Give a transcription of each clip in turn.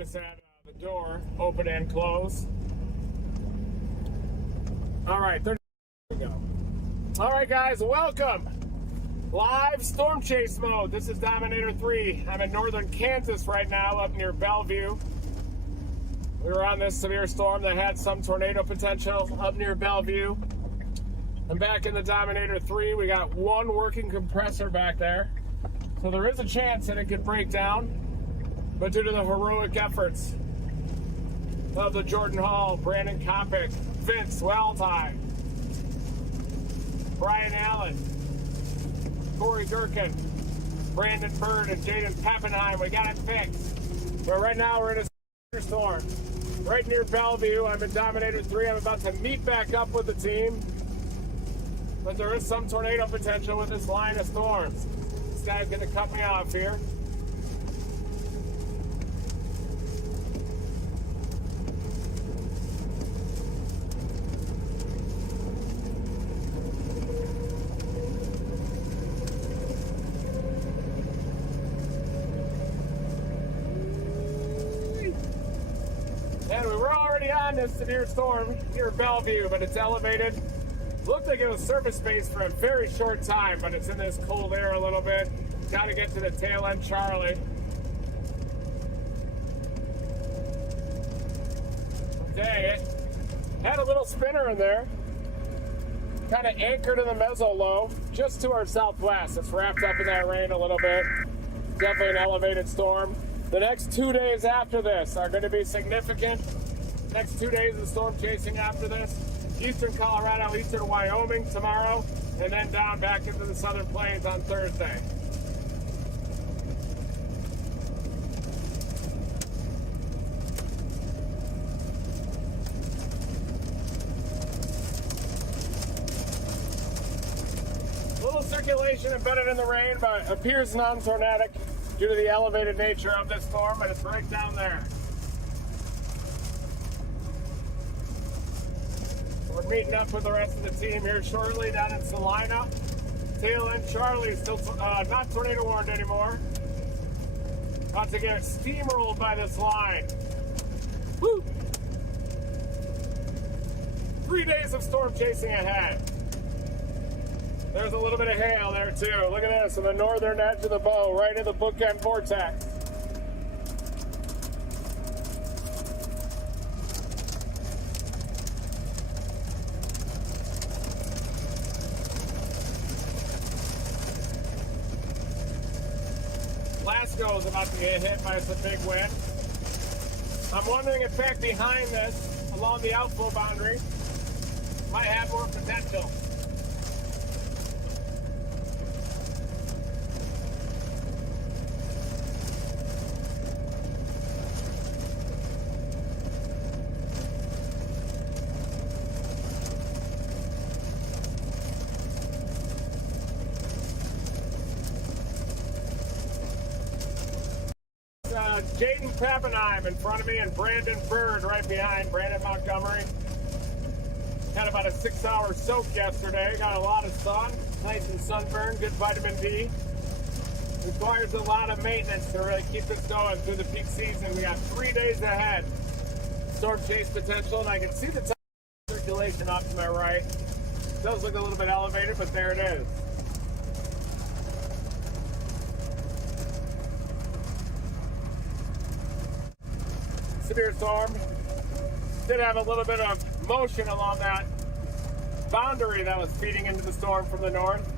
just had the door open and close. All right, there we go. All right, guys, welcome. Live storm chase mode. This is Dominator 3. I'm in northern Kansas right now, up near Bellevue. We were on this severe storm that had some tornado potential up near Bellevue. I'm back in the Dominator 3. We got one working compressor back there. So there is a chance that it could break down. But due to the heroic efforts of the Jordan Hall, Brandon Kopic, Vince Weltime, Brian Allen, Corey Durkin, Brandon Bird, and Jaden Pappenheim, we got it fixed. But right now we're in a storm. Right near Bellevue, I'm in Dominator 3. I'm about to meet back up with the team. But there is some tornado potential with this line of storms. This guy's gonna cut me off here. And we were already on this severe storm near Bellevue, but it's elevated. Looked like it was surface space for a very short time, but it's in this cold air a little bit. Got to get to the tail end, Charlie. Okay, it had a little spinner in there. Kind of anchored in the meso low, just to our southwest. It's wrapped up in that rain a little bit. Definitely an elevated storm. The next 2 days after this are going to be significant. Next 2 days of storm chasing after this. Eastern Colorado, eastern Wyoming tomorrow, and then down back into the southern plains on Thursday. Little circulation embedded in the rain, but appears non-tornadic due to the elevated nature of this storm, but it's right down there. We're meeting up with the rest of the team here shortly down in Salina. Tail end Charlie still not tornado warned anymore. About to get steamrolled by this line. Woo! 3 days of storm chasing ahead. There's a little bit of hail there too. Look at this on the northern edge of the bow, right in the bookend vortex. Glasgow is about to get hit by some big wind. I'm wondering if back behind this, along the outflow boundary, might have more potential. Jaden Pappenheim in front of me and Brandon Bird right behind, Brandon Montgomery. Had about a 6-hour soak yesterday, got a lot of sun, nice and sunburned, good vitamin D. Requires a lot of maintenance to really keep this going through the peak season. We got 3 days ahead. Storm chase potential, and I can see the circulation off to my right. It does look a little bit elevated, but there it is. Severe storm. Did have a little bit of motion along that boundary that was feeding into the storm from the north.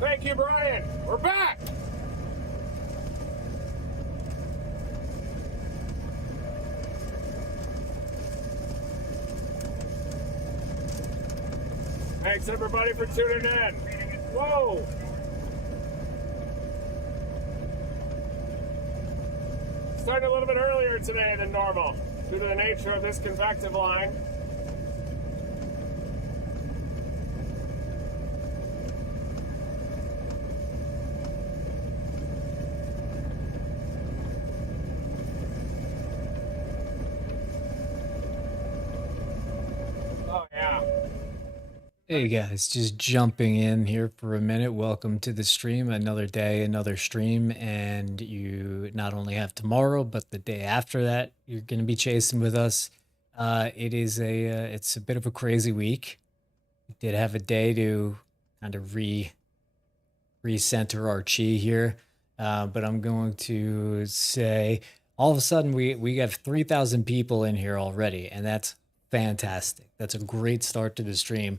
Thank you, Brian. We're back. Thanks everybody for tuning in. Whoa! Starting a little bit earlier today than normal due to the nature of this convective line. Hey guys, just jumping in here for a minute. Welcome to the stream. Another day, another stream, and you not only have tomorrow, but the day after that, you're going to be chasing with us. It's a bit of a crazy week. We did have a day to kind of recenter our chi here, but I'm going to say all of a sudden we have 3,000 people in here already, and that's fantastic. That's a great start to the stream.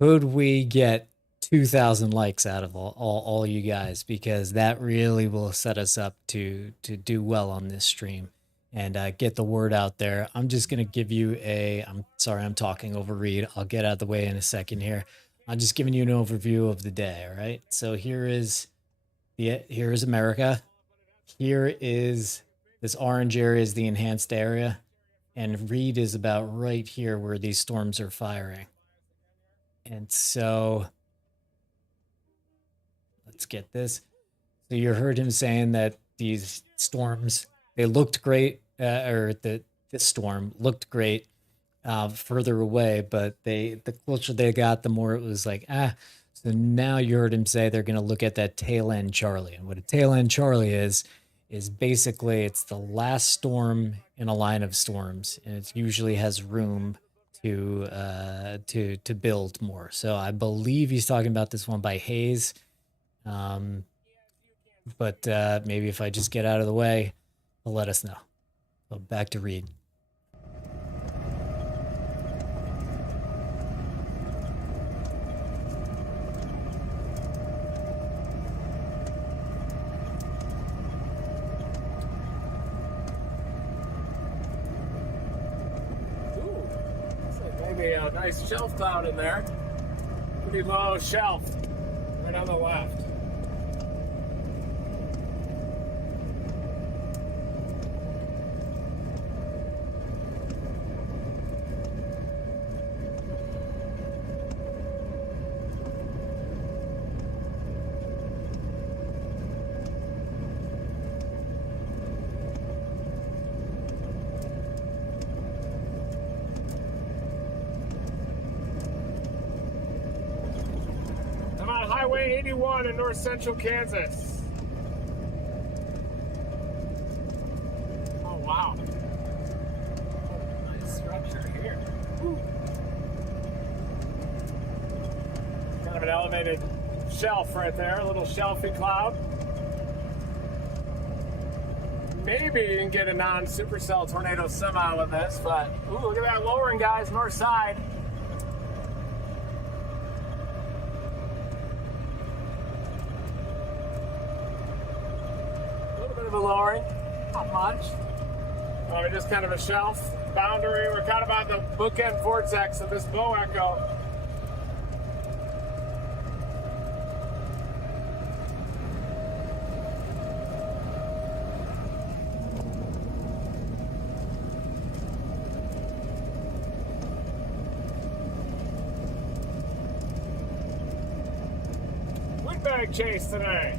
Could we get 2,000 likes out of all you guys? Because that really will set us up to do well on this stream and get the word out there. I'm just going to give you I'm sorry, I'm talking over Reed. I'll get out of the way in a second here. I'm just giving you an overview of the day, all right? So here is America. Here is this orange area is the enhanced area, and Reed is about right here where these storms are firing. And so let's get this. So you heard him saying that these storms, they looked great, this storm looked great further away, but the closer they got, the more it was like, So now you heard him say they're going to look at that tail end Charlie. And what a tail end Charlie is basically it's the last storm in a line of storms, and it usually has room to build more. So I believe he's talking about this one by Hayes. But maybe if I just get out of the way, he'll let us know. So back to Reed. Maybe a nice shelf cloud in there. Pretty low shelf, right on the left. Highway 81 in north central Kansas. Oh, wow. Nice structure here. Woo. Kind of an elevated shelf right there, a little shelfy cloud. Maybe you can get a non-supercell tornado semi with this, but ooh, look at that lowering, guys, north side. Lowering, not much. Just kind of a shelf boundary. We're kind of on the bookend vortex of this bow echo. Windbag chase today.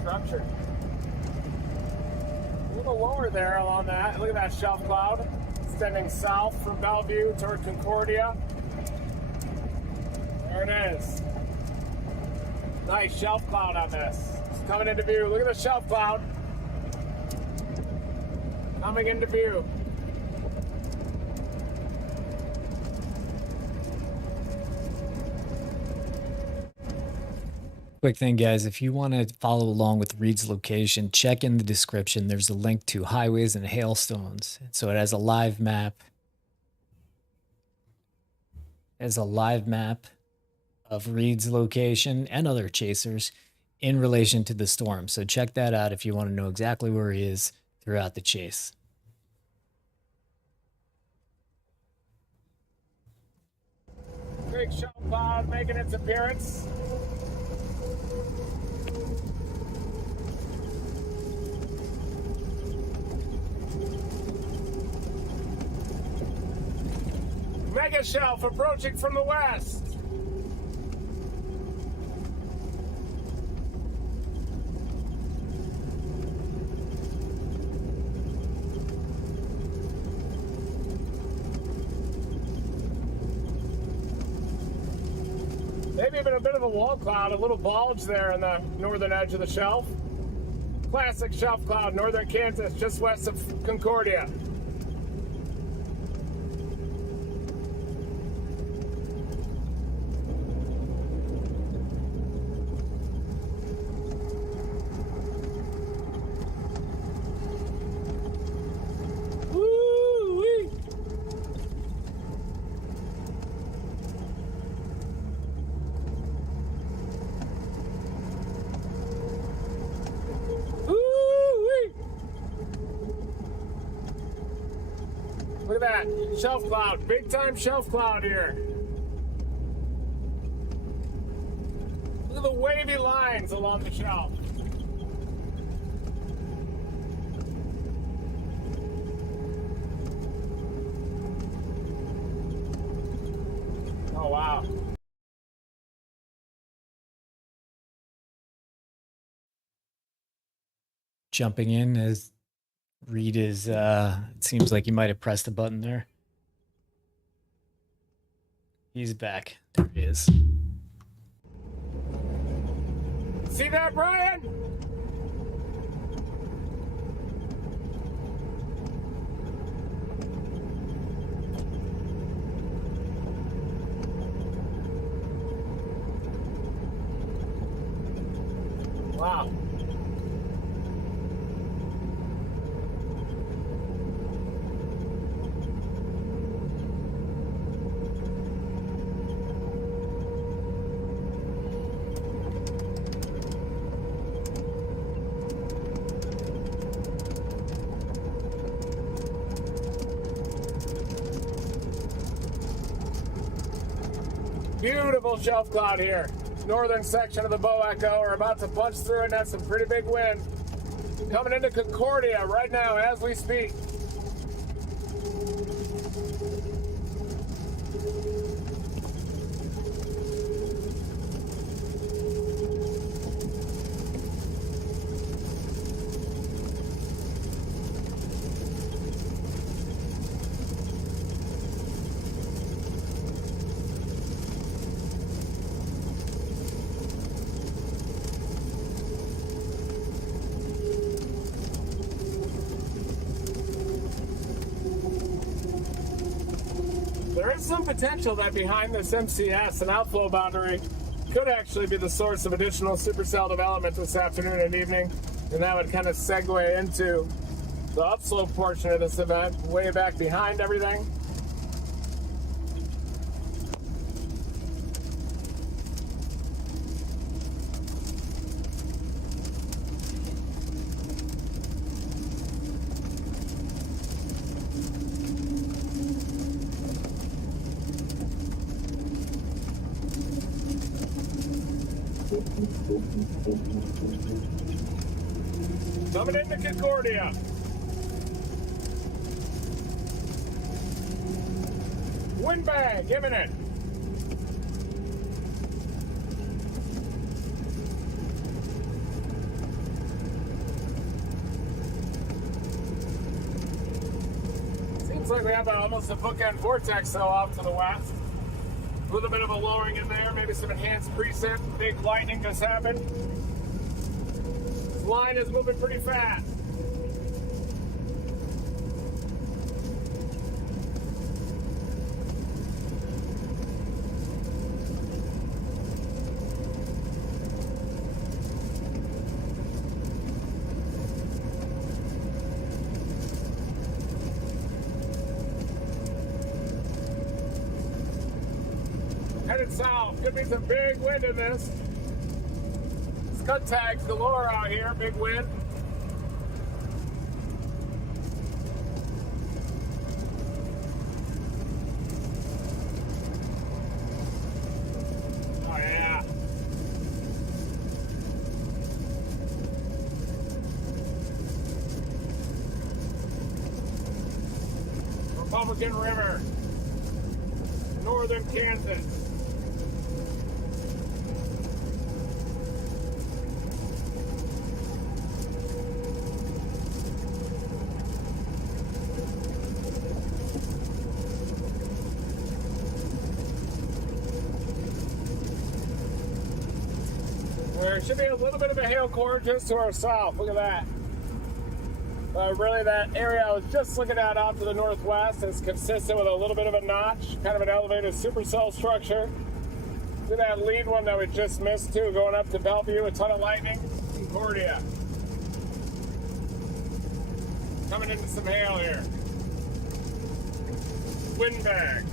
Structure. A little lower there along that. Look at that shelf cloud extending south from Bellevue toward Concordia. There it is. Nice shelf cloud on this. It's coming into view. Look at the shelf cloud. Coming into view. Quick thing, guys, if you want to follow along with Reed's location, check in the description. There's a link to highways and hailstones. So it has a live map. Of Reed's location and other chasers in relation to the storm. So check that out if you want to know exactly where he is. throughout the chase. Big shelf cloud making its appearance. Mega shelf approaching from the west. Maybe even a bit of a wall cloud, a little bulge there in the northern edge of the shelf. Classic shelf cloud, northern Kansas, just west of Concordia. Look at that, shelf cloud, big time shelf cloud here. Look at the wavy lines along the shelf. Oh, wow. Jumping in as Reed is, it seems like he might have pressed a button there. He's back. There he is. See that, Brian? Wow. Beautiful shelf cloud here. Northern section of the Bow Echo. We're about to punch through it and have some pretty big wind. Coming into Concordia right now as we speak. There is some potential that behind this MCS, an outflow boundary could actually be the source of additional supercell development this afternoon and evening, and that would kind of segue into the upslope portion of this event, way back behind everything. Coming into Concordia. Wind bag, imminent. Seems like we have almost a bookend vortex though off to the west. A little bit of a lowering in there, maybe some enhanced preset. Big lightning just happened. This line is moving pretty fast. Headed south, could be some big wind in this. Scud tags galore out here, big wind. Republican River, northern Kansas. There should be a little bit of a hail core just to our south. Look at that. Really, that area I was just looking at out to the northwest is consistent with a little bit of a notch, kind of an elevated supercell structure. Look at that lead one that we just missed too, going up to Bellevue, a ton of lightning. Concordia. Coming into some hail here. Windbag.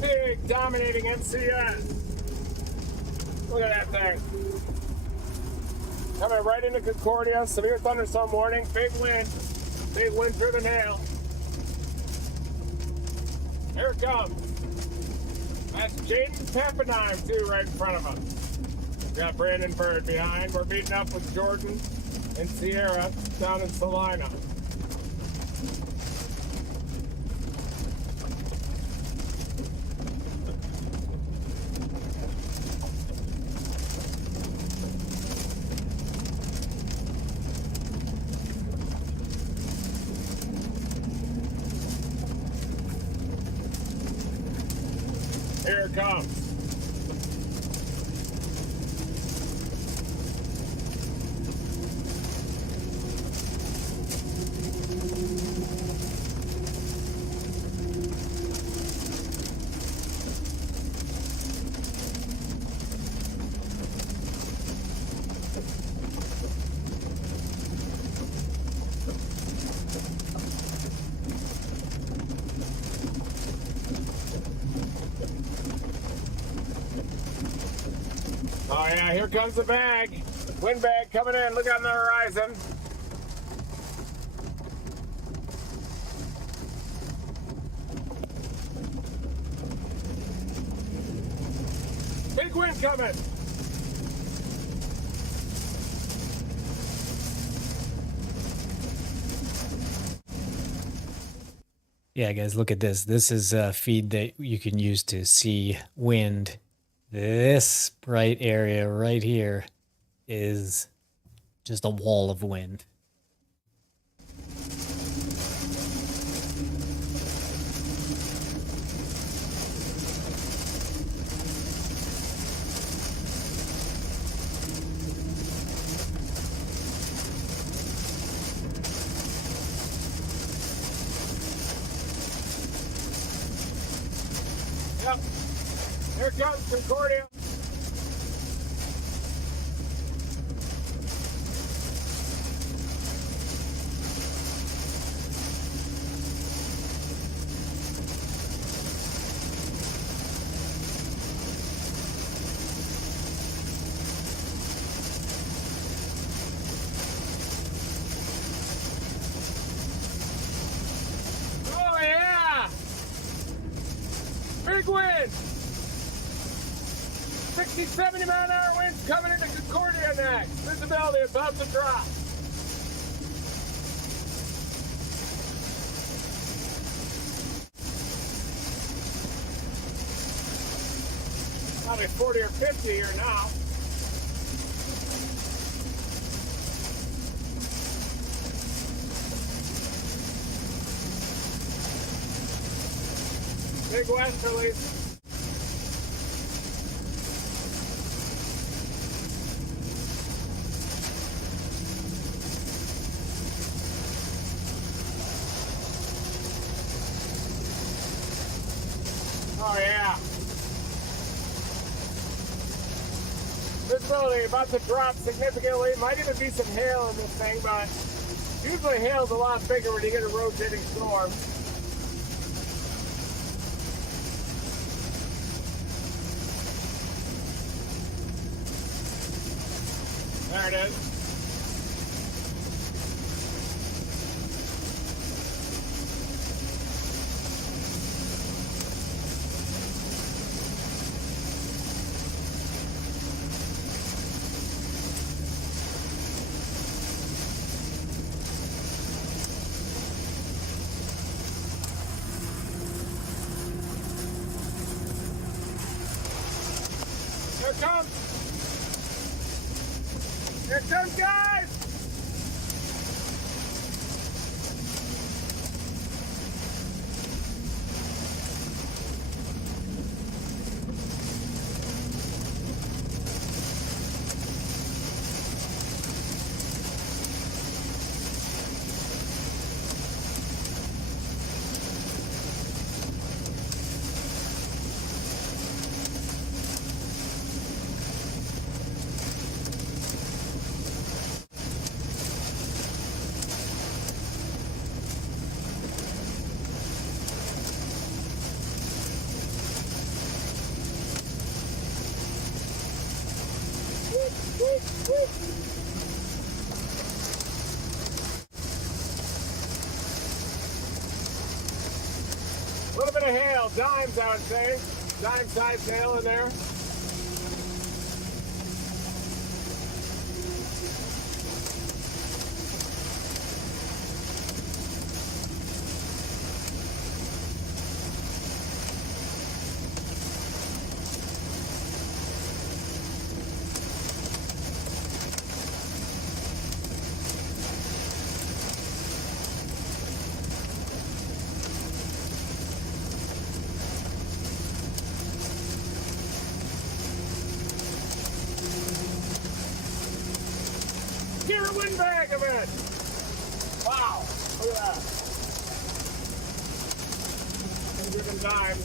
Big dominating MCS. Look at that thing. Coming right into Concordia. Severe thunderstorm warning. Big wind driven hail. Here it comes. That's Jaden Pappenheim too, right in front of us. We've got Brandon Bird behind. We're meeting up with Jordan and Sierra down in Salina. Here it comes. Oh yeah, here comes the bag. Wind bag coming in. Look on the horizon. Big wind coming. Yeah, guys, look at this. This is a feed that you can use to see wind. This bright area right here is just a wall of wind. Yep. Here comes Concordia. Oh yeah! Big wind! 60, 70 mile an hour winds coming into Concordia next. Visibility about to drop. Probably 40 or 50 here now. Big westerlies. Oh yeah. Visibility about to drop significantly. Might even be some hail in this thing, but usually hail's a lot bigger when you get a rotating storm. There it is. Here it comes, guys! A little bit of hail, dimes I would say. Dime-sized hail in there. Get a windbag of it! Wow, look at that. Driven dimes.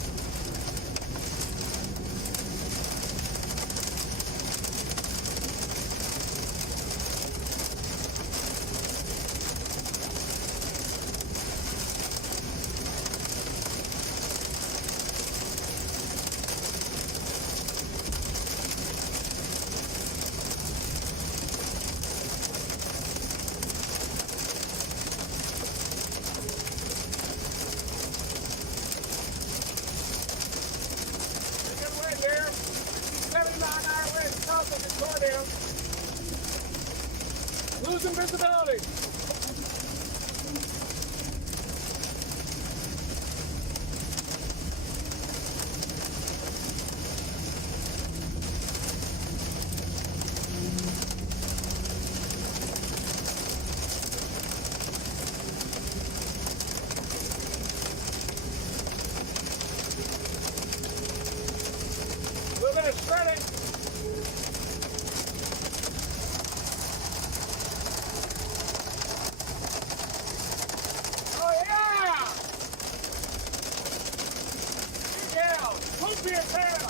Losing visibility. A little bit of shredding. Be a tail.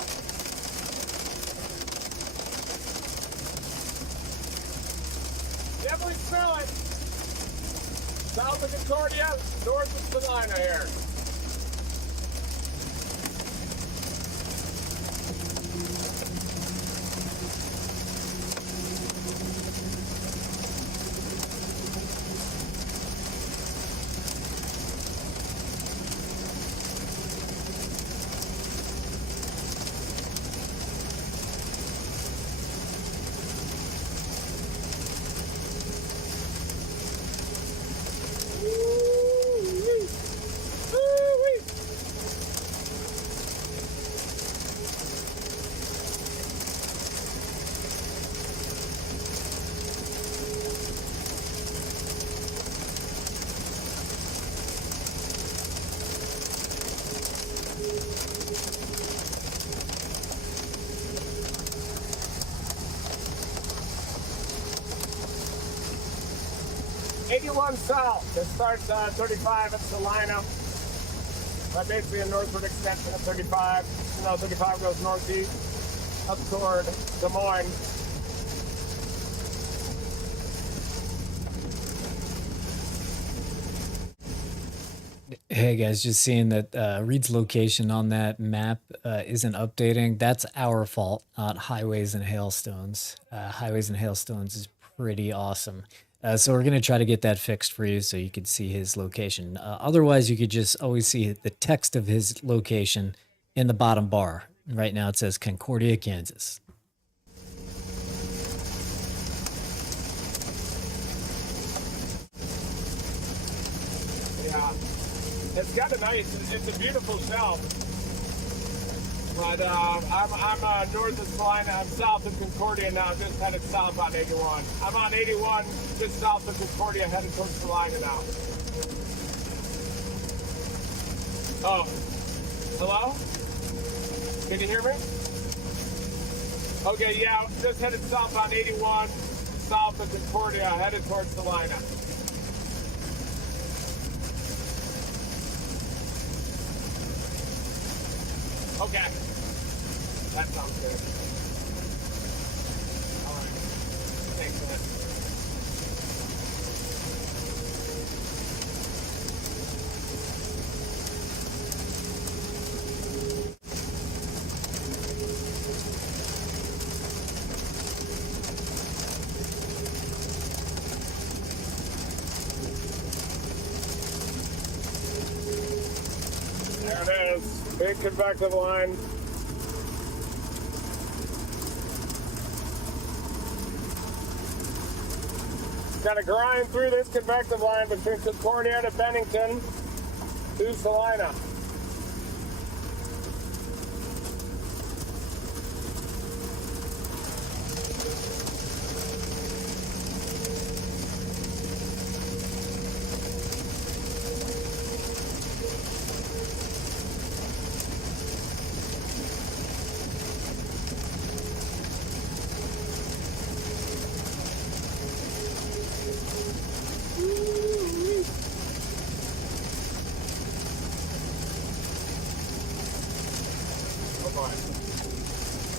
Definitely smell it. South of Concordia, north of Salina here. '81 south. It starts 35 at Salina. Basically a northward extension of 35. You know, 35 goes northeast up toward Des Moines. Hey guys, just seeing that Reed's location on that map isn't updating. That's our fault, not Highways and Hailstones. Highways and Hailstones is pretty awesome. So we're going to try to get that fixed for you so you could see his location. Otherwise, you could just always see the text of his location in the bottom bar. Right now it says Concordia, Kansas. Yeah, it's kind of nice. It's a beautiful shelf. But I'm north of Salina. I'm south of Concordia now. Just headed south on 81. I'm on 81, just south of Concordia, headed towards Salina now. Oh, hello? Can you hear me? Okay, yeah, just headed south on 81, south of Concordia, headed towards Salina. Okay. That sounds good. All right. Thanks, man. There it is. Big convective line. Got to grind through this convective line between Concordia to Bennington to Salina.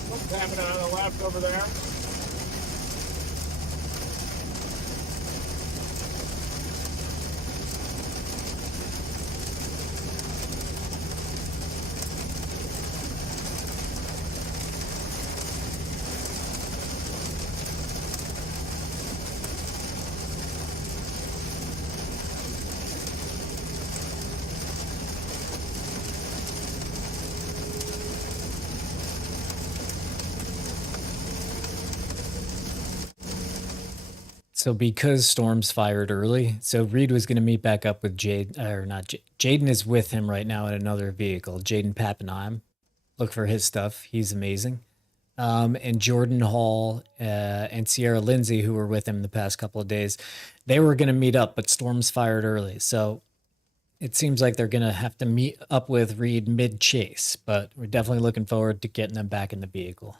What's happening on the left over there? So because Storm's fired early, so Reed was going to meet back up with Jade, or not, Jaden is with him right now in another vehicle. Jaden Pappenheim. Look for his stuff. He's amazing. And Jordan Hall and Sierra Lindsay, who were with him the past couple of days, they were going to meet up, but Storm's fired early. So it seems like they're going to have to meet up with Reed mid-chase, but we're definitely looking forward to getting them back in the vehicle.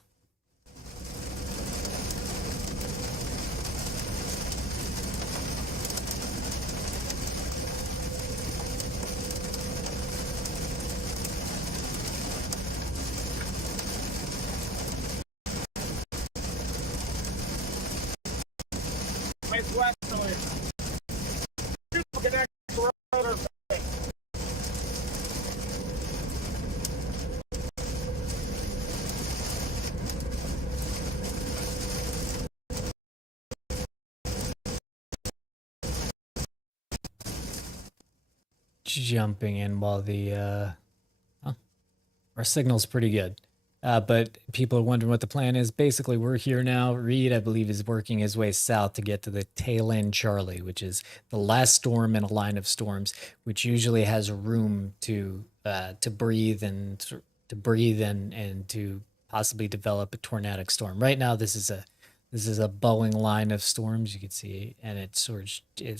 Jumping in while the our signal's pretty good. But people are wondering what the plan is. Basically, we're here now. Reed, I believe, is working his way south to get to the tail end Charlie, which is the last storm in a line of storms, which usually has room to breathe and to possibly develop a tornadic storm. Right now, this is a bowling line of storms, you can see, and it's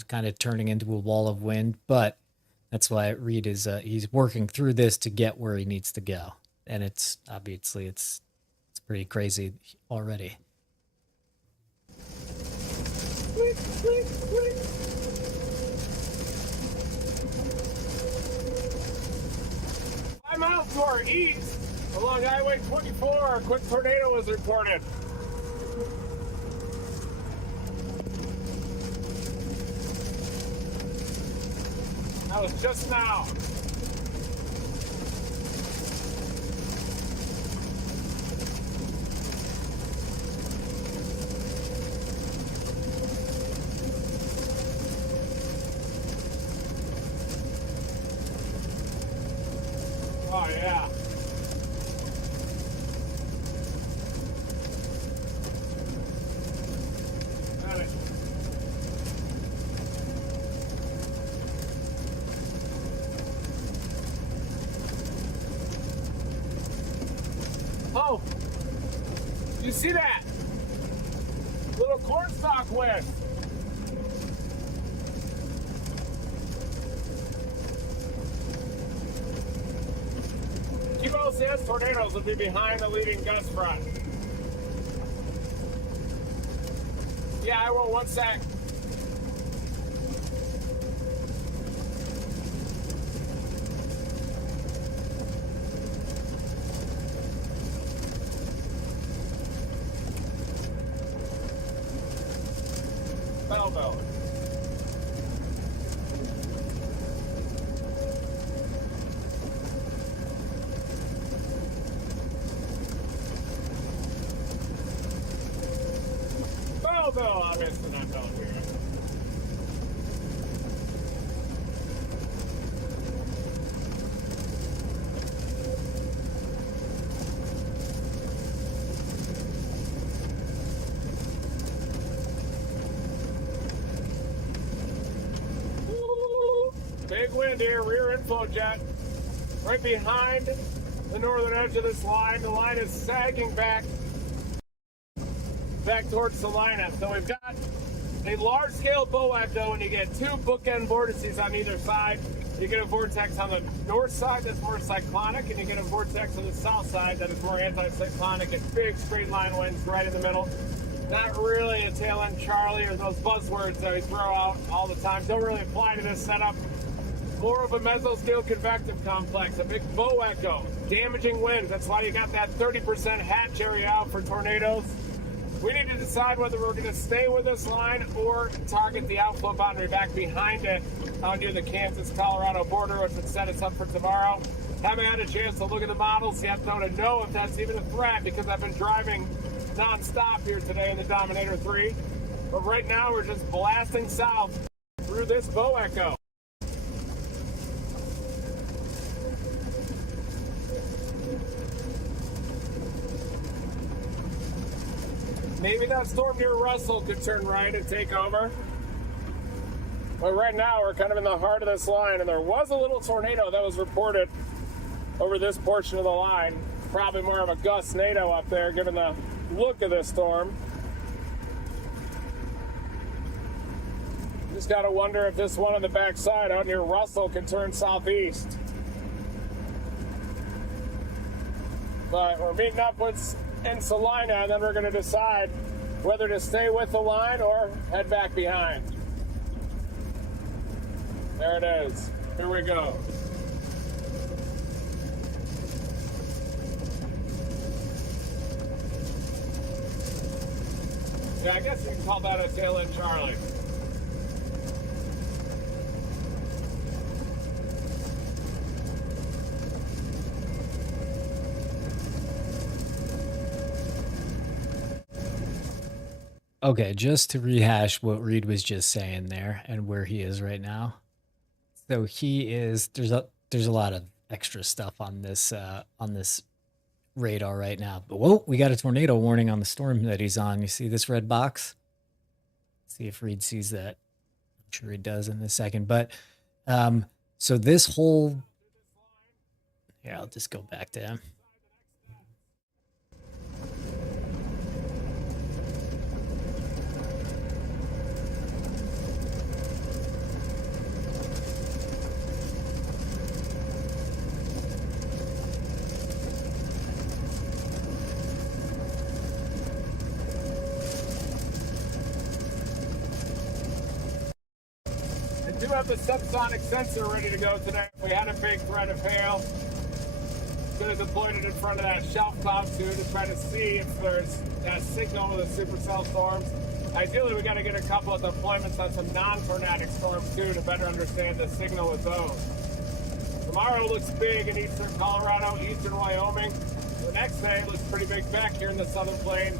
kind of turning into a wall of wind. But that's why Reed is he's working through this to get where he needs to go. And it's obviously it's pretty crazy already. I'm out to our east along Highway 24. A quick tornado was reported. That was just now. Oh, yeah. Got it. see that? Little cornstalk wind. QLCS tornadoes will be behind the leading gust front. Yeah, I will. 1 sec. Belleville. Belleville, obviously not Belleville. Big wind here, rear inflow jet. Right behind the northern edge of this line. The line is sagging back towards Salina. So we've got a large-scale bow echo, and you get two bookend vortices on either side. You get a vortex on the north side that's more cyclonic, and you get a vortex on the south side that is more anticyclonic, and big straight line winds right in the middle. Not really a tail end Charlie, or those buzzwords that we throw out all the time. Don't really apply to this setup. More of a mesoscale convective complex, a big bow echo, damaging winds. That's why you got that 30% hatch area out for tornadoes. We need to decide whether we're going to stay with this line or target the outflow boundary back behind it out near the Kansas-Colorado border, which would set us up for tomorrow. Haven't had a chance to look at the models yet, though, to know if that's even a threat, because I've been driving non-stop here today in the Dominator 3. But right now, we're just blasting south through this bow echo. Maybe that storm near Russell could turn right and take over. But right now, we're kind of in the heart of this line, and there was a little tornado that was reported over this portion of the line. Probably more of a gust-nado up there, given the look of this storm. Just got to wonder if this one on the backside out near Russell can turn southeast. But we're meeting up in Salina, and then we're going to decide whether to stay with the line or head back behind. There it is. Here we go. Yeah, I guess you can call that a tail end Charlie. Okay, just to rehash what Reed was just saying there and where he is right now. So he is there's a lot of extra stuff on this radar right now. But whoa, we got a tornado warning on the storm that he's on. You see this red box? Let's see if Reed sees that. I'm sure he does in a second. But so this whole here, I'll just go back to him. We do have the subsonic sensor ready to go today. We had a big threat of hail. Could have deployed it in front of that shelf cloud too to try to see if there's a signal with the supercell storms. Ideally, we got to get a couple of deployments on some non-tornadic storms too to better understand the signal with those. Tomorrow looks big in eastern Colorado, eastern Wyoming. The next day looks pretty big back here in the southern plains.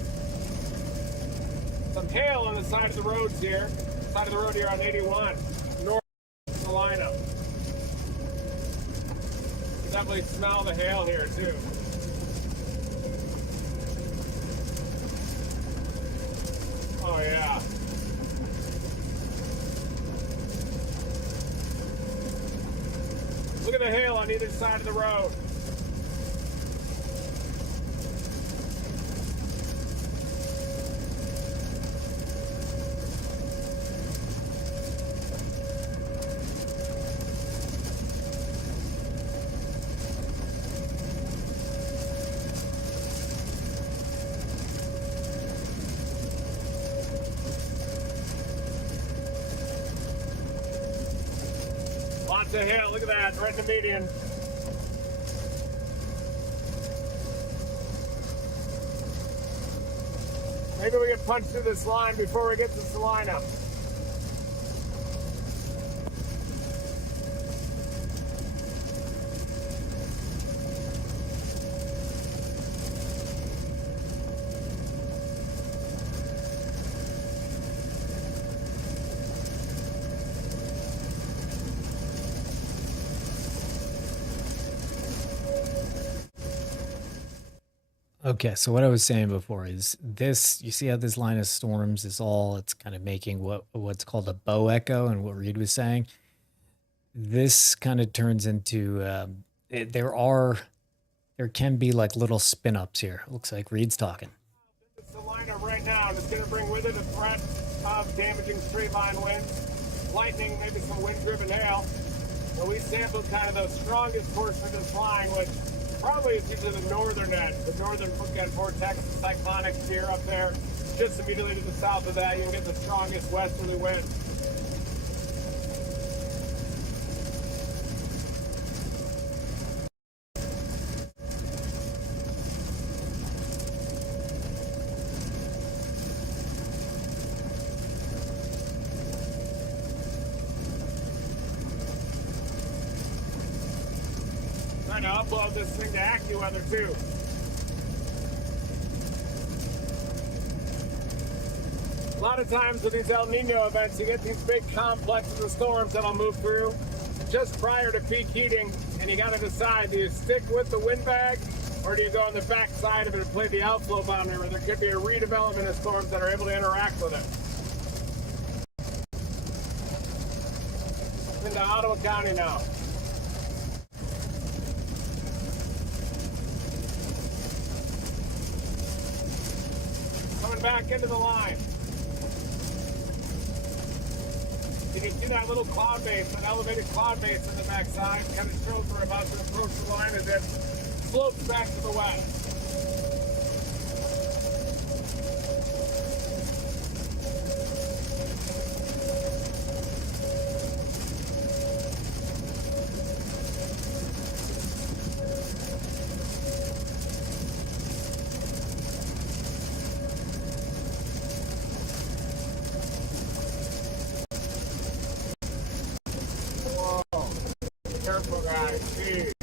Some hail on the side of the roads here. Side of the road here on 81. North Salina. You definitely smell the hail here too. Oh yeah. Look at the hail on either side of the road. out to hill. Look at that, right in the median. Maybe we can punch through this line before we get to Salina. Okay, so what I was saying before is this, you see how this line of storms is all, it's kind of making what's called a bow echo, and what Reed was saying. This kind of turns into, there can be like little spin ups here. Looks like Reed's talking. It's Salina right now, and it's going to bring with it a threat of damaging straight line winds, lightning, maybe some wind-driven hail. So we sampled kind of the strongest portion of this line, which probably is usually the northern end, the northern bookend vortex, the cyclonic sphere up there. Just immediately to the south of that, you can get the strongest westerly wind. Trying to upload this thing to AccuWeather too. A lot of times with these El Nino events, you get these big complexes of storms that'll move through just prior to peak heating, and you got to decide, do you stick with the wind bag, or do you go on the back side of it and play the outflow boundary, where there could be a redevelopment of storms that are able to interact with it. Into Ottawa County now. Coming back into the line. You can see that little cloud base, an elevated cloud base on the backside, kind of shows we're about to approach the line as it slopes back to the west. Careful, guys. Jeez.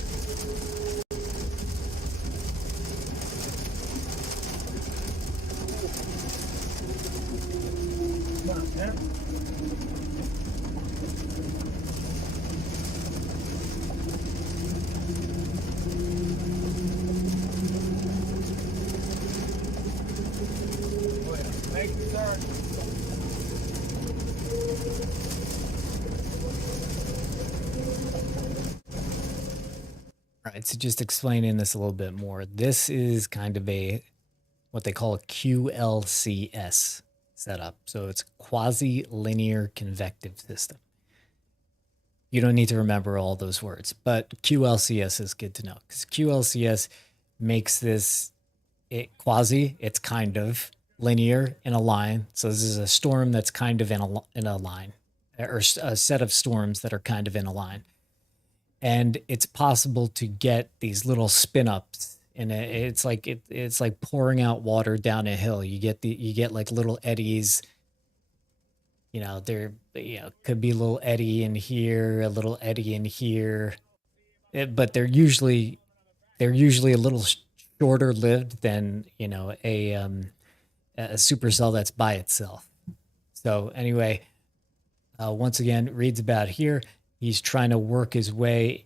Come on, man. Thank you, sir. All right, so just explaining this a little bit more. This is kind of what they call a QLCS setup. So it's quasi-linear convective system. You don't need to remember all those words, but QLCS is good to know, because QLCS makes this it's kind of linear in a line. So this is a storm that's kind of in a line, or a set of storms that are kind of in a line. And it's possible to get these little spin ups, and it's like pouring out water down a hill. You get like little eddies. Could be a little eddy in here, a little eddy in here, but they're usually a little shorter lived than a supercell that's by itself. So anyway, once again, Reed's about here. He's trying to work his way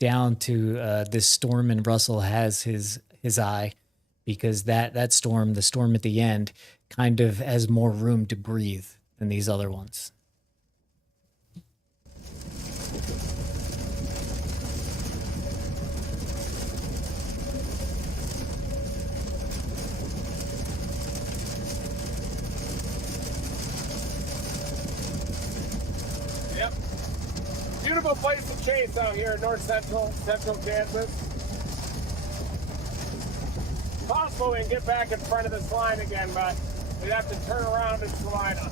down to this storm, and Russell has his eye, because that storm, the storm at the end, kind of has more room to breathe than these other ones. Yep. Beautiful place to chase out here in central Kansas. Possible we can get back in front of this line again, but we'd have to turn around in Salina.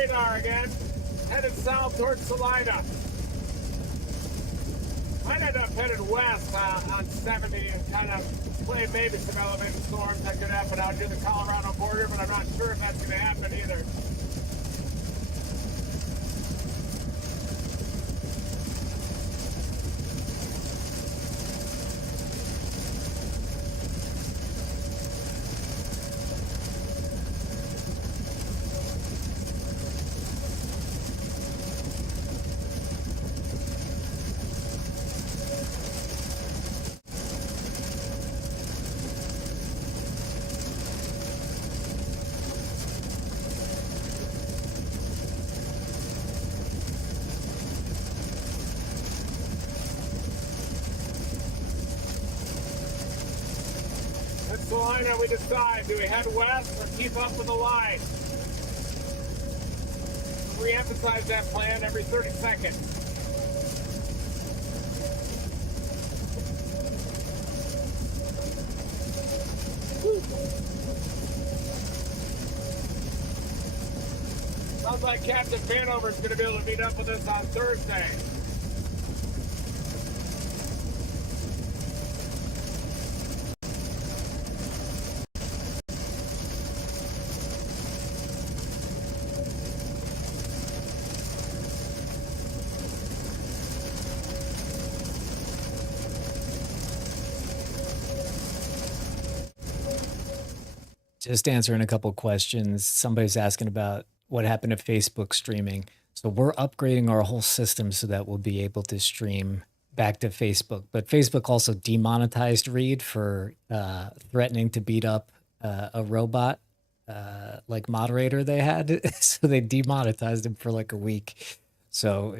radar again, headed south towards Salina. Might end up headed west on 70 and kind of play maybe some elevated storms that could happen out near the Colorado border, but I'm not sure if that's going to happen either. Salina, we decide, do we head west or keep up with the line? Re-emphasize that plan every 30 seconds. Sounds like Captain Vanover is going to be able to meet up with us on Thursday. Just answering a couple questions. Somebody's asking about what happened to Facebook streaming. So we're upgrading our whole system so that we'll be able to stream back to Facebook. But Facebook also demonetized Reed for threatening to beat up a robot like moderator they had. So they demonetized him for like a week. So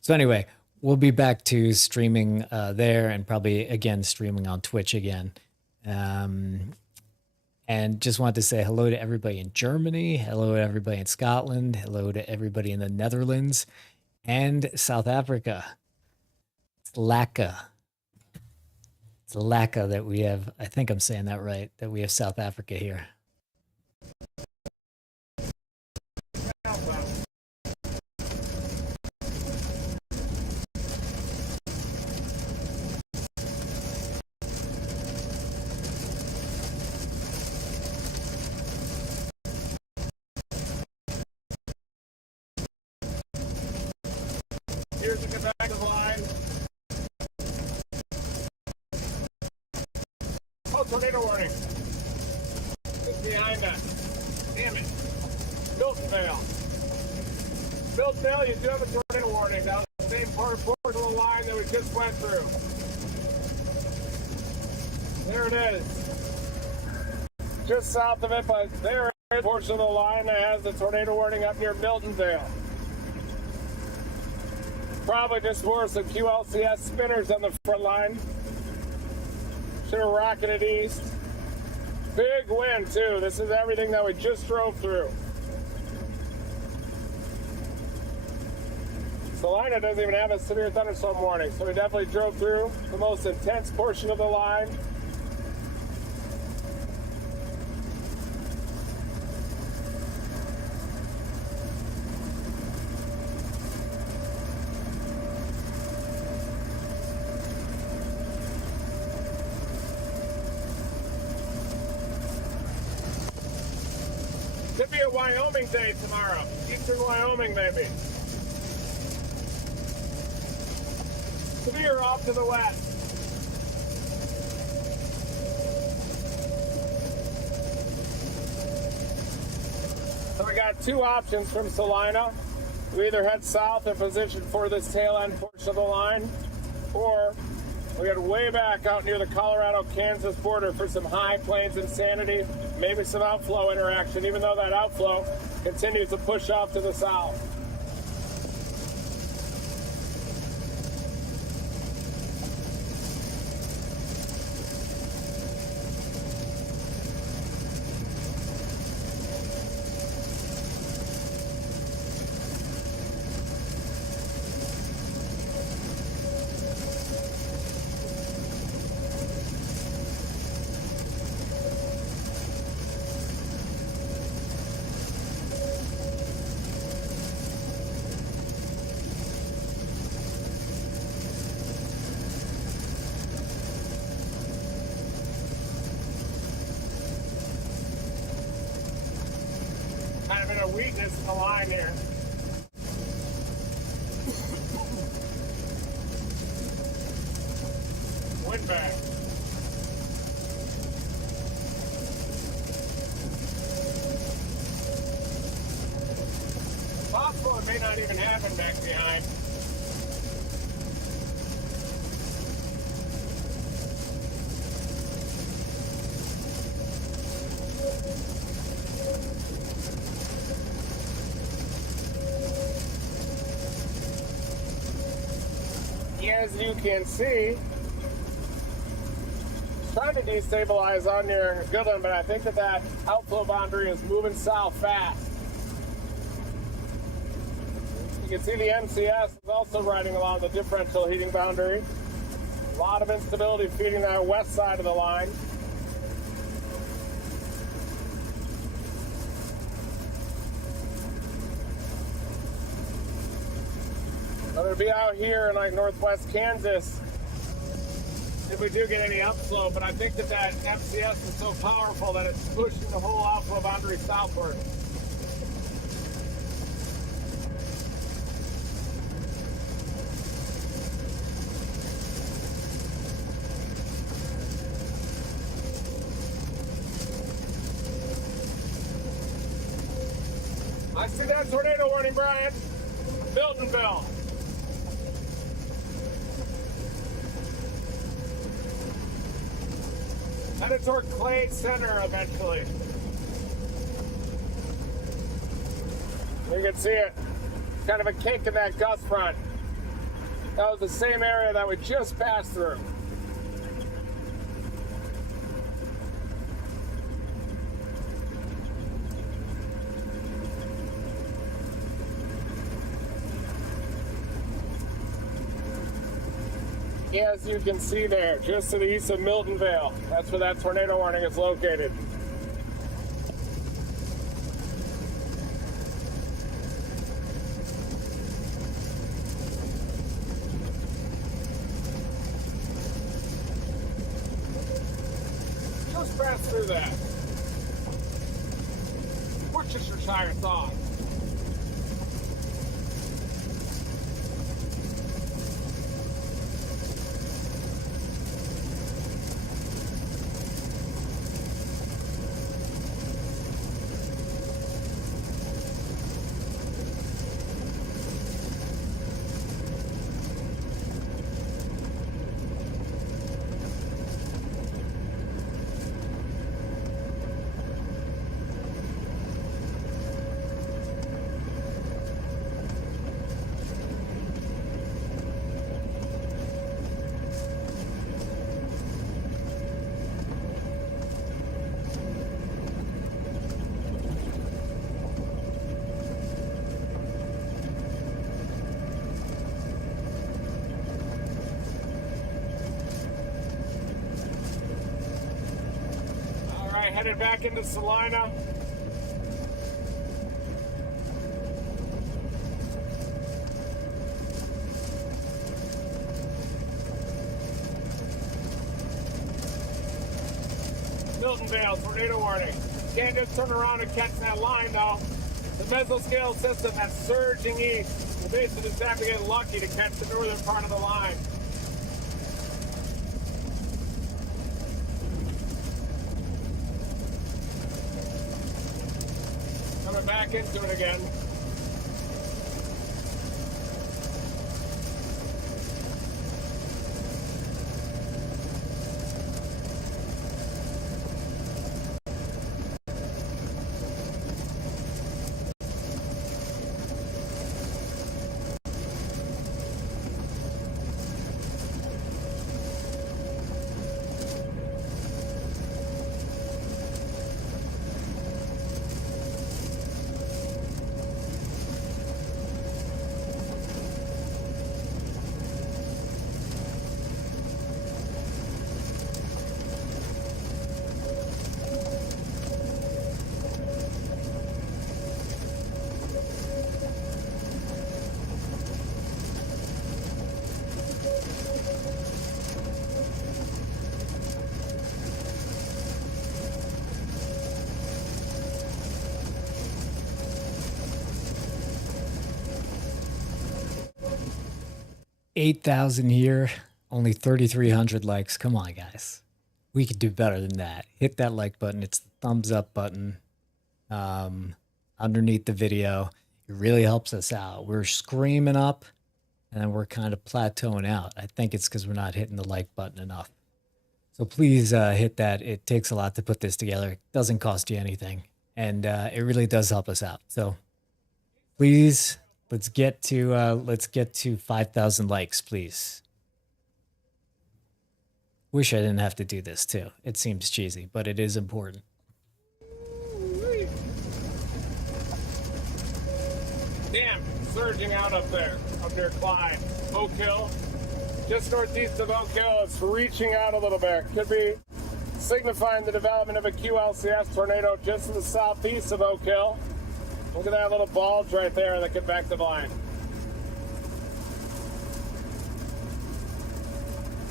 so anyway, we'll be back to streaming there and probably again streaming on Twitch again. And just wanted to say hello to everybody in Germany, hello to everybody in Scotland, hello to everybody in the Netherlands and South Africa. It's Laka. It's Laka that we have, I think I'm saying that right, that we have South Africa here. Here's the back of the line. Oh, tornado warning. It's behind us. Damn it. Miltonvale. Miltonvale, you do have a tornado warning. That was the same portion of the line that we just went through. There it is. Just south of it, but there is a portion of the line that has the tornado warning up near Miltonvale. Probably just wore some QLCS spinners on the front line. Should have rocketed east. Big wind too. This is everything that we just drove through. Salina doesn't even have a severe thunderstorm warning, so we definitely drove through the most intense portion of the line. Could be a Wyoming day tomorrow. Eastern Wyoming, maybe. Severe off to the west. So we got two options from Salina. We either head south and position for this tail end portion of the line, or we get way back out near the Colorado-Kansas border for some high plains insanity, maybe some outflow interaction, even though that outflow continues to push off to the south. of weakness in the line here. Wind back. Possible it may not even happen back behind. As you can see, trying to destabilize on your good one, but I think that outflow boundary is moving south fast. You can see the MCS is also riding along the differential heating boundary. A lot of instability feeding that west side of the line. Whether it be out here in like northwest Kansas, if we do get any upflow, but I think that MCS is so powerful that it's pushing the whole outflow boundary southward. I see that tornado warning, Brian. Miltonville. Headed toward Clay Center eventually. You can see it. Kind of a kink in that gust front. That was the same area that we just passed through. As you can see there, just to the east of Miltonville, that's where that tornado warning is located. Just pass through that. Worcestershire thought. Headed back into Salina. Miltonville, tornado warning. Can't just turn around and catch that line though. The mesoscale system that's surging east. We'll basically just have to get lucky to catch the northern part of the line. Back into it again. 8,000 here, only 3,300 likes. Come on, guys. We could do better than that. Hit that like button. It's the thumbs up button underneath the video. It really helps us out. We're screaming up, and then we're kind of plateauing out. I think it's because we're not hitting the like button enough. So please hit that. It takes a lot to put this together. It doesn't cost you anything, and it really does help us out. So please, let's get to 5,000 likes, please. Wish I didn't have to do this too. It seems cheesy, but it is important. Damn, surging out up there, up near Clyde. Oak Hill, just northeast of Oak Hill. It's reaching out a little bit. Could be signifying the development of a QLCS tornado just to the southeast of Oak Hill. Look at that little bulge right there in the convective line.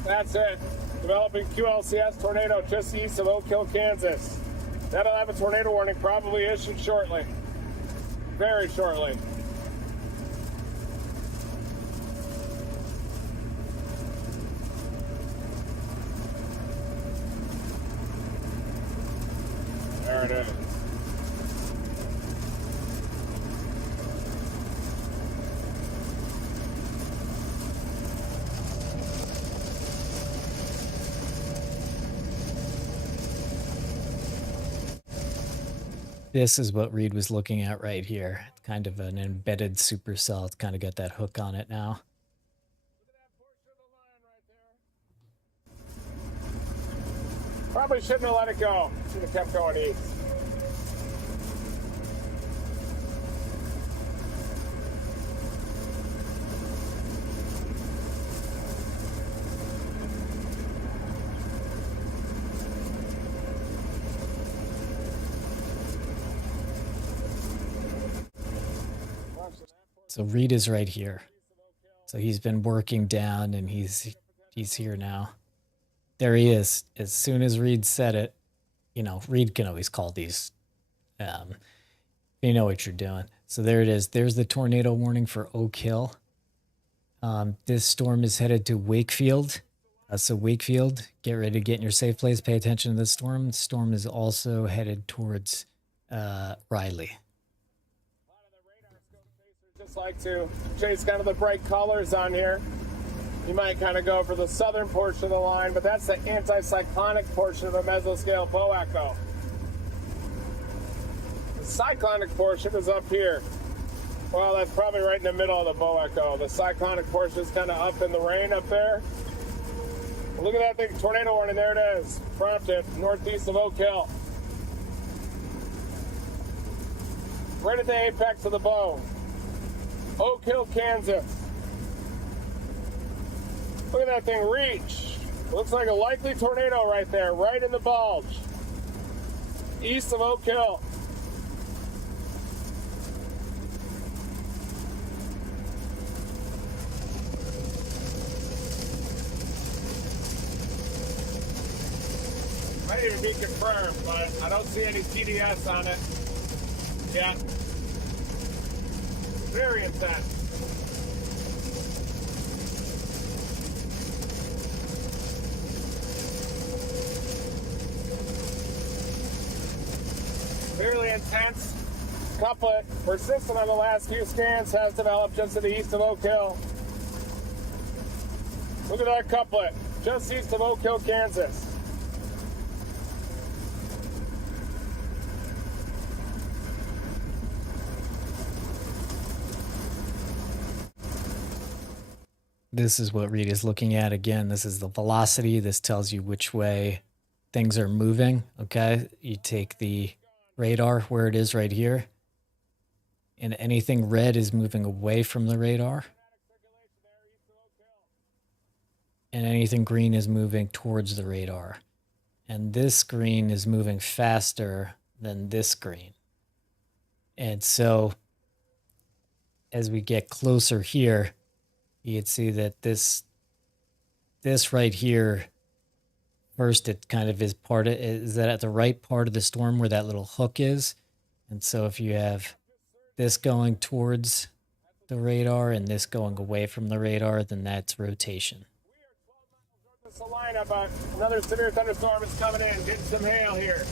That's it. Developing QLCS tornado just east of Oak Hill, Kansas. That'll have a tornado warning probably issued shortly. Very shortly. There it is. This is what Reed was looking at right here. It's kind of an embedded supercell. It's kind of got that hook on it now. Probably shouldn't have let it go. Should have kept going east. So Reed is right here. So he's been working down, and he's here now. There he is. As soon as Reed said it, you know, Reed can always call these. You know what you're doing. So there it is. There's the tornado warning for Oak Hill. This storm is headed to Wakefield. So Wakefield, get ready to get in your safe place. Pay attention to the storm. The storm is also headed towards Riley. Just like to chase kind of the bright colors on here. You might kind of go for the southern portion of the line, but that's the anticyclonic portion of the mesoscale bow echo. The cyclonic portion is up here. Well, that's probably right in the middle of the bow echo. The cyclonic portion is kind of up in the rain up there. Look at that big tornado warning. There it is. Prompted northeast of Oak Hill. Right at the apex of the bow. Oak Hill, Kansas. Look at that thing reach. Looks like a likely tornado right there, right in the bulge. East of Oak Hill. Might even be confirmed, but I don't see any TDS on it yet. Very intense. Fairly intense. Couplet, persistent on the last few scans, has developed just to the east of Oak Hill. Look at that couplet, just east of Oak Hill, Kansas. This is what Reed is looking at again. This is the velocity. This tells you which way things are moving. Okay, you take the radar where it is right here, and anything red is moving away from the radar, and anything green is moving towards the radar. And this green is moving faster than this green. And so as we get closer here, you can see that this right here, first it kind of is that at the right part of the storm where that little hook is. And so if you have this going towards the radar and this going away from the radar, then that's rotation. Salina, but another severe thunderstorm is coming in. Getting some hail here.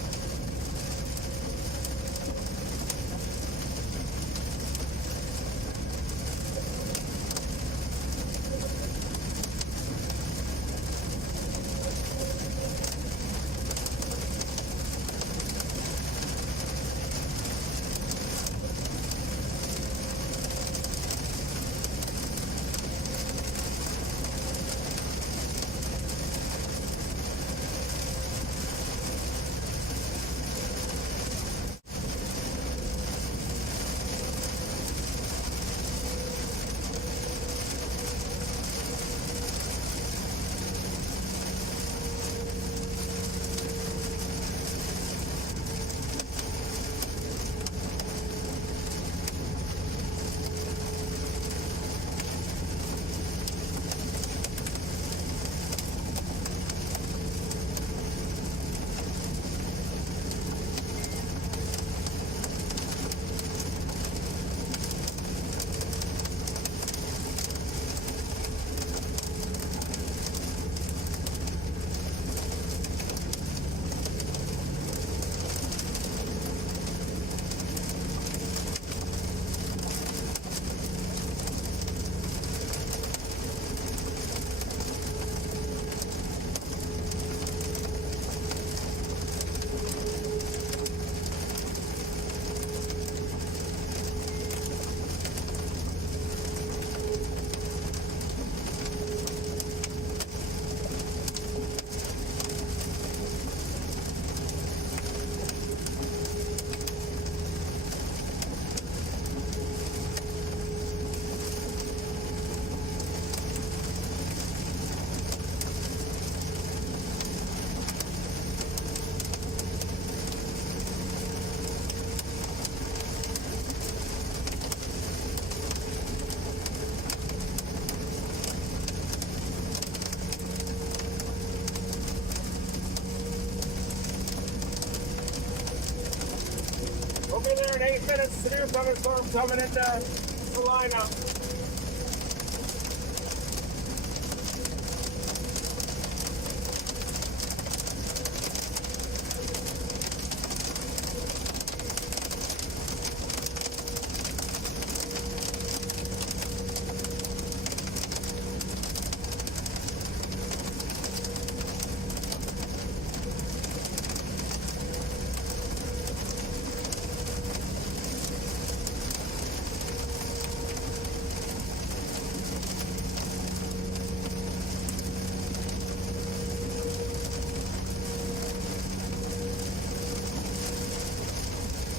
We'll be there in 8 minutes. Severe thunderstorm coming into Salina.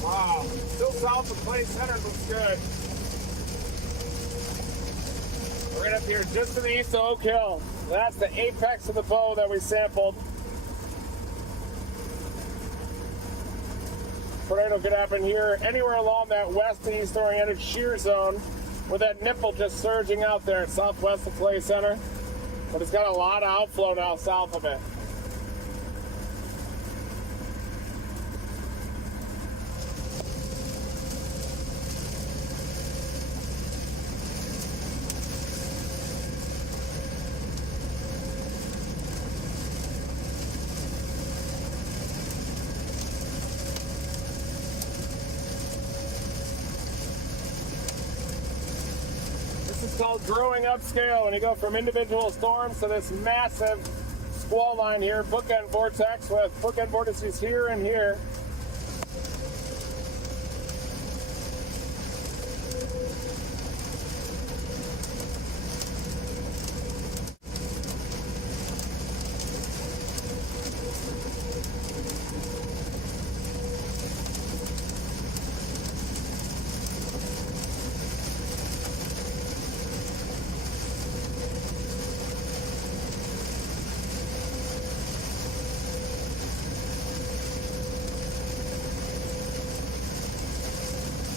Wow, still south of Clay Center looks good. We're right up here just to the east of Oak Hill. That's the apex of the bow that we sampled. Tornado could happen here, anywhere along that west to east oriented shear zone with that nipple just surging out there southwest of Clay Center. But it's got a lot of outflow now south of it. It's called growing upscale when you go from individual storms to this massive squall line here, bookend vortex with bookend vortices here and here.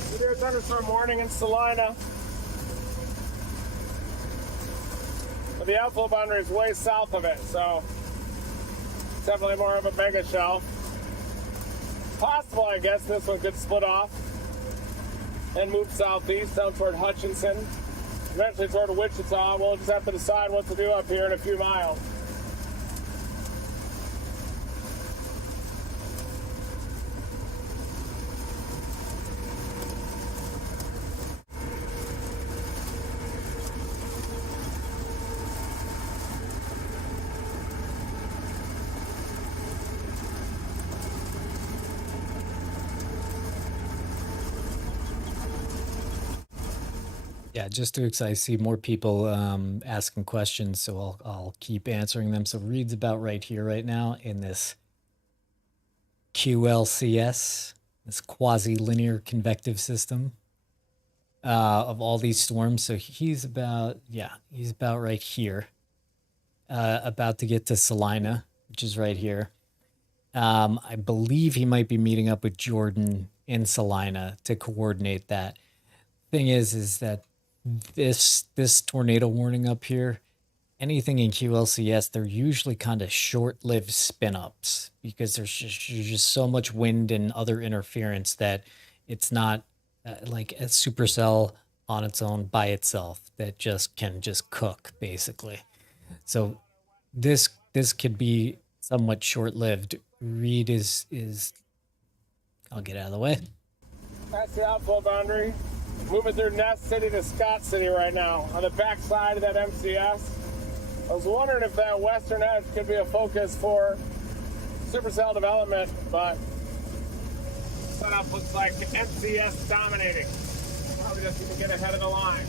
Severe thunderstorm warning in Salina. But the outflow boundary is way south of it, so it's definitely more of a mega shelf. Possible, I guess, this one could split off. and move southeast down toward Hutchinson, eventually toward Wichita. We'll just have to decide what to do up here in a few miles. Yeah, just to I see more people asking questions, so I'll keep answering them. So Reed's about right here right now in this QLCS, this quasi-linear convective system of all these storms. So he's about right here, about to get to Salina, which is right here. I believe he might be meeting up with Jordan in Salina to coordinate that. Thing is that this tornado warning up here, anything in QLCS, they're usually kind of short-lived spin-ups because there's just so much wind and other interference that it's not like a supercell on its own by itself that can cook basically. So this could be somewhat short-lived. Reed is I'll get out of the way. That's the outflow boundary. Moving through Nest City to Scott City right now on the back side of that MCS. I was wondering if that western edge could be a focus for supercell development, but setup looks like MCS dominating. Probably just even get ahead of the line.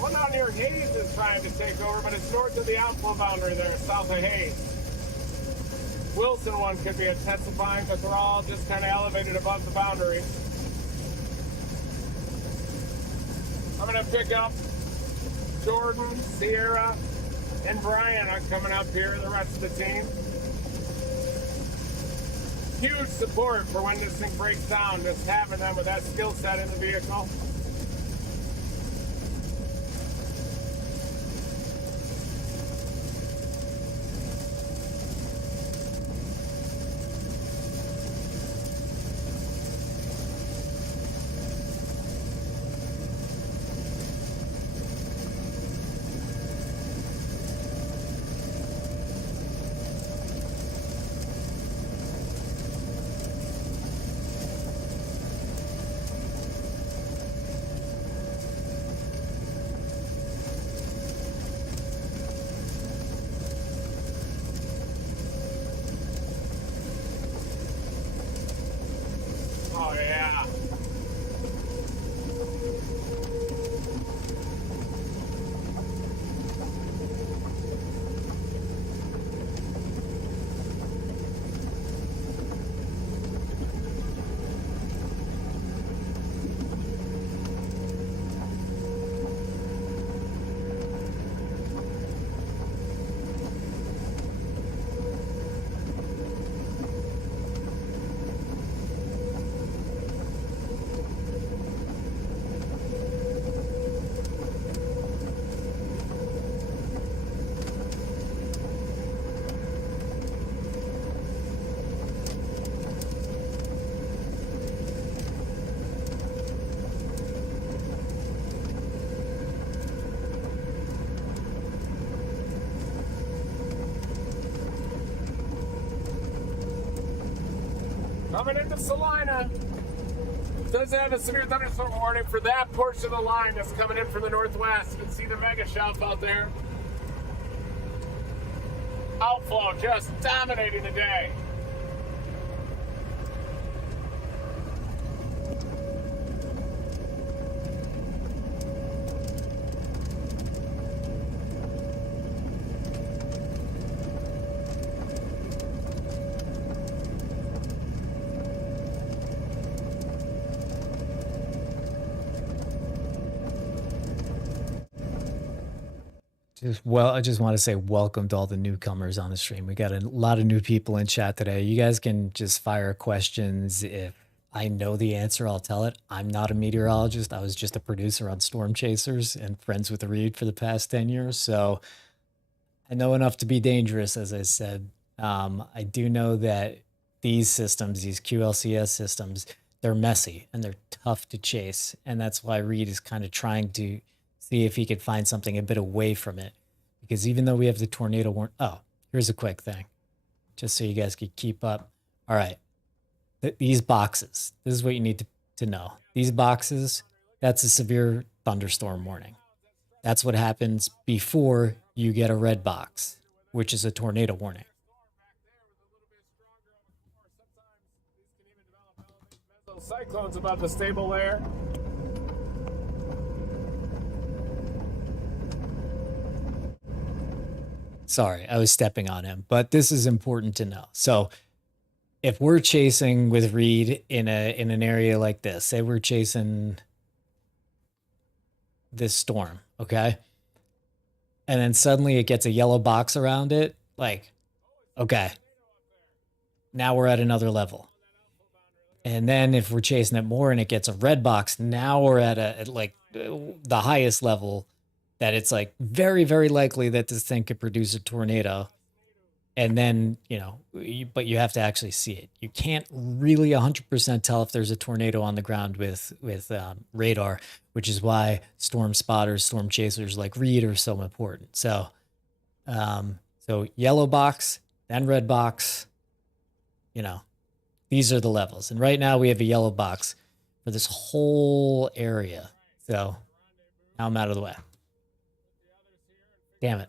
One out near Hayes is trying to take over, but it's north of the outflow boundary there, south of Hayes. Wilson one could be intensifying, but they're all just kind of elevated above the boundary. I'm going to pick up Jordan, Sierra, and Brian are coming up here, the rest of the team. Huge support for when this thing breaks down, just having them with that skill set in the vehicle. Oh, yeah. Coming into Salina. Does have a severe thunderstorm warning for that portion of the line that's coming in from the northwest. You can see the mega shelf out there. Outflow just dominating the day. I just want to say welcome to all the newcomers on the stream. We got a lot of new people in chat today. You guys can just fire questions. If I know the answer, I'll tell it. I'm not a meteorologist. I was just a producer on Storm Chasers and friends with Reed for the past 10 years. So I know enough to be dangerous, as I said. I do know that these systems, these QLCS systems, they're messy and they're tough to chase. And that's why Reed is kind of trying to see if he could find something a bit away from it. Because even though we have the tornado warn, oh, here's a quick thing, just so you guys could keep up. All right, these boxes, this is what you need to know. These boxes, that's a severe thunderstorm warning. That's what happens before you get a red box, which is a tornado warning. Cyclone's about to stable there. Sorry, I was stepping on him, but this is important to know. So if we're chasing with Reed in an area like this, say we're chasing this storm, okay? And then suddenly it gets a yellow box around it, like, okay, now we're at another level. And then if we're chasing it more and it gets a red box, now we're at like the highest level that it's like very, very likely that this thing could produce a tornado. And then, you know, but you have to actually see it. You can't really 100% tell if there's a tornado on the ground with radar, which is why storm spotters, storm chasers like Reed are so important. So, so yellow box, then red box, you know, these are the levels. And right now we have a yellow box for this whole area. So now I'm out of the way. Damn it.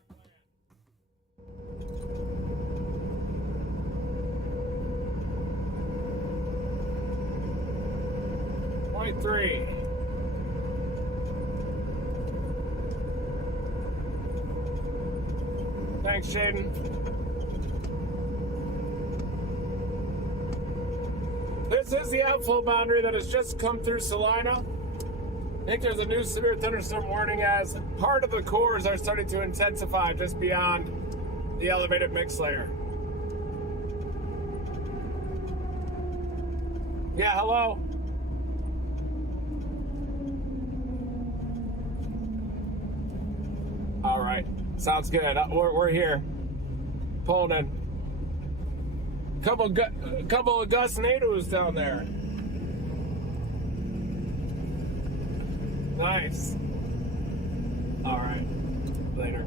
Point 3. Thanks, Shaden. This is the outflow boundary that has just come through Salina. I think there's a new severe thunderstorm warning as part of the cores are starting to intensify just beyond the elevated mix layer. Yeah, hello. All right, sounds good. We're here, pulling in. Couple of gusts down there. Nice. All right. Later.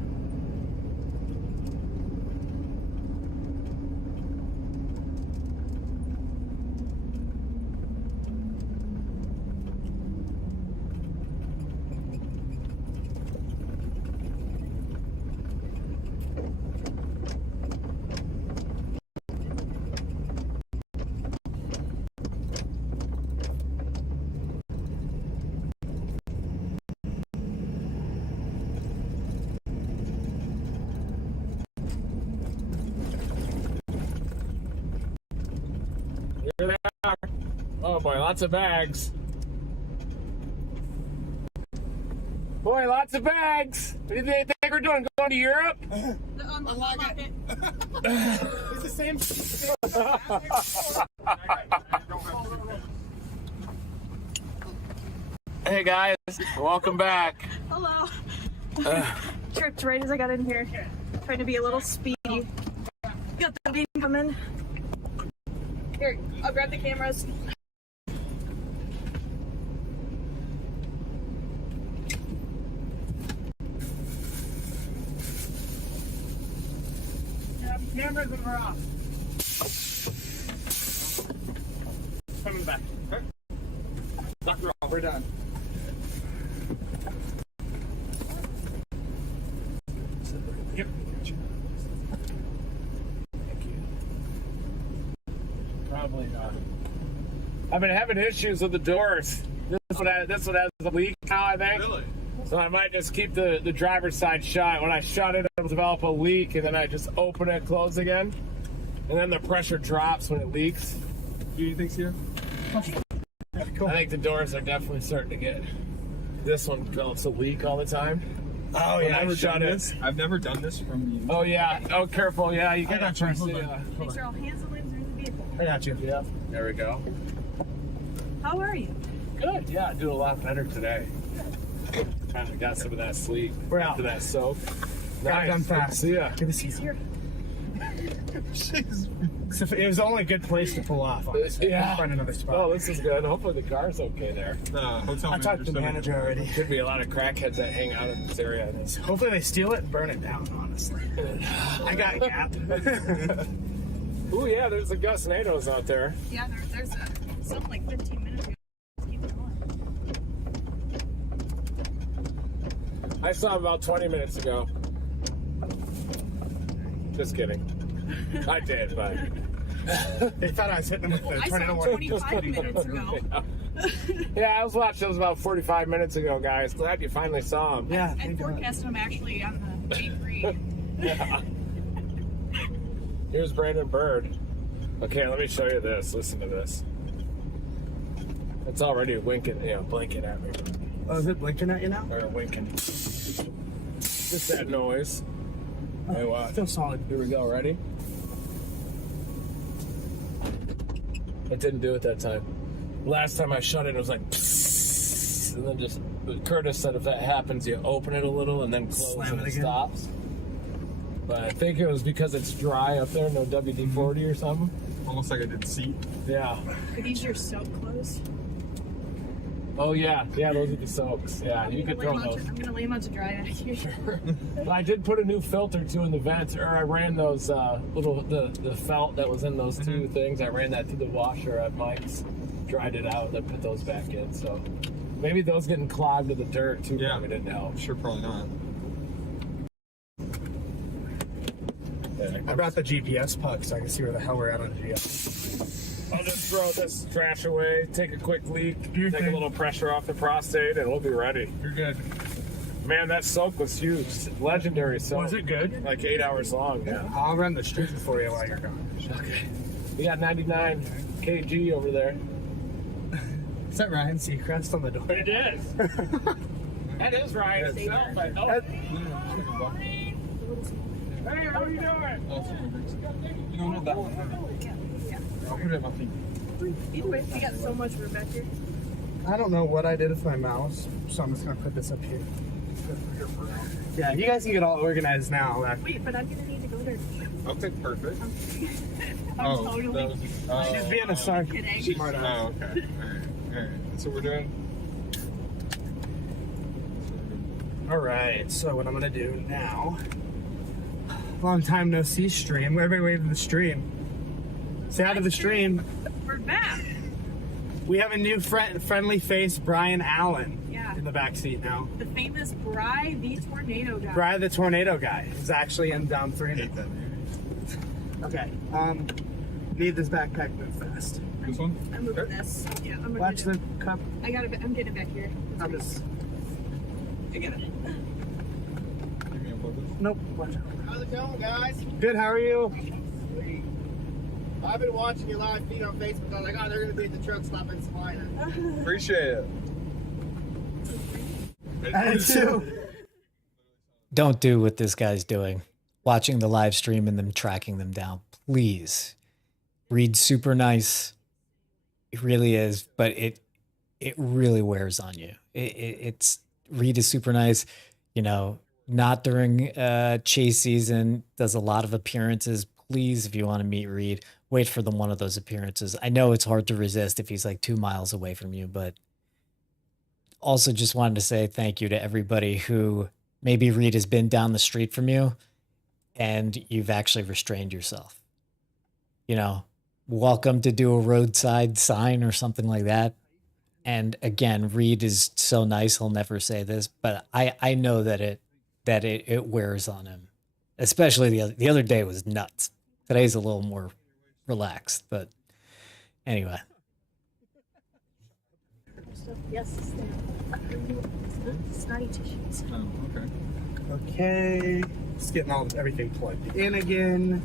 Here they are. Oh boy, lots of bags. Boy, lots of bags. What do you think we're doing? Going to Europe? It's the same. Hey guys, welcome back. Hello. Tripped right as I got in here. Trying to be a little speedy. Got the beam coming. Here, I'll grab the cameras. Cameras and we're off. Coming back. Okay. Doctor off. We're done. Yep. Thank you. Probably not. I've been having issues with the doors. This one has a leak now, I think. Really? So I might just keep the driver's side shut. When I shut it, it'll develop a leak, and then I just open it, close again, and then the pressure drops when it leaks. Do you think so? I think the doors are definitely starting to get. This one develops a leak all the time. Oh yeah, I shut it. I've never done this from you. Oh yeah. Oh, careful. Yeah, you gotta got you. press the. Make sure all hands and limbs are in the vehicle. I got you. Yeah. There we go. How are you? Good. Yeah, doing a lot better today. Kind of got some of that sleep. We're after out. that soak. Nice. I'm fast. See ya. Good to see He's you. here. It was the only good place to pull off, honestly. Yeah. Find another spot. Oh, this is good. Hopefully the car's okay there. Hotel I talked to the manager already. Could be a lot of crackheads that hang out in this area. Hopefully they steal it and burn it down, honestly. I got gap. Ooh, yeah, there's the Gus NATOs out there. Yeah, there's something like 15 minutes ago. Let's keep it going. I saw him about 20 minutes ago. Just kidding. I did, but They thought I was hitting them with the I saw tornado him warning. 25 minutes ago. yeah, I was watching those about 45 minutes ago, guys. Glad you finally saw him. Yeah, I forecasted him actually on the J3. Yeah. Here's Brandon Bird. Okay, let me show you this. Listen to this. It's already winking, blinking at me. Oh, is it blinking at you now? Or winking. Just that noise. Hey, what? Still solid. Here we go. Ready? It didn't do it that time. Last time I shut it, it was like, psst, and then just. Curtis said if that happens, you open it a little and then close Slam and it it again. stops. But I think it was because it's dry up there, no WD-40 or something. Almost like I did seat. Yeah. Are these your soak clothes? Oh yeah, those are the soaks. Yeah, you could throw those. I'm gonna lay them out to dry out here. But I did put a new filter too in the vents, or I ran those the felt that was in those two things. I ran that through the washer at Mike's, dried it out, and then put those back in. So maybe those getting clogged to the dirt too. Yeah. Probably didn't help. Sure, probably not. I brought the GPS puck so I can see where the hell we're at on GPS. I'll just throw this trash away, take a quick leak, Do your take a thing. little pressure off the prostate, and we'll be ready. You're good. Man, that soak was huge. Legendary soak. Was it good? Like 8 hours long, yeah. I'll run the street for you while you're gone. Okay. We got 99 kg over there. Is that Ryan Seacrest on the door? It is. That is Ryan itself. I know. Hey, how are you doing? You don't know that one, huh? I'll put it at my feet. Either way, we got so much room back here. I don't know what I did with my mouse, so I'm just gonna put this up here. Yeah, you guys can get all organized now. Wait, but I'm gonna need to go there. Okay, perfect. I'm totally that was, She's being a son. kidding. Smart ass. Oh, okay. Alright. That's what we're doing. Alright, so what I'm gonna do now. Long time no see stream. Everybody wave to the stream. Say hi to the stream. We're back. We have a new friendly face, Brian Allen, Yeah. in the back seat now. The famous Bry the Tornado guy. Brian the Tornado guy is actually in down 3 Hate now. that. Okay, need this backpack move fast. This one? I'm moving this. Yeah, I'm gonna Watch do the cup. I'm getting it back here. I'm just. I get it. Give me a focus. Nope. Watch out. How's it going, guys? Good. How are you? I've been watching your live feed on Facebook. I was like, oh, they're going to be at the truck stop in Salina. Appreciate it. I too. Don't do what this guy's doing. Watching the live stream and them tracking them down. Please. Reed's super nice. It really is, but it really wears on you. It's Reed is super nice, not during chase season, does a lot of appearances. Please, if you want to meet Reed, wait for one of those appearances. I know it's hard to resist if he's like 2 miles away from you, but also just wanted to say thank you to everybody who maybe Reed has been down the street from you and you've actually restrained yourself. Welcome to do a roadside sign or something like that. And again, Reed is so nice, he'll never say this, but I know that it wears on him. Especially the other day was nuts. Today's a little more relaxed, but anyway. Yes, snotty tissues. Oh, okay. Okay. Just getting everything plugged in again.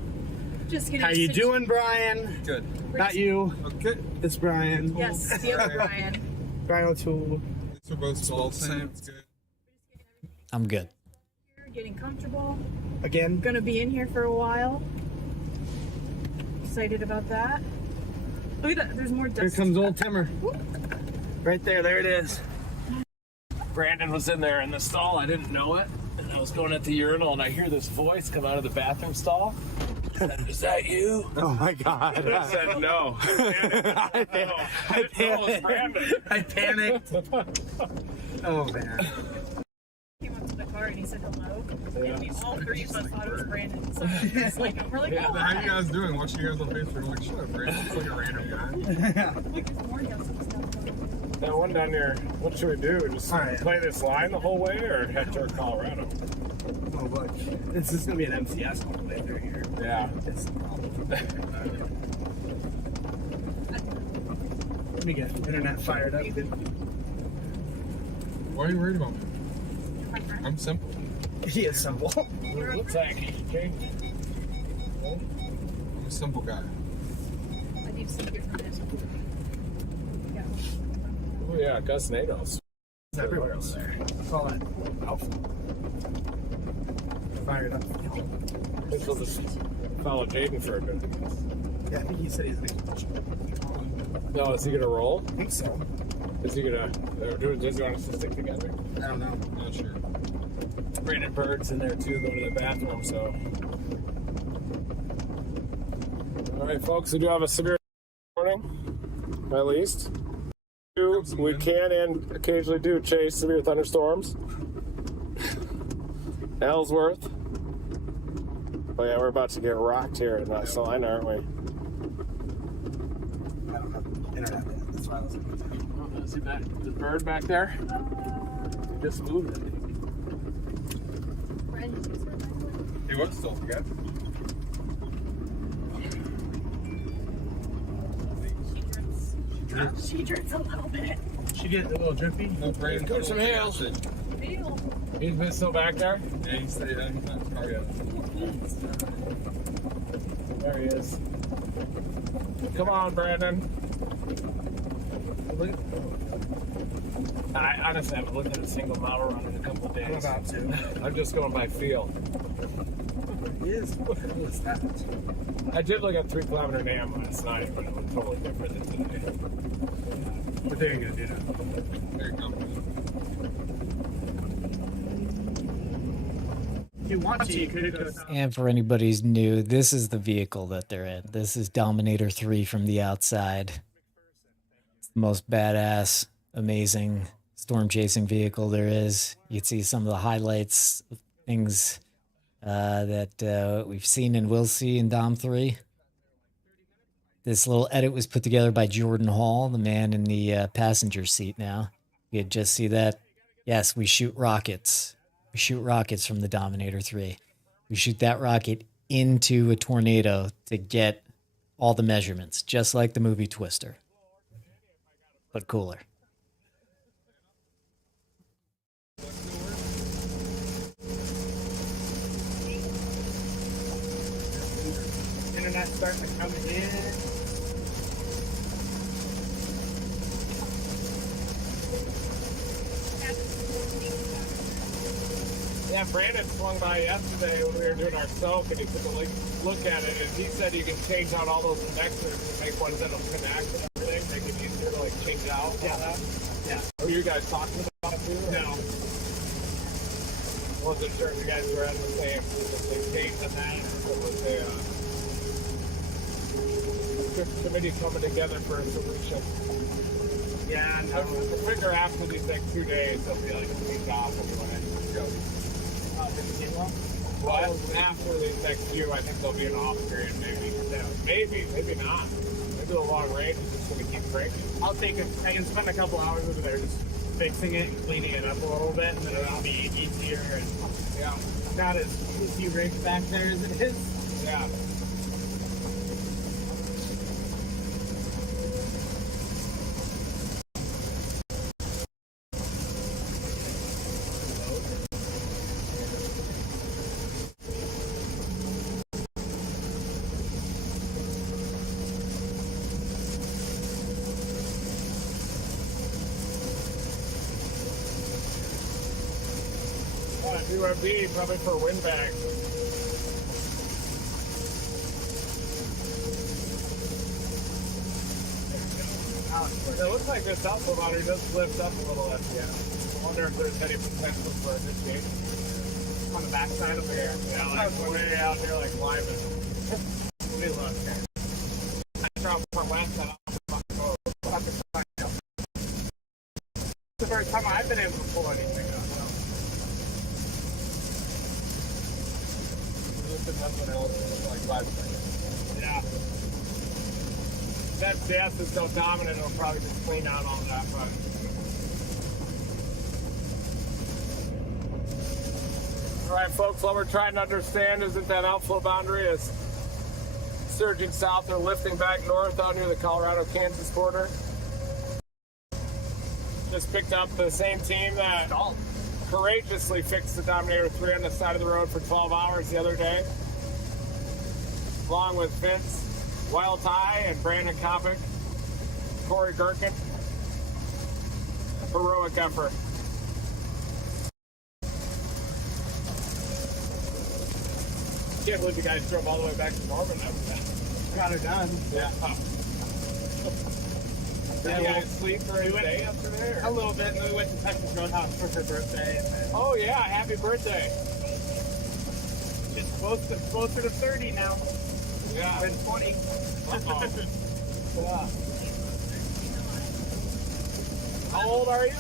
Just getting How you six- doing, Brian? Good. Not you. Okay. It's Brian. Yes, the other Brian. Brian O'Toole. These are both all the same. It's good. I'm good. We're getting comfortable. Again. Gonna be in here for a while. Excited about that. Look at that. There's more dust. Here comes old Timmer. Right there. There it is. Brandon was in there in the stall. I didn't know it. And I was going at the urinal and I hear this voice come out of the bathroom stall. Said, is that you? Oh my god. I said no. I panicked. Oh man. He went to the car and he said hello. And we all three of us thought it was Brandon. So it's like, we're like, oh, How you guys doing? Watching you guys on Facebook, I'm like, shut up, Brandon. It's like a random guy. like this morning I was some stuff. That one down there, what should we do? Just All right. play this line the whole way or head toward Colorado? Oh look. This is gonna be an MCS all the way through here. Yeah. It's the problem. Let me get the internet fired up. Why are you worried about me? I'm simple. He is simple. What tank you should change? I'm a simple guy. I need to see it from this. Yeah. Oh yeah, Gus Nados. It's everywhere else there. Call that Outflow. Fired up. I think we'll just follow Jaden for a bit. Yeah, I think he said he's gonna. No, is he gonna roll? I think so. Is he gonna does he want us to stick together? I don't know. Not sure. Brandon Bird's in there too, going to the bathroom, so. Alright folks, we do have a severe warning, at least. We can and occasionally do chase severe thunderstorms. Ellsworth. Oh yeah, we're about to get rocked here in Salina, aren't we? I don't have internet yet. That's why I was looking. Oh, see that the bird back there? He just moved it. Hey, what's still good? She drips a little bit. She get a little drippy. No, Brandon. Go some hail. Feel. He's been still back there? Yeah, he stayed in. Oh, yeah. There he is. Come on, Brandon. I honestly haven't looked at a single mile run in a couple of days. I'm about to. I'm just going by feel. He is. What is that? I did look at 3 kilometer NAM last night, but it was totally different than today. But they're gonna do that. Very confident. If you want to, you could go south. And for anybody who's new, this is the vehicle that they're in. This is Dominator 3 from the outside. It's the most badass, amazing storm chasing vehicle there is. You can see some of the highlights, things that we've seen and will see in Dom 3. This little edit was put together by Jordan Hall, the man in the passenger seat now. You could just see that. Yes, we shoot rockets. We shoot rockets from the Dominator 3. We shoot that rocket into a tornado to get all the measurements, just like the movie Twister, but cooler. Internet starting to come in. Yeah, Brandon swung by yesterday when we were doing our soak, and he took a look at it, and he said you can change out all those connectors and make ones that'll connect and everything, make it easier to like change out. Yeah. Yeah. Were you guys talking about it too? No. Wasn't sure if you guys were at the same stage on that, or was a committee coming together for a solution. Yeah, I figure after these next 2 days, they'll be like a week off anyway. What? After these next few, I think there'll be an off period, maybe. Maybe not. Maybe the long range is just going to keep breaking. I can spend a couple hours over there just fixing it and cleaning it up a little bit, and then it'll be easier and Yeah. not as easy rigged back there as it is. Yeah. UMB probably for windbags. It looks like this outflow boundary does lift up a little at the end. I wonder if there's any potential for a good game On the backside of there. Yeah, like way out here, like Lyman. Let me look here. I drove from last time. It's the first time I've been able to pull anything up. Nothing else for like 5 seconds. Yeah. That death is so dominant, it'll probably just clean out all that, but. Alright, folks, what we're trying to understand is that that outflow boundary is surging south or lifting back north out near the Colorado-Kansas border. Just picked up the same team that courageously fixed the Dominator 3 on the side of the road for 12 hours the other day, along with Vince, Wild Tie, and Brandon Kopic, Corey Gherkin. Heroic effort. Can't believe you guys drove all the way back to Norman after that. Got it done. Yeah. Did you guys sleep for a day after there? A little bit, and then we went to Texas Roadhouse for her birthday. And then Oh yeah, happy birthday. just closer to 30 now. Yeah. Been 20. Yeah. How old are you?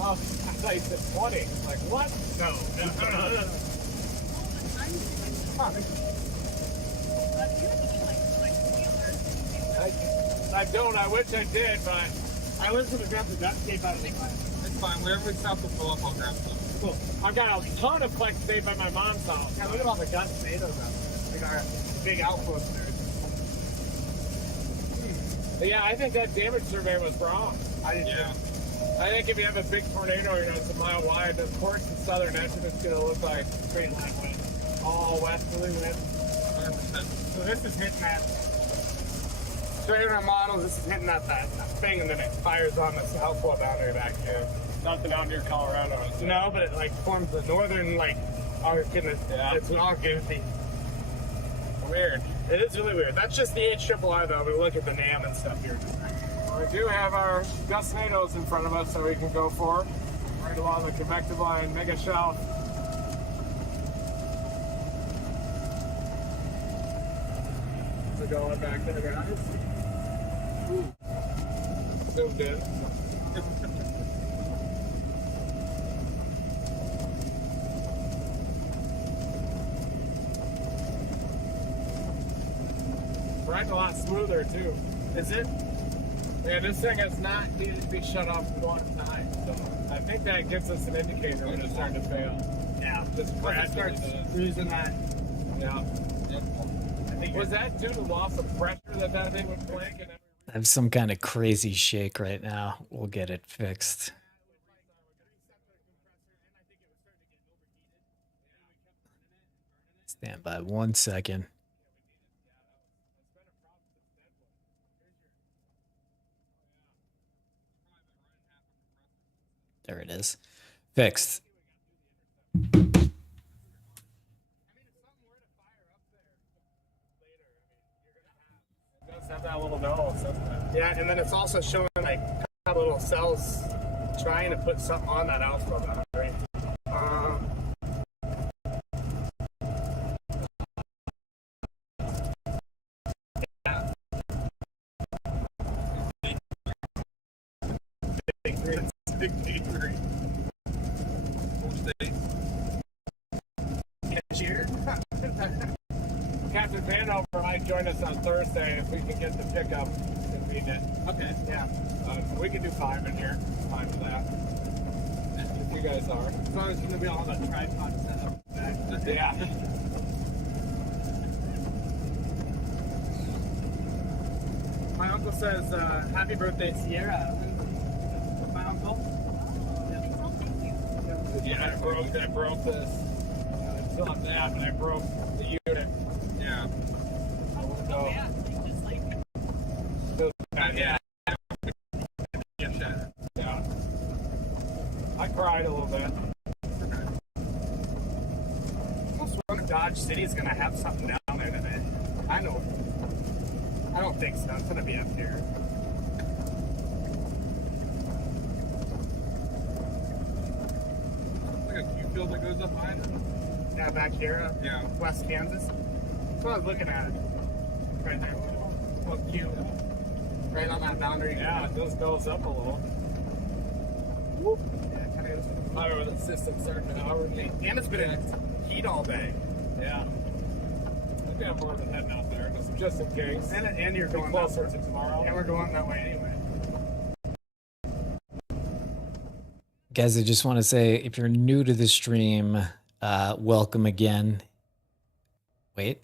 Oh, I thought you said 20. Like, what? No. I don't. I wish I did, but I was going to grab the duct tape out of the car. It's fine. Wherever we stop to pull up, I'll grab some. Cool. I've got a ton of flex tape at my mom's house. Yeah, look at all the gun tomatoes out there. Like our big outflow there. But yeah, I think that damage survey was wrong. Yeah. I think if you have a big tornado, you know, it's a mile wide, the course and southern edge of it's going to look like Straight line wind. all westerly wind. 100%. So this is hitting that. Straight in our models, this is hitting that thing, and then it fires on this outflow boundary back here. Nothing out near Colorado. Is it? No, but it like forms the northern, like, oh goodness, Yeah. it's all goofy. Weird. It is really weird. That's just the HIII though. We look at the NAM and stuff here. We do have our Gustnados in front of us that we can go for. Right along the convective line, mega shelf. How's it going back there, guys? Ooh. Zoomed in. Riding a lot smoother too. Is it? Man, this thing has not needed to be shut off one time. So I think that gives us an indicator when it's starting to fail. Yeah. Just Where it gradually starts does. losing that. Yeah. I think Was that due to loss of pressure that thing would blink and every I have some kind of crazy shake right now. We'll get it fixed. Stand by 1 second. There it is. Fixed. does have that little nose, doesn't it? Yeah, and then it's also showing like little cells trying to put something on that outflow boundary. Yeah. Big D3. Cheers. Captain Vanover might join us on Thursday if we can get the pickup convenient. Okay, yeah. So we can do 5 in here. Fine with that. If you guys are. As long as you're gonna be on the tripod set up back. Yeah. My uncle says, happy birthday, Sierra. My uncle. Yeah, I broke this. I still have that, and I broke the unit. Yeah. So, Yeah. yeah. I cried a little bit. I almost wonder if Dodge City is gonna have something down there today. I know. I don't think so. It's gonna be up here. field that goes up behind it? Yeah, back here, Yeah. West Kansas. That's what I was looking at. Right there, little cube. Right on that boundary. Yeah, it does nose up a little. Yeah, kind of goes. I remember the system starting an hour. And it's been in heat all day. Yeah. Maybe I'm more than heading out there, just in case. And you're going closer that to way. tomorrow. And we're going that way anyway. Guys, I just want to say, if you're new to the stream, welcome again. Wait.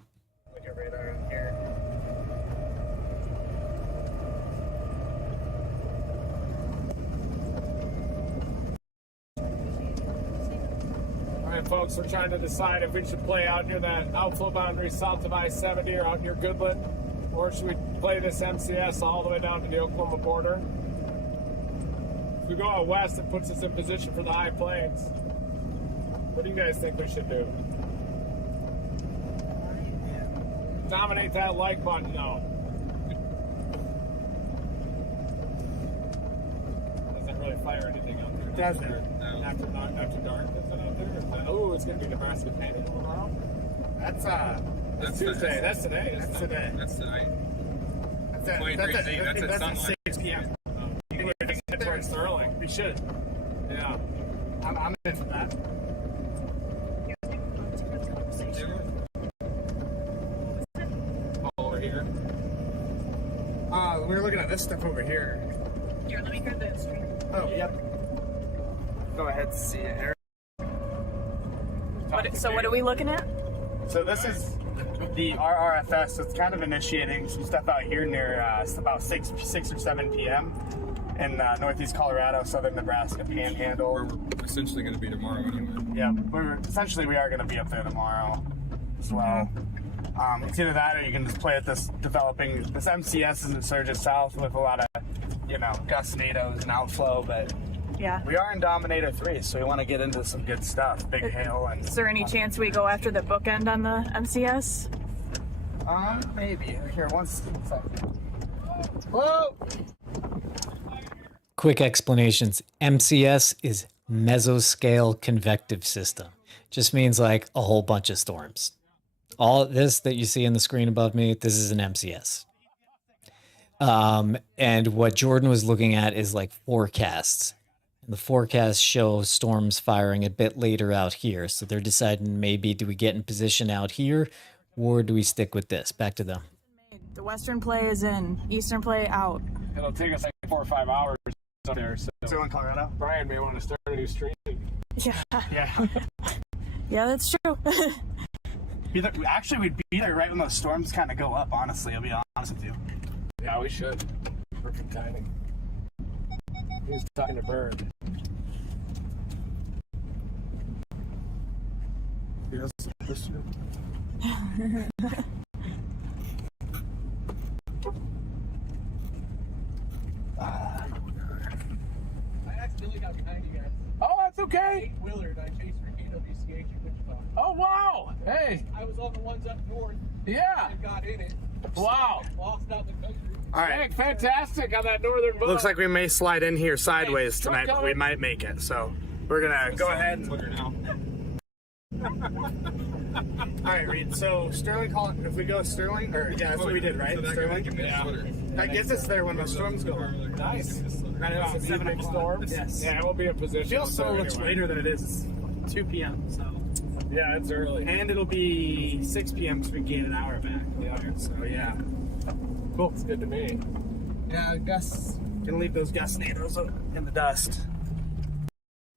Look at radar in here. All right, folks, we're trying to decide if we should play out near that outflow boundary south of I-70 or out near Goodland, or should we play this MCS all the way down to the Oklahoma border? If we go out west, it puts us in position for the high plains. What do you guys think we should do? Dominate that like button, though. Doesn't really fire anything out there. Does it? After dark, is it out there? Oh, it's going to be Nebraska Panhandle tomorrow. That's Tuesday. That's today. That's today. That's tonight. That's at 23Z, that's at sunlight. 6 p.m. You think we should toward Sterling? We should. Yeah. I'm in for that. Over here. We were looking at this stuff over here. Here, let me grab the screen. Oh, yep. Go ahead and see it here. So what are we looking at? So this is the RRFS. So it's kind of initiating some stuff out here near it's about 6 or 7 p.m. in northeast Colorado, southern Nebraska Panhandle. We're essentially going to be tomorrow anyway. Yeah, we are going to be up there tomorrow as well. It's either that or you can just play at this MCS in the Surges South with a lot of, gust nados and outflow, but Yeah. we are in Dominator 3, so we want to get into some good stuff. Big hail and... Is there any chance we go after the bookend on the MCS? Maybe. Here, one second. Whoa! Quick explanations. MCS is mesoscale convective system. Just means like a whole bunch of storms. All this that you see on the screen above me, this is an MCS. And what Jordan was looking at is like forecasts. And the forecasts show storms firing a bit later out here. So they're deciding maybe do we get in position out here or do we stick with this? Back to them. The western play is in, eastern play out. It'll take us like 4 or 5 hours up there. So So in Colorado? Brian may want to start a new stream. Yeah. Yeah. Yeah, that's true. Actually, we'd be there right when those storms kind of go up, honestly. I'll be honest with you. Yeah, we should. Perfect timing. He was talking to Bird. Yes, this year. I accidentally got behind you guys. Oh, that's okay. Willard, I chased for KWCH in Wichita. Oh, wow. Hey. I was on the ones up north Yeah. and got in it. Wow. Lost out the country. All right. Hey, fantastic on that northern boat. Looks like we may slide in here sideways Hey, tonight, don't but we go- might make it. So we're going to go ahead and... Twitter now. All right, Reed. So Sterling, if we go Sterling, or yeah, that's what we did, right? So that Sterling. can make Twitter. That gets us there when the storms go. Nice. Right about 7 Evening o'clock. storms? Yes. Yeah, we'll be in position. It feels so anyway. much later than it is. It's 2 p.m. So, Yeah, it's early. and it'll be 6 p.m. because we gain an hour back. Yeah. So yeah. Cool. It's good to me. Yeah, Gus. Gonna leave those Gus nados in the dust.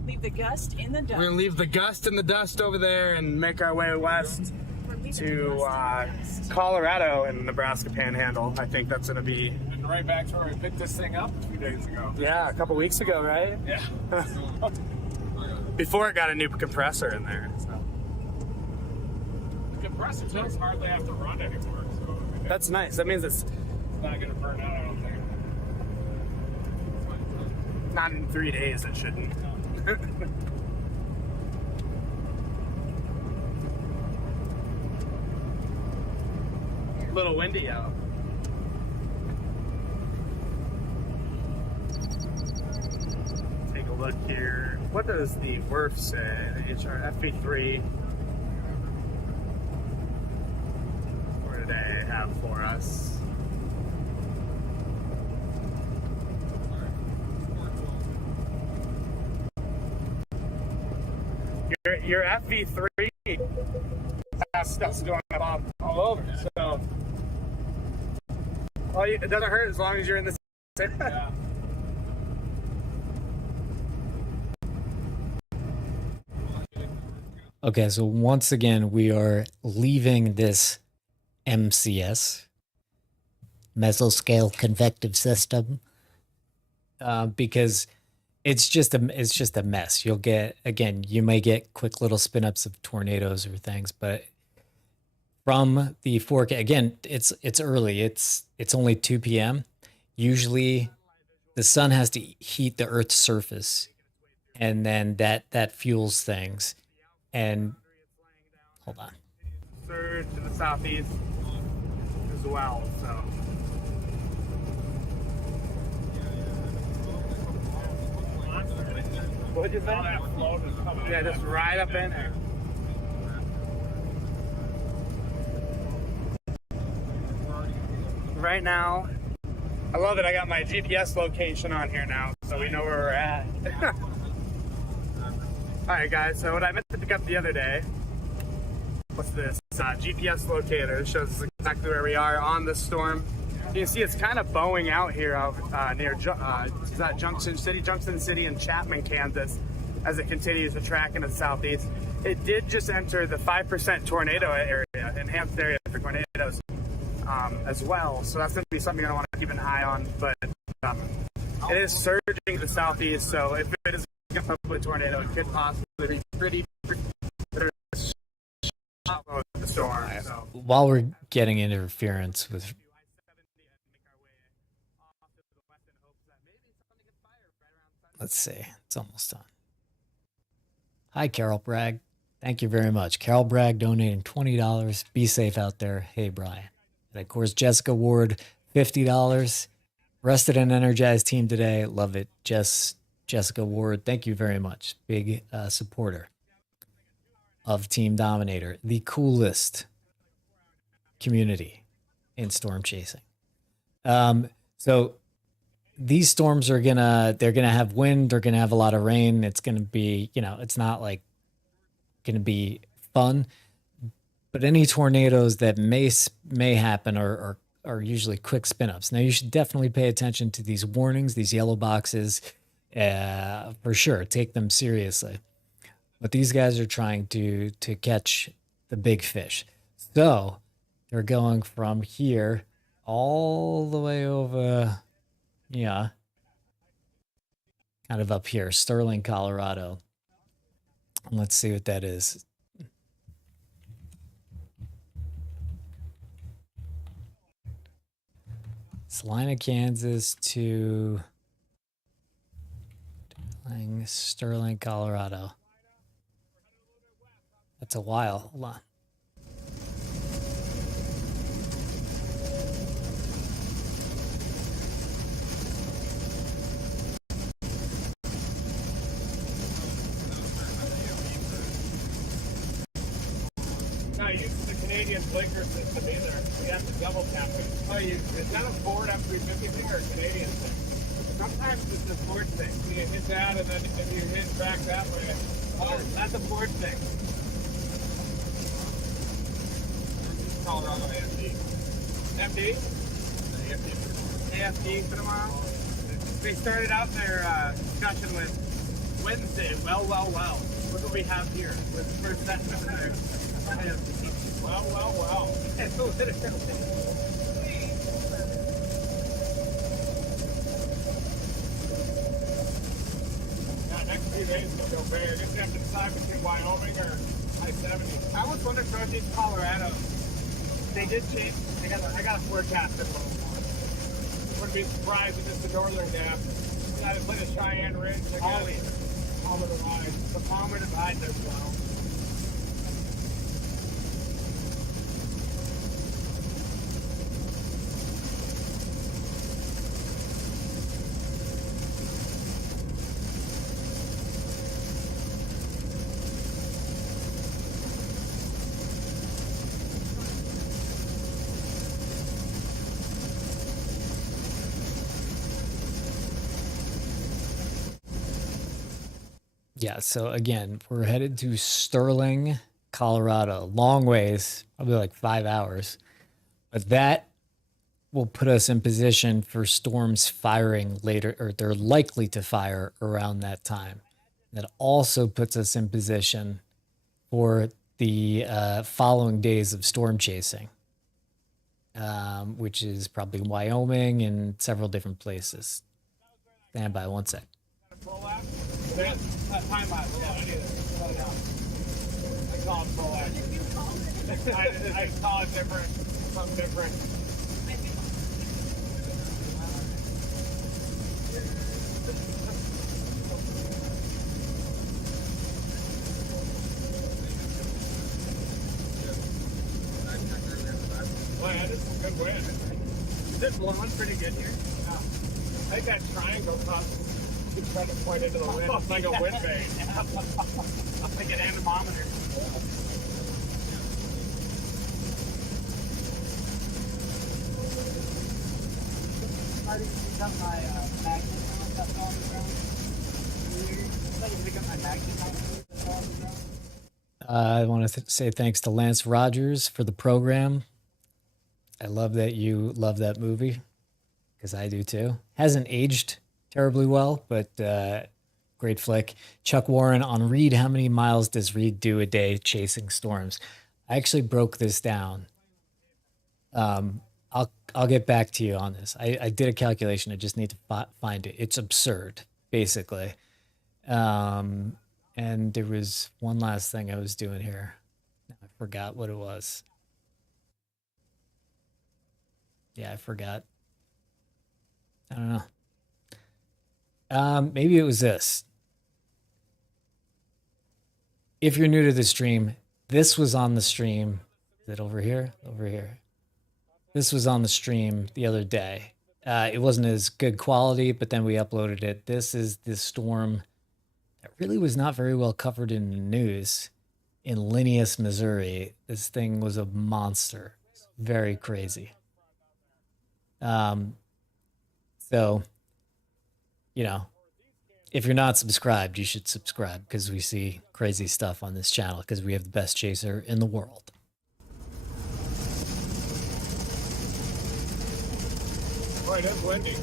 Leave the gust in the We're dust. gonna leave the gust in the dust over there and make our way west to Colorado and Nebraska Panhandle. I think that's gonna be, And right back to where we picked this thing up a few days ago. yeah, a couple weeks ago, right? Yeah. Before it got a new compressor in there. So. The compressor does hardly have to run anymore, so I mean, That's nice. That means it's not going to burn out, I don't think. not in 3 days. It shouldn't. A little windy out. Take a look here. What does the WRF say? The HR FP3 for today have for us? Your FV3 has stuff's going up all over, so it doesn't hurt as long as you're in the city. Yeah. Okay, so once again, we are leaving this MCS, mesoscale convective system, because it's just a mess. You'll get, again, you may get quick little spin ups of tornadoes or things, but from the forecast, again, it's early. It's only 2 p.m. Usually, the sun has to heat the Earth's surface, and then that fuels things. And hold on. Surge to the southeast as well. So. What'd you say? Yeah, just right up in there. Right now, I love it. I got my GPS location on here now, so we know where we're at. All right, guys. So what I meant to pick up the other day, what's this? GPS locator. It shows us exactly where we are on the storm. You can see it's kind of bowing out here near Junction City in Chapman, Kansas, as it continues to track into the southeast. It did just enter the 5% tornado area, enhanced area for tornadoes as well. So that's going to be something I want to keep an eye on. But it is surging to the southeast, so if it is a tornado, it could possibly be pretty the storm. So. While we're getting interference with, let's see, it's almost done. Hi, Carol Bragg. Thank you very much. Carol Bragg donating $20. Be safe out there. Hey, Brian. And of course, Jessica Ward, $50. Rested and energized team today. Love it. Jessica Ward, thank you very much. Big supporter of Team Dominator, the coolest community in storm chasing. So these storms are they're gonna have wind, they're gonna have a lot of rain. It's gonna be, it's not like gonna be fun, but any tornadoes that may happen are usually quick spin ups. Now you should definitely pay attention to these warnings, these yellow boxes. For sure, take them seriously. But these guys are trying to catch the big fish. So they're going from here all the way over, kind of up here, Sterling, Colorado. Let's see what that is. Salina, Kansas to Sterling, Colorado. That's a while. Hold on. Not using the Canadian blinker system either. We have to double tap it. Is that a Ford F350 thing or a Canadian thing? Sometimes it's a Ford thing. You hit that and then if you hit back that way. Oh, that's a Ford thing. Colorado AFD. MD? AFD for tomorrow? They started out their discussion with Wednesday. Well. Look what we have here. With the first session there. Well. Next few days will go big. I guess you have to decide between Wyoming or I-70. I almost wonder Northeast Colorado. They did change. I got a forecast a little more. Wouldn't be surprised if it's the northern gap. Decided to put a Cheyenne Ridge. Palmer Divide. The Palmer Divide does well. Yeah, so again, we're headed to Sterling, Colorado. Long ways, probably like 5 hours. But that will put us in position for storms firing later, or they're likely to fire around that time. That also puts us in position for the following days of storm chasing, which is probably Wyoming and several different places. Stand by 1 sec. Full lap? Time lapse, yeah, I do that. I call it full lap. I call it different, something different. Well, yeah, this is a good win. This one pretty good here. Yeah. I think that triangle keeps trying to point into the wind. It's like a wind vane. Like an anemometer. I didn't pick up my magnet that's on the ground. I didn't pick up my magnet that's on the ground. I want to say thanks to Lance Rogers for the program. I love that you love that movie, because I do too. Hasn't aged terribly well, but great flick. Chuck Warren on Reed. How many miles does Reed do a day chasing storms? I actually broke this down. I'll get back to you on this. I did a calculation. I just need to find it. It's absurd, basically. And there was one last thing I was doing here. I forgot what it was. Yeah, I forgot. I don't know. Maybe it was this. If you're new to the stream, this was on the stream. Is it over here? Over here. This was on the stream the other day. It wasn't as good quality, but then we uploaded it. This is the storm that really was not very well covered in the news in Linneus, Missouri. This thing was a monster. It's very crazy. So, you know, if you're not subscribed, you should subscribe, because we see crazy stuff on this channel, because we have the best chaser in the world. Boy, it is windy.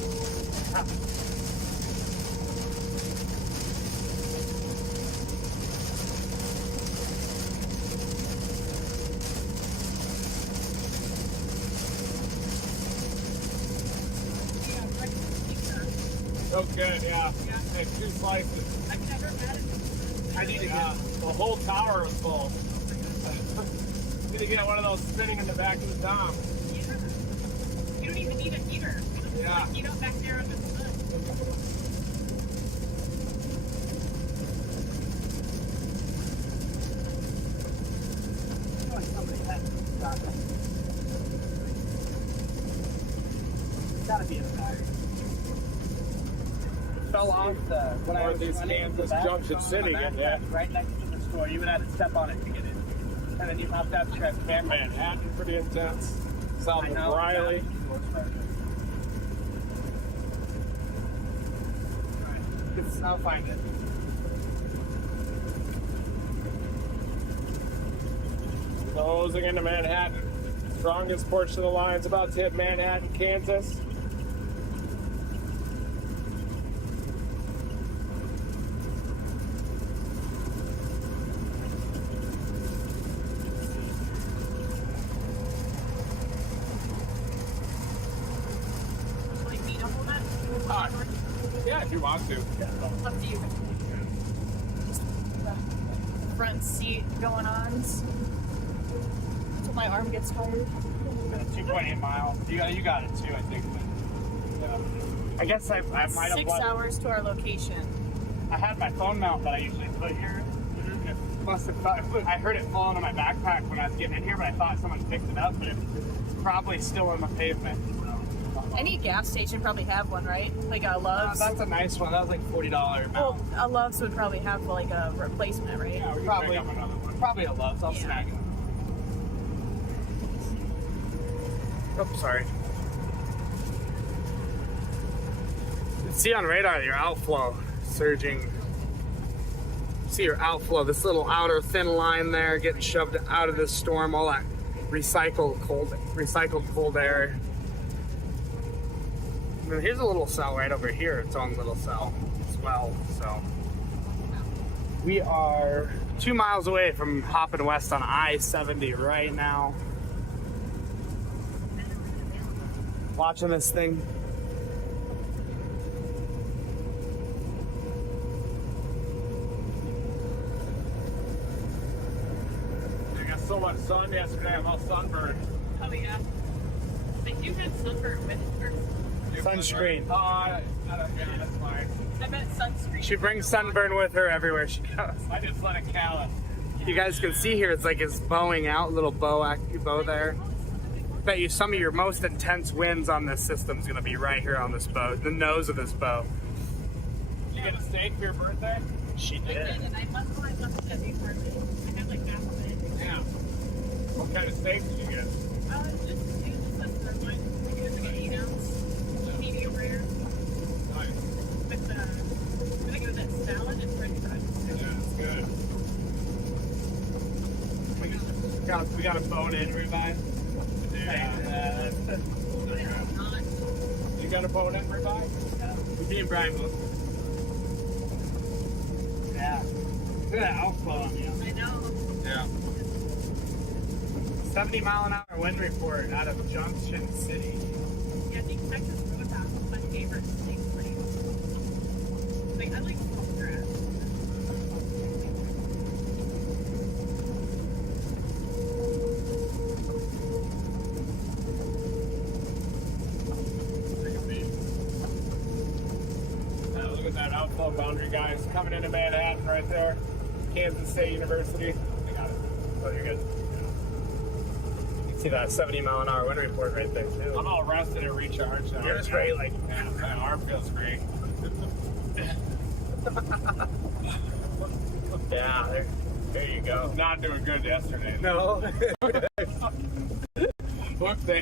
So good, yeah. I had 2 slices. I've never had it. I need to get the whole tower is full. Need to get one of those spinning in the back of the dom. You don't even need a heater. Yeah. Heat up back there on the sun. Somebody had got it. It's gotta be in the bag. Fell off when I was Northeast running Kansas, the back Junction from City, the back, yeah. right next to the store. You would have to step on it to get in. And then you have to have to grab camera. Manhattan, pretty intense. South of Riley. I'll find it. Closing into Manhattan. Strongest portion of the line's about to hit Manhattan, Kansas. Yeah, if you want to. Up to you. Front seat going on until my arm gets tired. 2.8 miles. You got it too, I think. But, yeah. I guess I might have 6 hours to our location. I had my phone mount that I usually put here. I heard it falling on my backpack when I was getting in here, but I thought someone picked it up, but it's probably still on the pavement. Any gas station probably have one, right? Like a Love's. That's a nice one. That was like $40 Well, mount. a Love's would probably have like a replacement, right? Yeah, we can Probably. pick up another one. Probably a Love's. I'll snag it. Oh, sorry. You can see on radar your outflow surging See your outflow, this little outer thin line there getting shoved out of this storm, all that recycled cold air. And then here's a little cell right over here, its own little cell as well. So we are 2 miles away from hopping west on I-70 right now. Watching this thing. I got so much sun yesterday, I'm all sunburned. Oh yeah. Like you had sunburn with her. Sunscreen. I don't, yeah, that's fine. I meant sunscreen. She brings sunburn with her everywhere she goes. I just let it callus. You guys can see here, it's like it's bowing out, little bow there. Bet you some of your most intense winds on this system is going to be right here on this boat, the nose of this boat. Did you get a steak for your birthday? She I did, and I must have been perfect. I had like half of it. Yeah. What kind of steak did you get? Just a sirloin. It was like an 8-ounce medium rare. Nice. With I'm gonna go with that salad and french fries. Yeah, it's good. We got a bone in, everybody. Yeah. You got a bone in ribeye? Me and Brian both. Yeah. Look at that outflow on you. I know. Yeah. 70-mile-an-hour wind report out of Junction City. Yeah, I think Texas Roadhouse is my favorite steak place. Like I like salt grass. Look at that outflow boundary, guys. Coming into Manhattan right there. Kansas State University. I got it. Oh, you're good. See that 70-mile-an-hour wind report right there, too. I'm all rested and recharged now. You're just ready, like, Yeah, my arm feels great. yeah, there you go. Not doing good yesterday. No. Look, we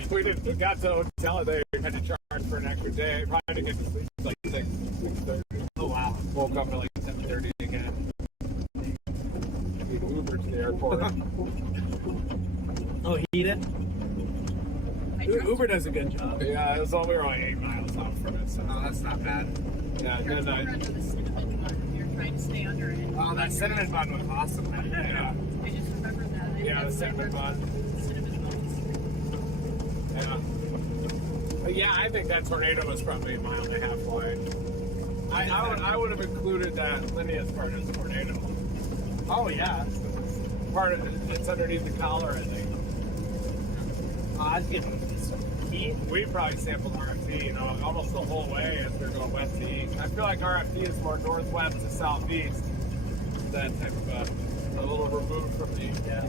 got to the hotel. They had to charge for an extra day. Probably didn't get to sleep like 6:30. Oh, wow. Woke up at like 7:30 again. We Ubered to the airport. Oh, he did? Uber does a good job. Yeah, it was all, we were only 8 miles out from it, so Oh, that's not bad. yeah, good night. The cinnamon bun. You're trying to stay under it. Oh, that cinnamon bun was awesome. Yeah, I just remember that. yeah, the cinnamon bun. Cinnamon buns. Yeah. But yeah, I think that tornado was probably 1.5 miles wide. I would have included that lineage part as a tornado. Oh, yeah. Part of it's underneath the collar, I think. I was getting heat. We probably sampled RFD, you know, almost the whole way as we're going west to east. I feel like RFD is more northwest to southeast. That type of a little removed from the Yeah.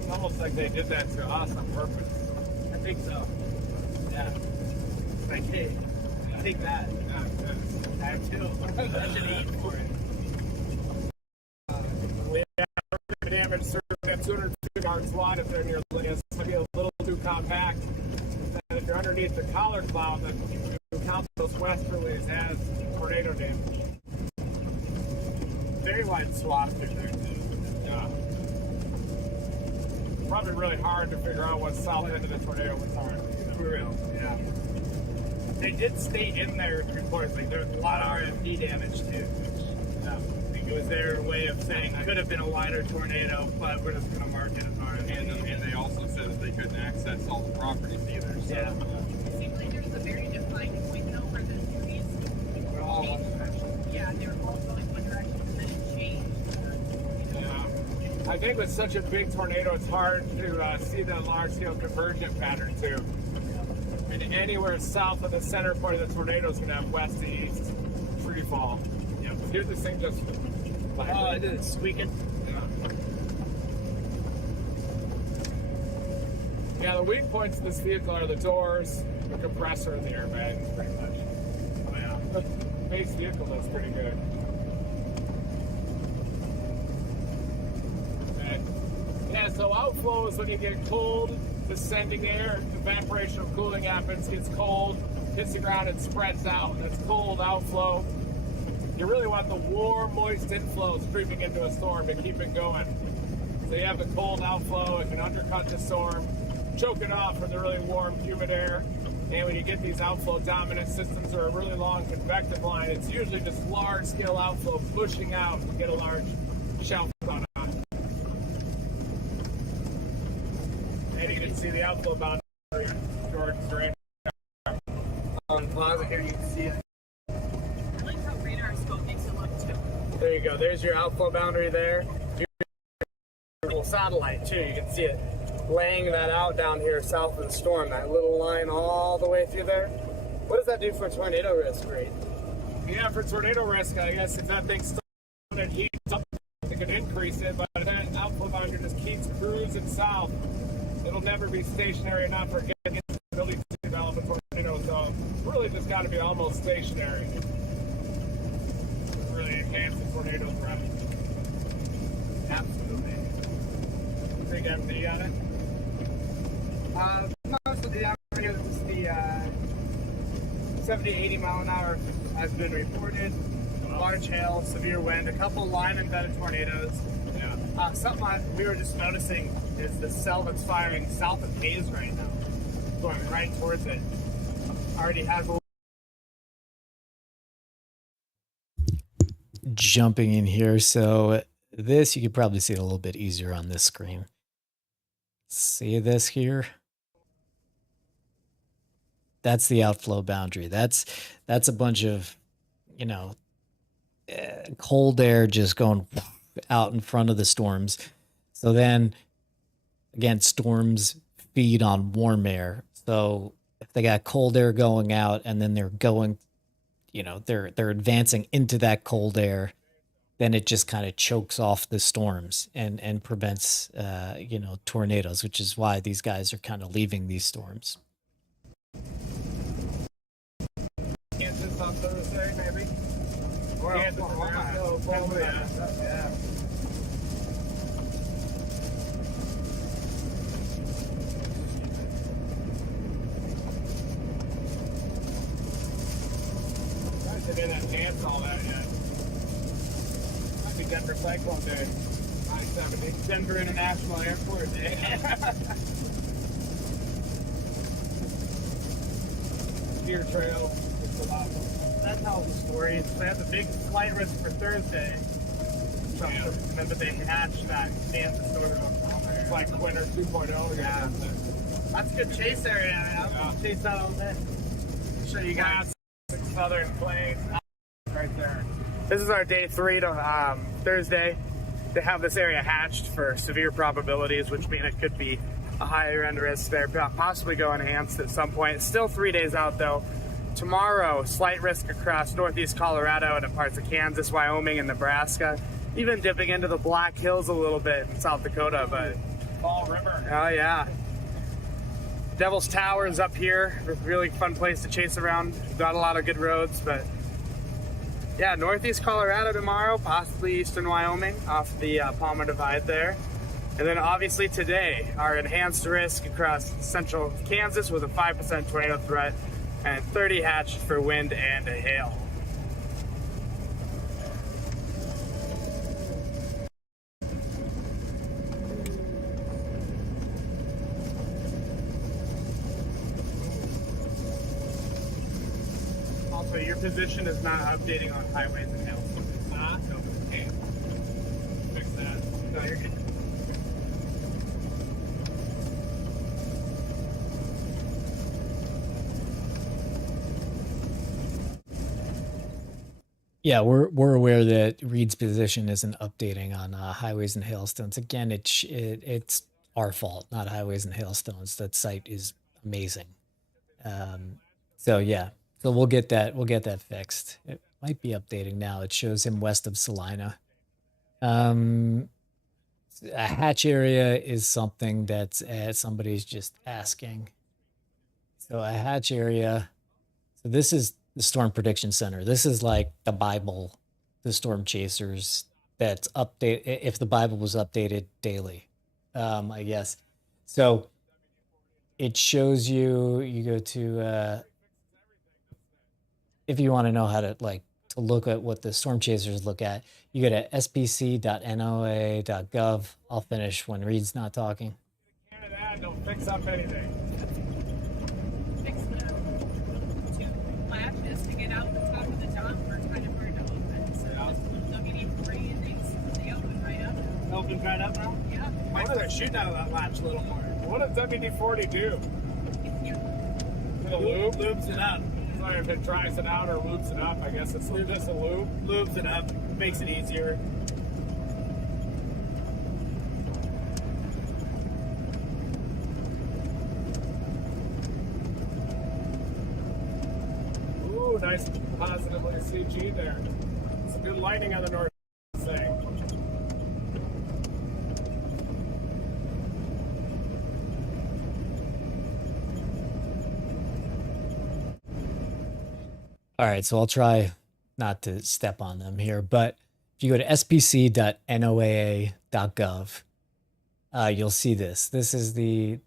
It's almost like they did that to us on purpose. I think so. Yeah. Like, hey, take that. Yeah, I have too. I should eat for it. we have damage serving at 250 yards wide if they're near Linus. It's going to be a little too compact. And if you're underneath the collar cloud, then you count those westerlies as tornado damage. Very wide swath through there, too. Yeah. Probably really hard to figure out what's south end of the tornado was hard. You know? For real. Yeah. They did state in their reports, like, there was a lot of RFD damage, too. Yeah. I think it was their way of saying it could have been a wider tornado, but we're just going to mark it as RFD. And they also said that they couldn't access all the properties either. So. Yeah. It seemed like there was a very defined point though where the trees We're all changed direction. Yeah, they were all going one direction and then it changed. Yeah. I think with such a big tornado, it's hard to see that large-scale convergent pattern too. And anywhere south of the center point of the tornado is going to have west to east free fall. Yeah. Here's this thing just. Oh, it is squeaking. Yeah, the weak points of this vehicle are the doors, the compressor, and the airbags, pretty much. Oh, yeah. The base vehicle does pretty good. Okay. Yeah, so outflow is when you get cold, descending air, evaporation of cooling happens, gets cold, hits the ground and spreads out. And it's cold outflow. You really want the warm, moist inflow streaming into a storm to keep it going. So you have the cold outflow, it can undercut the storm, choke it off with the really warm, humid air. And when you get these outflow dominant systems or a really long convective line, it's usually just large-scale outflow pushing out to get a large shelf on it. And you can see the outflow boundary. Jordan's right On the plaza here, you can see it. I like how radar scope makes it look too. There you go. There's your outflow boundary there. Your little satellite too. You can see it laying that out down here south of the storm. That little line all the way through there. What does that do for tornado risk rate? Yeah, for tornado risk, I guess if that thing starts and heats up, it could increase it. But if that outflow boundary just keeps cruising south, it'll never be stationary enough for getting its ability to develop a tornado. So it's really just got to be almost stationary. Really enhance the tornado threat. Absolutely. Big MD on it. Most of the average is the 70, 80 mile an hour has been reported. Large hail, severe wind, a couple line embedded tornadoes. Yeah. Something we were just noticing is the cell that's firing south of Hayes right now, going right towards it. Already has a Jumping in here, so this you could probably see it a little bit easier on this screen. See this here? That's the outflow boundary. That's a bunch of, you know, cold air just going out in front of the storms. So then, again, storms feed on warm air. So if they got cold air going out and then they're going, you know, they're advancing into that cold air, then it just kind of chokes off the storms and prevents, you know, tornadoes, which is why these guys are kind of leaving these storms. Kansas on Thursday, maybe? Or Kansas, Oklahoma. Yeah. They didn't dance all that yet. Might be Denver Cyclone Day. 970. Denver International Airport Day. Deer Trail. It's a lot. That tells the story. So they had the big flight risk for Thursday. So Yeah. remember they hatched that Kansas tornado. It's like Winter 2.0. Yeah. That's a good chase area. I'll chase that all day. Show you guys. Southern Plains. Right there. This is our day 3 to Thursday. They have this area hatched for severe probabilities, which mean it could be a higher end risk there, possibly go enhanced at some point. It's still 3 days out though. Tomorrow, slight risk across northeast Colorado and in parts of Kansas, Wyoming, and Nebraska. Even dipping into the Black Hills a little bit in South Dakota, but Fall River. oh yeah. Devil's Tower is up here. A really fun place to chase around. Got a lot of good roads, but yeah, northeast Colorado tomorrow, possibly eastern Wyoming off the Palmer Divide there. And then obviously today, our enhanced risk across central Kansas with a 5% tornado threat and 30 hatched for wind and hail. Also, your position is not updating on highways and hills. It's not? No, it can't. Fix that. No, you're good. Yeah, we're aware that Reed's position isn't updating on highways and hailstones. Again, it's our fault, not highways and hailstones. That site is amazing. So yeah, so we'll get that fixed. It might be updating now. It shows him west of Salina. A hatch area is something that's somebody's just asking. So a hatch area. So this is the Storm Prediction Center. This is like the Bible, the Storm Chasers. That's update if the Bible was updated daily, I guess. So it shows you. You go to if you want to know how to to look at what the storm chasers look at, you go to spc.noaa.gov. I'll finish when Reed's not talking. Canada, don't fix up anything. Fix the 2 latches to get out the top of the jump. We're kind of hard to open. So WD-40 and things, they open right up. Open right up now? Yeah. Might start shooting out of that latch a little more. What does WD-40 do? Is it a lube? Lubes it up. Sorry if it dries it out or lubes it up. I guess it's just a lube. Lubes it up. Makes it easier. Ooh, nice positively CG there. Some good lighting on the north thing. All right, so I'll try not to step on them here, but if you go to spc.noaa.gov, you'll see this. This is the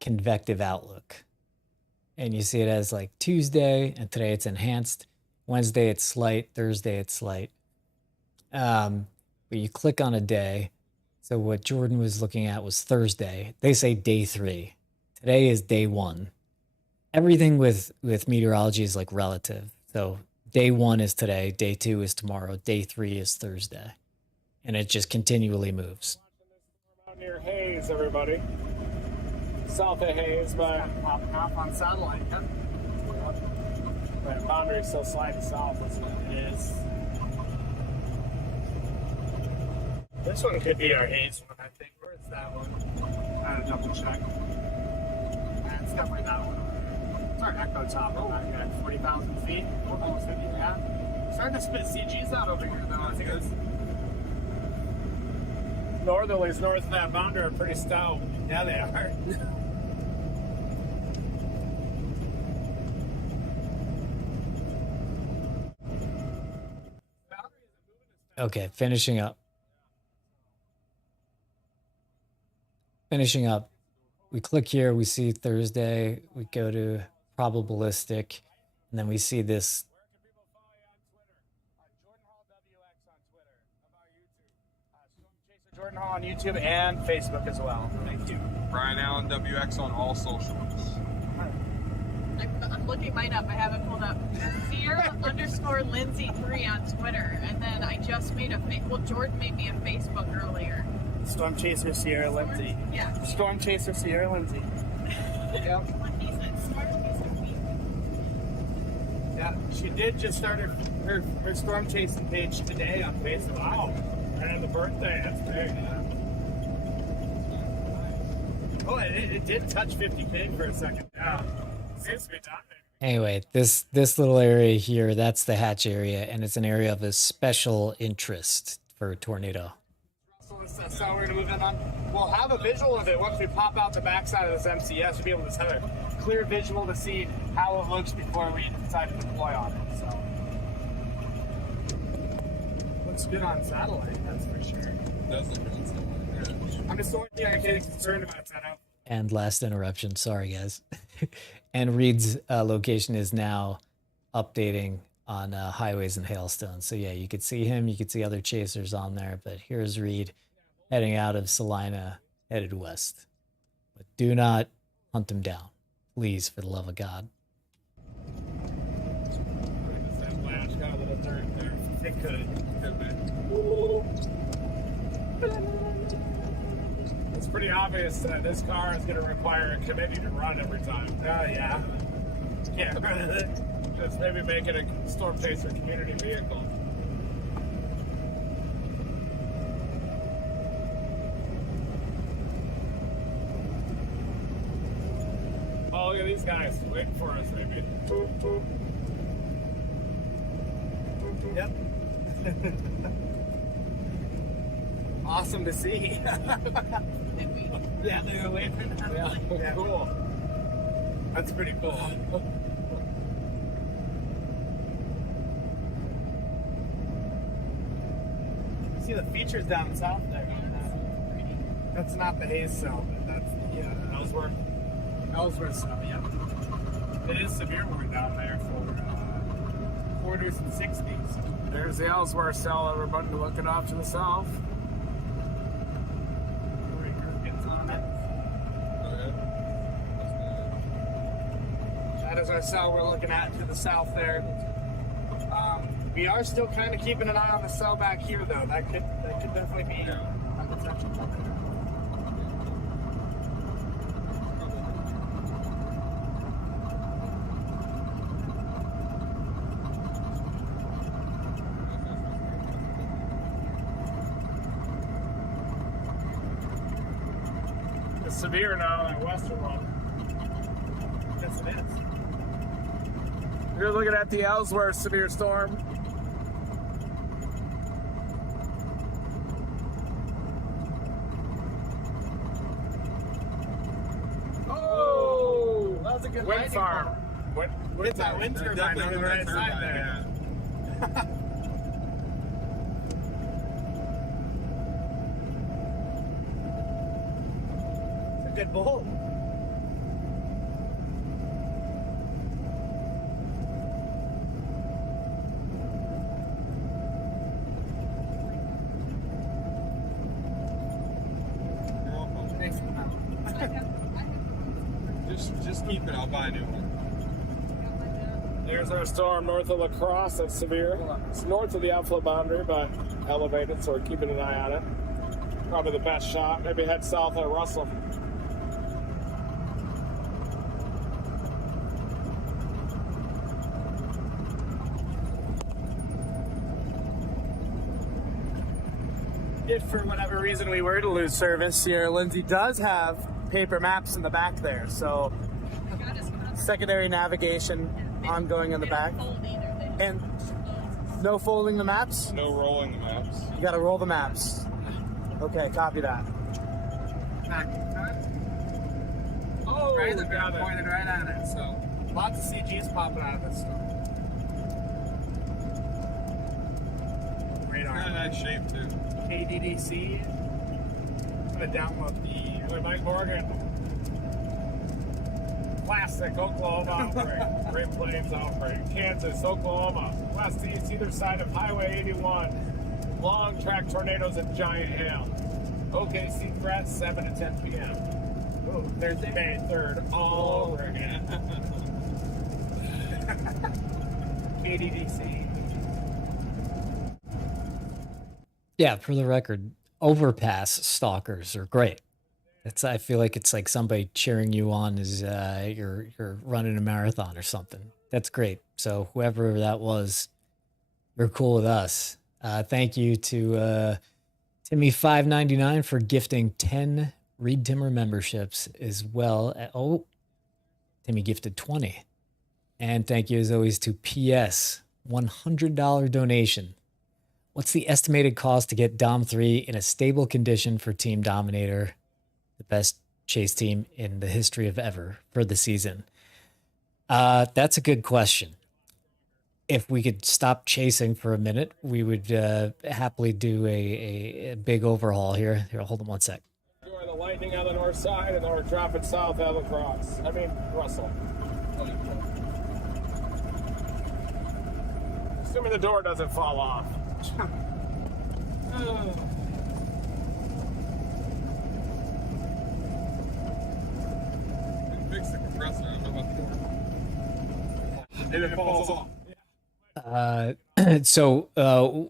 convective outlook. And you see it as like Tuesday, and today it's enhanced. Wednesday it's slight, Thursday it's slight. But you click on a day. So what Jordan was looking at was Thursday. They say day 3. Today is day 1. Everything with meteorology is like relative. So day 1 is today, day 2 is tomorrow, day 3 is Thursday. And it just continually moves. Out near Hayes, everybody. South of Hayes, but Popping off on satellite. Yep. the boundary's still sliding south, isn't it? It is. This one could be our Hayes one, I think. Where is that one? I gotta double check. It's definitely that one. It's our Echo top. Oh, we got 40,000 feet. Almost 50, yeah. Starting to spit CGs out over here, though. I think it's Northerlies north of that boundary are pretty stout. yeah, they are. Okay, finishing up. We click here, we see Thursday, we go to probabilistic, and then we see this. Jordan Hall on YouTube and Facebook as well. Thank you. Brian Allen WX on all socials. I'm looking mine up. I have it pulled up. Sierra_Lindsay3 on Twitter, and then I just made Jordan made me a Facebook earlier. Storm Chaser Sierra Lindsay. Yeah. Storm Chaser Sierra Lindsay. Yep. Yeah, she did just start her storm chasing page today on Facebook. Wow. Right on the birthday. That's big. Oh, it did touch 50K for a second. Yeah. Seems to be dominating. Anyway, this little area here, that's the hatch area, and it's an area of a special interest for tornado. So we're going to move in on. We'll have a visual of it once we pop out the backside of this MCS. We'll be able to have a clear visual to see how it looks before we decide to deploy on it. So looks good on satellite, that's for sure. Does look good. I'm just the only thing I'm getting concerned about setup. And last interruption, sorry guys. And Reed's location is now updating on highways and hailstones. So yeah, you could see him, you could see other chasers on there, but here's Reed heading out of Salina, headed west. But do not hunt him down, please, for the love of God. That flash got a little dirt there. It could. It's pretty obvious that this car is going to require a committee to run every time. Oh yeah. Can't run it. Just maybe make it a storm chaser community vehicle. Oh, look at these guys waiting for us, maybe. Yep. Awesome to see. Yeah, they were waving. Yeah, cool. That's pretty cool. See the features down south there. That's not the Hayes cell, but that's the Ellsworth. Ellsworth cell, yeah. It is severe work down there for 40s and 60s. There's the Ellsworth cell, everybody looking off to the south. That is our cell we're looking at to the south there. We are still kind of keeping an eye on the cell back here, though. That could definitely be a potential tornado. It's severe now, that western one. Yes, it is. We're looking at the Ellsworth severe storm. Oh, that was a good wind farm. What's that wind turbine on the right side there? Yeah. It's a good bolt. Just keep it. I'll buy a new one. There's our storm north of La Crosse. That's severe. It's north of the outflow boundary, but elevated, so we're keeping an eye on it. Probably the best shot. Maybe head south of Russell. If for whatever reason we were to lose service here, Lindsay does have paper maps in the back there, so secondary navigation ongoing in the back. And no folding the maps? No rolling the maps. You gotta roll the maps. Okay, copy that. Oh, Right, they're pointed right at it, so lots of CGs popping out of this stuff. It's got a nice shape too. KDDC. I'm gonna download the Mike Morgan classic Oklahoma outbreak, Great Plains outbreak, Kansas, Oklahoma, west east either side of Highway 81, long track tornadoes and giant hail. OKC threat 7 to 10 p.m. Ooh, Thursday, May 3rd, all over again. KDDC. Yeah, for the record, overpass stalkers are great. I feel like it's like somebody cheering you on as you're running a marathon or something. That's great. So whoever that was, you're cool with us. Thank you to Timmy599 for gifting 10 Reed Timmer memberships as well. Timmy gifted 20. And thank you as always to PS, $100 donation. What's the estimated cost to get Dom 3 in a stable condition for Team Dominator, the best chase team in the history of ever for the season? That's a good question. If we could stop chasing for a minute, we would happily do a big overhaul here. Here, hold on one sec. Enjoy the lightning on the north side, and then we're dropping south out of La Crosse. Russell. Assuming the door doesn't fall off. Fix the compressor. I don't know about the door. If it falls off. So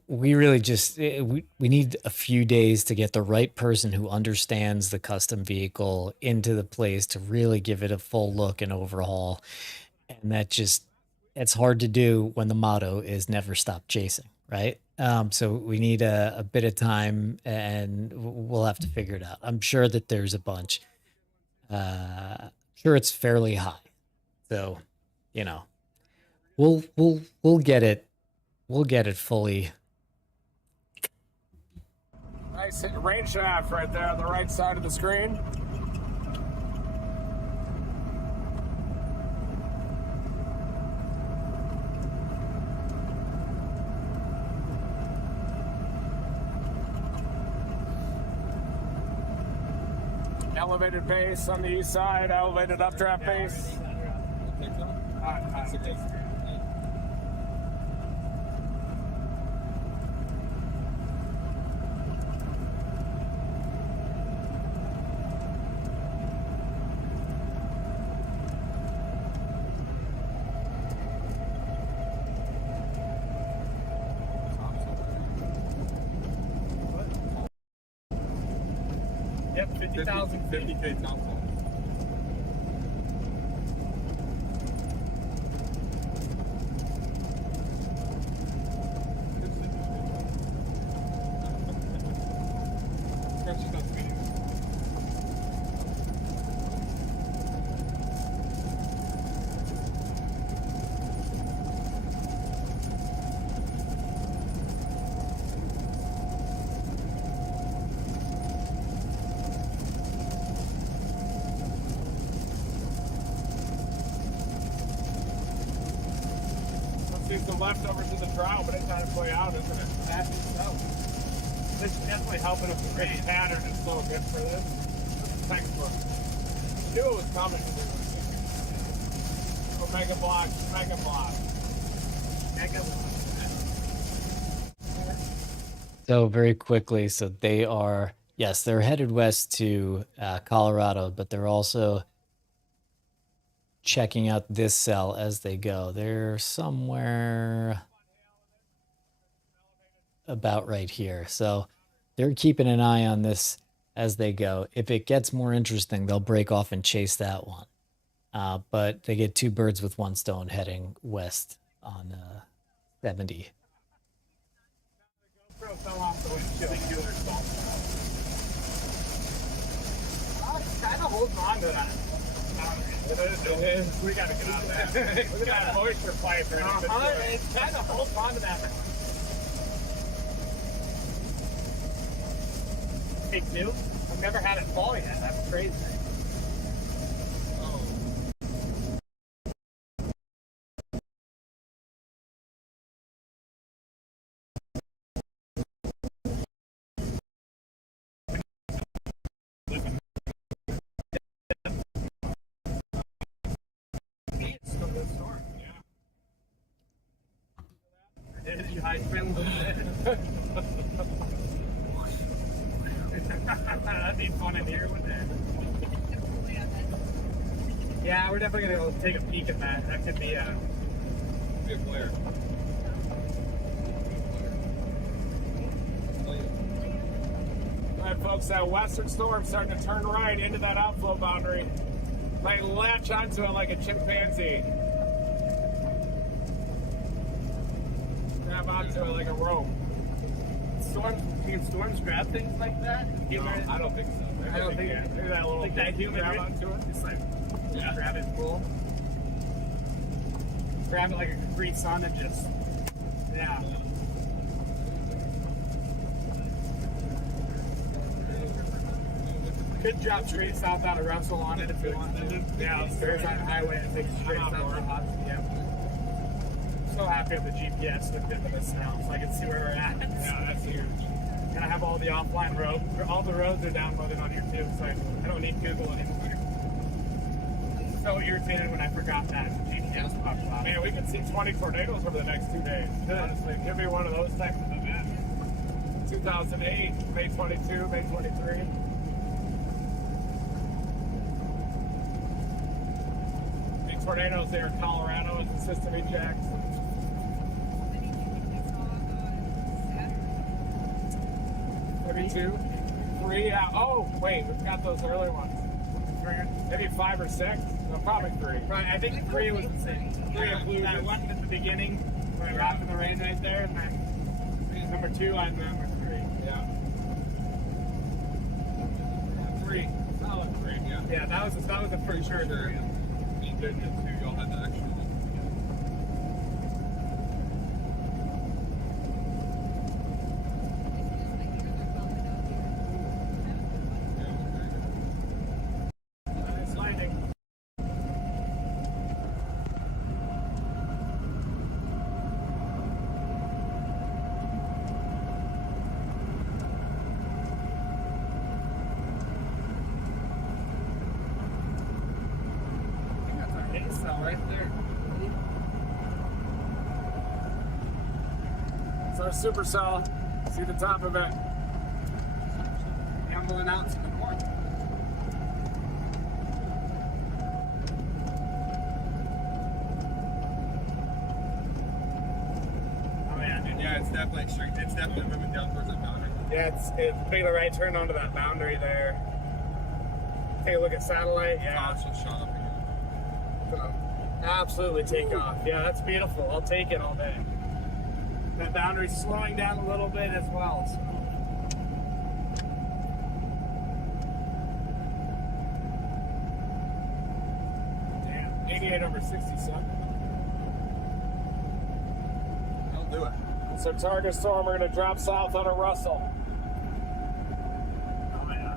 we really just we need a few days to get the right person who understands the custom vehicle into the place to really give it a full look and overhaul. And it's hard to do when the motto is never stop chasing, right? So we need a bit of time, and we'll have to figure it out. I'm sure that there's a bunch. Sure, it's fairly high, so we'll get it. We'll get it fully. Nice rain shaft right there on the right side of the screen. Elevated base on the east side, elevated updraft base. That's a good. Yep, 50,000. 50K top floor. See some leftovers in the drought, but it's time to play out, isn't it? That is so. This is definitely helping us with the pattern. It's so good for this. Textbook. Knew it was coming. Oh, mega block, mega block. Mega block. So very quickly, so they are, yes, they're headed west to Colorado, but they're also checking out this cell as they go. They're somewhere about right here. So they're keeping an eye on this as they go. If it gets more interesting, they'll break off and chase that one. But they get two birds with one stone heading west on 70. GoPro fell off the windshield. Kind of holding on to that. It is. We gotta get out of that. Look at that moisture pipe. It's kind of holding on to that. Take two? I've never had it fall yet. That's crazy. Did you high spin a little bit? That'd be fun in here, wouldn't it? Yeah, we're definitely gonna go take a peek at that. That could be a Big flare. All right, folks, that western storm starting to turn right into that outflow boundary. Might latch onto it like a chimpanzee. Grab onto it like a rope. storms grab things like that. I don't think so. I don't think maybe that little like that human grab onto it. Just like grab it full. Grab it like a Capri Sun and just Could drop straight south out of Russell on it if we wanted to. Yeah, there's on the highway and take straight south to Hudson. Yeah. So happy with the GPS hooked into this now, so I can see where we're at. Yeah, that's huge. And I have all the offline roads. All the roads are downloaded on here too, so I don't need Google anymore. So irritated when I forgot that GPS popped up. Man, we could see 20 tornadoes over the next 2 days. Honestly, it could be one of those types of events. 2008, May 22, May 23. Big tornadoes there in Colorado as the system ejects. 32, 3, yeah. Oh, wait, we've got those early ones. Maybe 5 or 6. No, probably 3. Right, I think 3 was the same. 3 included that one at the beginning when I wrapped in the rain right there, and then number 2 and number 3. Yeah. 3. Solid 3. Yeah. Yeah, that was a for sure. He did it too. Y'all had the extra one. Cell right there. Another supercell. See the top of it. Ambling out to the north. Oh yeah, dude. Yeah, it's definitely straight. It's definitely moving down towards that boundary. Yeah, it's making a right turn onto that boundary there. Take a look at satellite. Yeah, Clouds just shot up again. gonna absolutely take off. Yeah, that's beautiful. I'll take it all day. That boundary's slowing down a little bit as well. So. Damn, 88 over 67. I'll do it. So target storm, we're gonna drop south on a Russell. Oh yeah.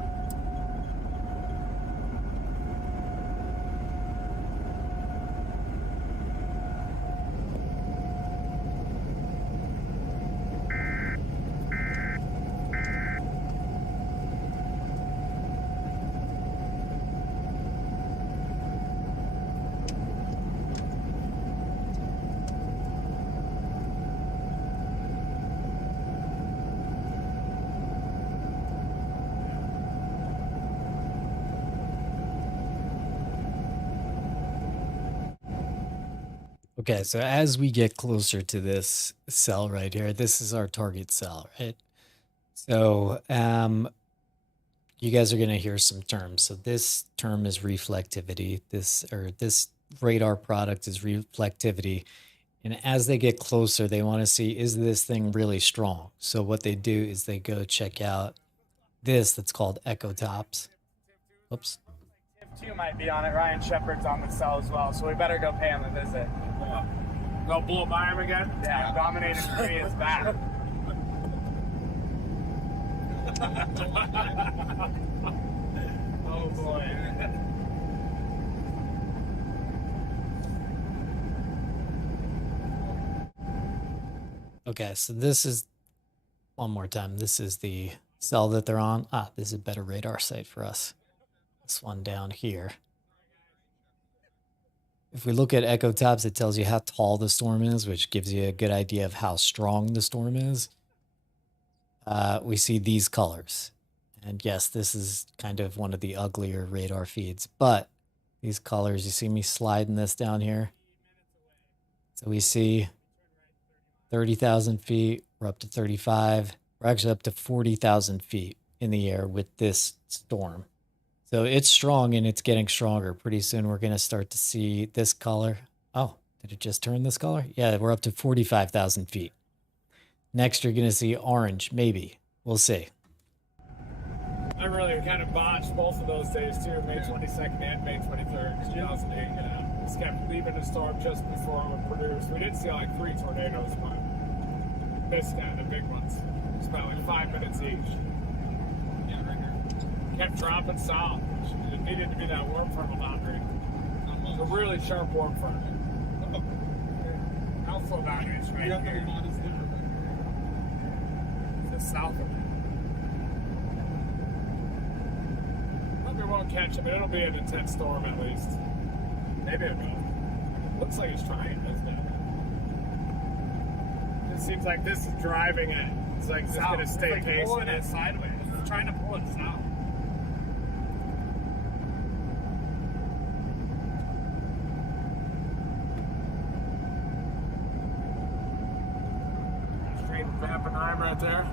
Okay, so as we get closer to this cell right here, this is our target cell, right? So you guys are going to hear some terms. So this term is reflectivity. This radar product is reflectivity. And as they get closer, they want to see, is this thing really strong? So what they do is they go check out this that's called echo tops. Oops. Tiff 2 might be on it. Ryan Shepard's on the cell as well, so we better go pay him a visit. Go blow by him again? Yeah, Dominator 3 is back. Oh boy. Okay, so this is, one more time, this is the cell that they're on. Ah, this is a better radar site for us. This one down here. If we look at echo tops, it tells you how tall the storm is, which gives you a good idea of how strong the storm is. We see these colors. And yes, this is kind of one of the uglier radar feeds, but these colors, you see me sliding this down here. So we see 30,000 feet, we're up to 35. We're actually up to 40,000 feet in the air with this storm. So it's strong and it's getting stronger. Pretty soon we're going to start to see this color. Oh, did it just turn this color? Yeah, we're up to 45,000 feet. Next, you're going to see orange, maybe. We'll see. I really kind of botched both of those days too, May 22nd and May 23rd, 2008. Just kept leaving the storm just before it would produce. We did see like 3 tornadoes, but missed that, the big ones. It's about like 5 minutes each. Yeah, right here. Kept dropping south. It needed to be that warm front boundary. A really sharp warm front. Outflow boundary is right Yeah, here. it's different. Just south of it. Probably won't catch it, but it'll be an intense storm at least. Maybe it will. Looks like it's trying, doesn't it? It seems like this is driving it. It's like it's going to stay It's like pacing pulling it it sideways. It's trying to pull it south. Straight in Vampenheim right there.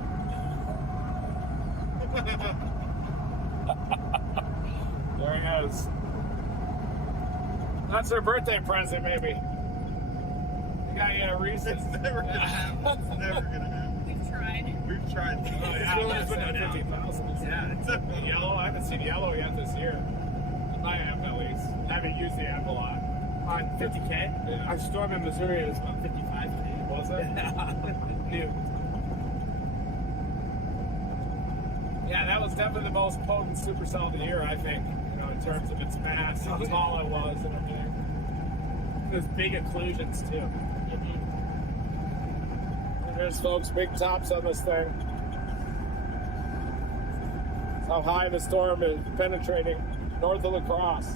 There he is. That's her birthday present, maybe. You got you a Reese's. It's never gonna happen. It's never gonna happen. We've tried. We've tried. Oh, yeah, It's it's been really at 50,000. Yeah, it's a Yellow, I haven't seen yellow yet this year. My app at least. I haven't used the app a lot. On 50K? Yeah. Our storm in Missouri is about 55K. Was it? New. Yeah, that was definitely the most potent supercell of the year, I think. You know, in terms of its mass, how tall it was, and everything. There's big occlusions too. And there's folks, big tops on this thing. That's how high the storm is penetrating north of La Crosse.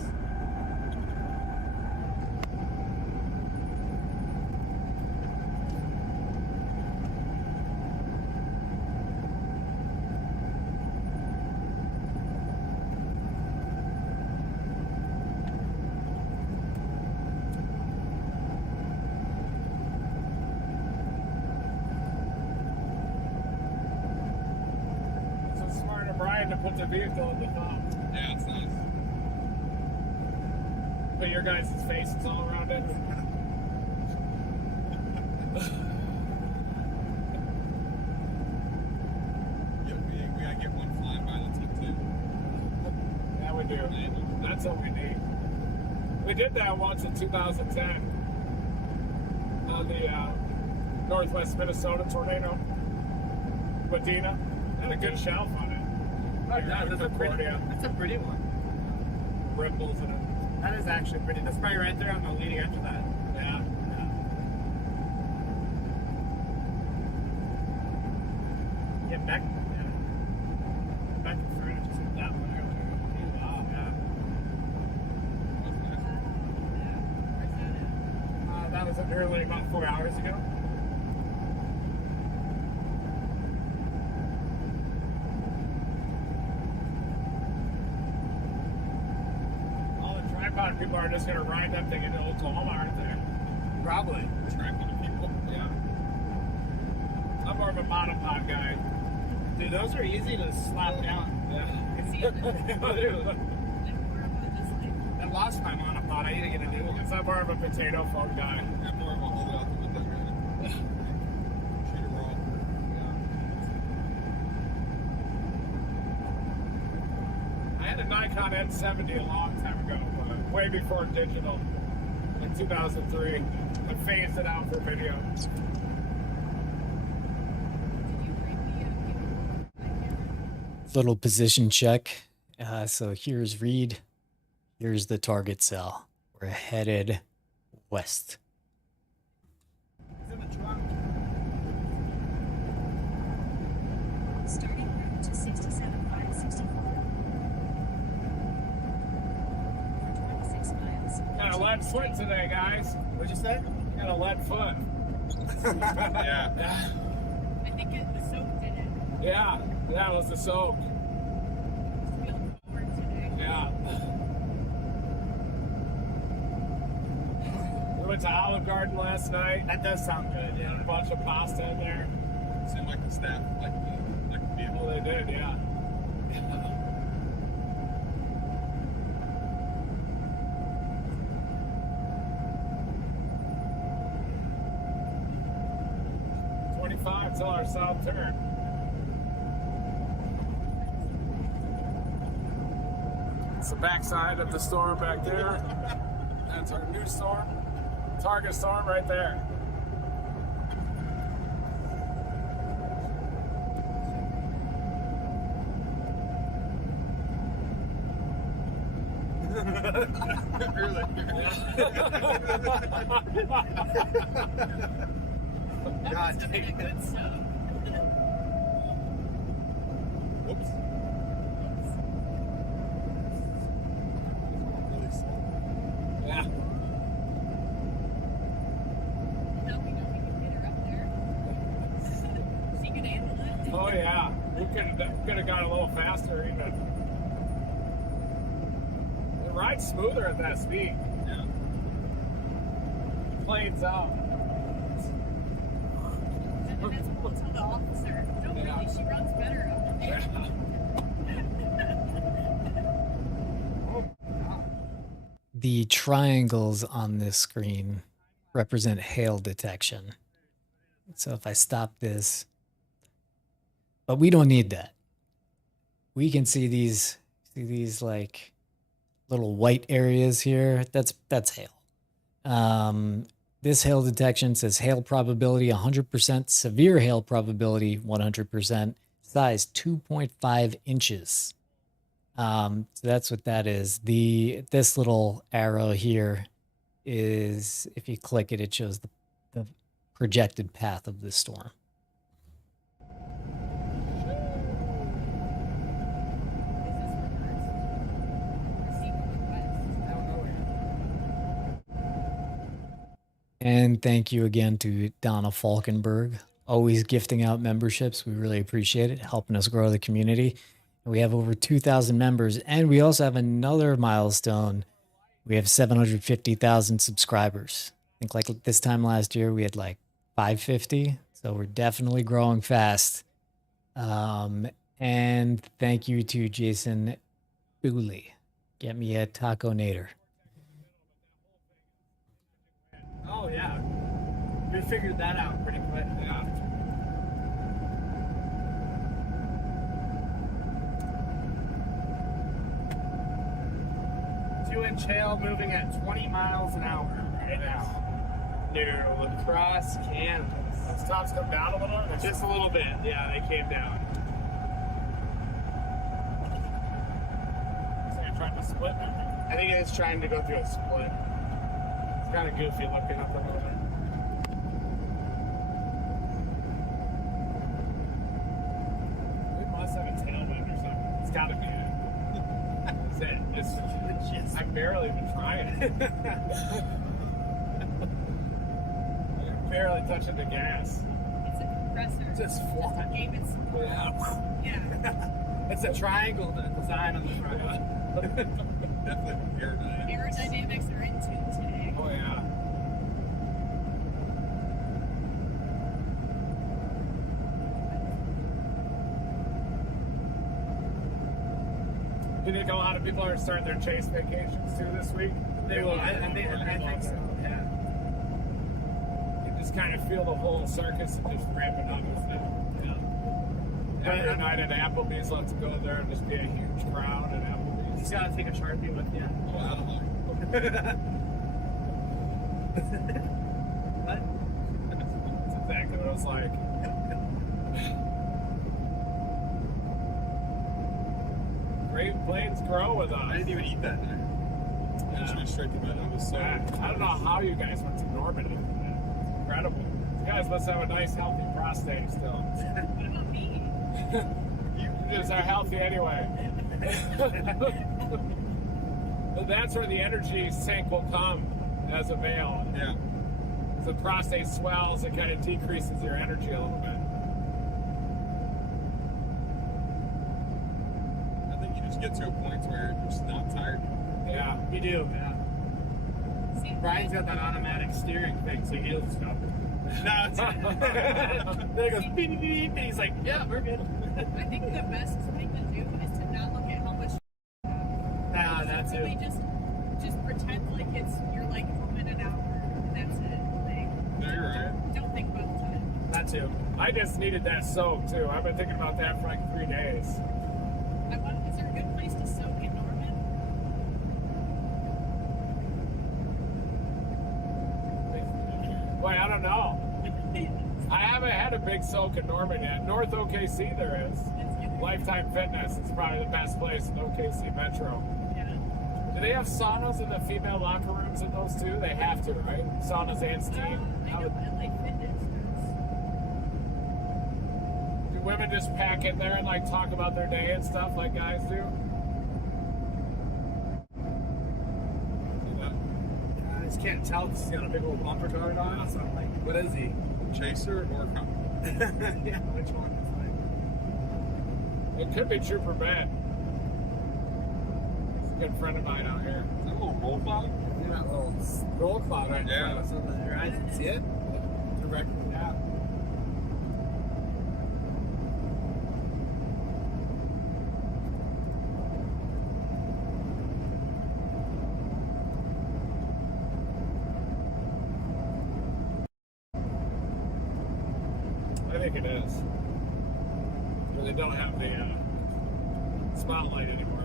trying to put the vehicle in the top. Yeah, it's nice. Put your guys' faces all around it. Yeah, we gotta get one flying by the team too. Yeah, we do. That's what we need. We did that once in 2010 on the Northwest Minnesota tornado. Medina had a good shelf on it. Oh, yeah, that's a pretty one. Ripples in it. That is actually pretty. That's probably right there on the leading edge of that. Yeah. Yeah, back in front, I just hit that one earlier. Wow, yeah. That was early, about 4 hours ago. All the tripod people are just going to ride that thing into Oklahoma, aren't they? Probably. Tripod people. Yeah. I'm more of a monopod guy. Dude, those are easy to slap down. Yeah. I lost my monopod. I need to get a new one. I'm more of a potato phone guy. I'm more of a hold it out the window, right? Shoot it raw. I had a Nikon N70 a long time ago, way before digital, in 2003. I phased it out for video. Little position check. So here's Reed. Here's the target cell. We're headed west. It's in the trunk. Starting route to 67,564. For 26 miles. Got a lead foot today, guys. What'd you say? Got a lead foot. Yeah. I think it was soaked in it. Yeah, that was the soak. Feel forward today. Yeah. We went to Olive Garden last night. That does sound good, Had a yeah. bunch of pasta in there. Seemed like the staff, like the vehicle. Well, they did, yeah. 25 till our south turn. It's the backside of the storm back there. That's our new storm. Target storm right there. God, Some of the good stuff. Whoops. Really slow. Yeah. Now we know we can get her up there. She can handle it. Oh yeah. We could have gone a little faster even. It rides smoother at that speed. Yeah. Planes out. And that's what we'll tell the officer. No, Yeah. really, she runs better up there. The triangles on this screen represent hail detection. So if I stop this, but we don't need that. We can see these like little white areas here. That's hail. This hail detection says hail probability 100%, severe hail probability 100%, size 2.5 inches. So that's what that is. This little arrow here is, if you click it, it shows the projected path of the storm. And thank you again to Donna Falkenberg, always gifting out memberships. We really appreciate it, helping us grow the community. And we have over 2,000 members, and we also have another milestone. We have 750,000 subscribers. I think like this time last year, we had like 550. So we're definitely growing fast. And And thank you to Jason Booley. Get me a Taconator. Oh yeah, we figured that out pretty quick. Yeah. Two-inch hail moving at 20 miles an hour right now. Near La Crosse, Kansas. Those tops come down a little? Just a little bit. Yeah, they came down. So you're trying to split now? I think it's trying to go through a split. It's kind of goofy looking up a little bit. We must have a tailwind or something. It's gotta be it. I've barely been trying it. I'm barely touching the gas. It's a compressor. Just flying. Gave it some yeah. It's a triangle design on the front. Definitely aerodynamics. Aerodynamics are in tune today. Oh yeah. Do you think a lot of people are starting their chase vacations too this week? They will. I think so. Yeah. You just kind of feel the whole circus just ramping up, isn't it? Every night at Applebee's, let's go there and just be a huge crowd at You Applebee's. just gotta take a Sharpie with you. Wow. What? That's exactly what it was like. Great Plains grow with us. I didn't even eat that night. I just went straight to bed. I was so. I don't know how you guys went to Normandy. Incredible. You guys must have a nice, healthy prostate still. What about me? You just are healthy anyway. But that's where the energy sink will come as a male. Yeah. So the prostate swells, it kind of decreases your energy a little bit. I think you just get to a point where you're just not tired. Yeah. You do, yeah. See, Brian's got that automatic steering thing, so he'll stop. No, it's then it goes beep, beep, beep, and he's like, yeah, we're good. I think the best thing to do is to not look at how much Nah, that's so we it. just pretend like you're like home in an hour. And that's it. Like, No, you're right. don't think about the time. That too. I just needed that soak too. I've been thinking about that for like 3 days. Is there a good place to soak in Norman? Wait, I don't know. I haven't had a big soak in Norman yet. North OKC there is. Lifetime Fitness is probably the best place in OKC Metro. Yeah. Do they have saunas in the female locker rooms in those too? They have to, right? Saunas and steam. I know at like fitness. Do women just pack in there and like talk about their day and stuff like guys do? I just can't tell because he's got a big old bumper guard on. So I'm like, what is he? Chaser or cop? Yeah, which one is like? It could be Trooper Ben. He's a good friend of mine out here. Is that a little roll cloud? Look at that little roll cloud right Yeah. in front of us over there. I didn't see it. Direct. Yeah. I think it is. But they don't have the spotlight anymore.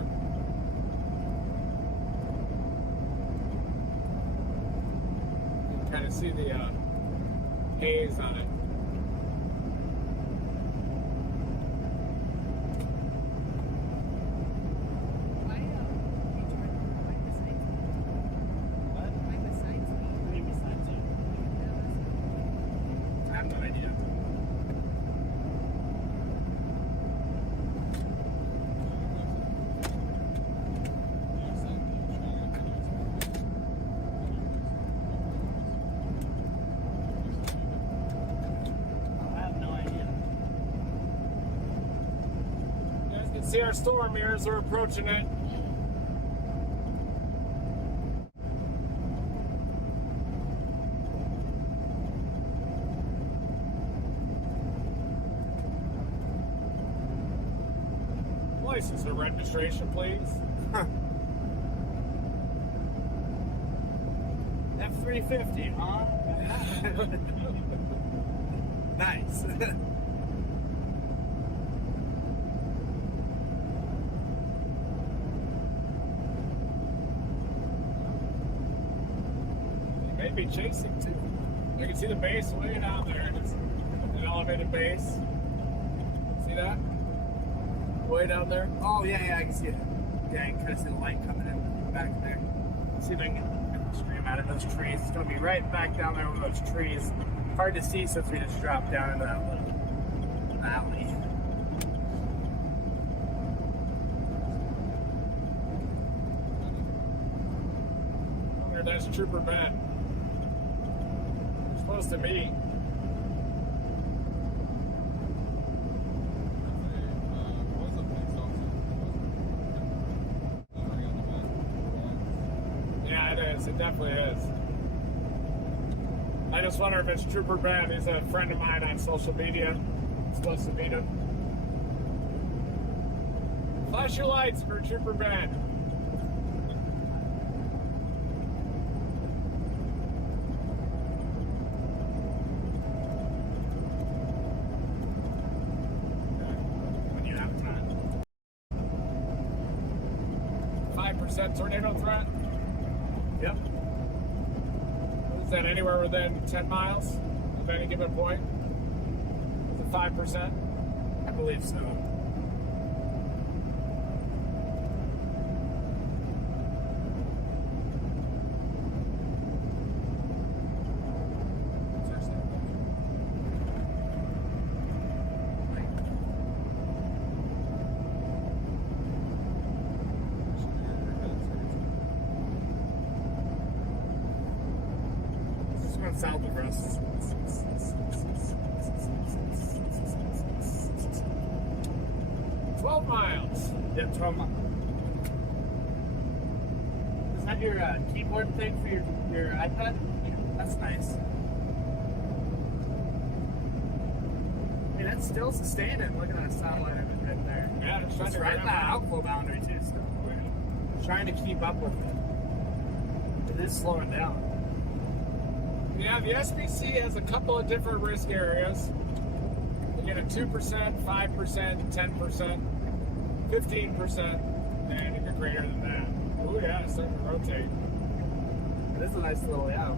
You can kind of see the haze on it. Why besides me? I have no idea. I have no idea. You guys can see our storm mirrors are approaching it. license or registration, please? F350, huh? Nice. You may be chasing too. I can see the base way down there. It's an elevated base. See that? Way down there. Oh, yeah, I can see it. Yeah, I can kind of see the light coming in back there. Let's see if I can get the stream out of those trees. It's going to be right back down there with those trees. Hard to see since we just dropped down into that little valley. Oh, there, that's Trooper Ben. We're supposed to meet. Yeah, it is. It definitely is. I just wonder if it's Trooper Ben. He's a friend of mine on social media. Supposed to meet him. Flash your lights for Trooper Ben. When you have time. 5% tornado threat. Yep. Is that anywhere within 10 miles of any given point? Is it 5%? I believe so. This went south of us. Miles. Yep, 12 miles. Is that your keyboard thing for your iPad? Yeah, that's nice. I mean, that's still sustaining. Look at that satellite image right there. Yeah, it's It's right in that outflow boundary too. Still, trying to keep up with it. It is slowing down. Yeah, the SBC has a couple of different risk areas. You get a 2%, 5%, 10%. 15%, and if you're greater than that. Oh yeah, it's starting to rotate. It is a nice little yeah.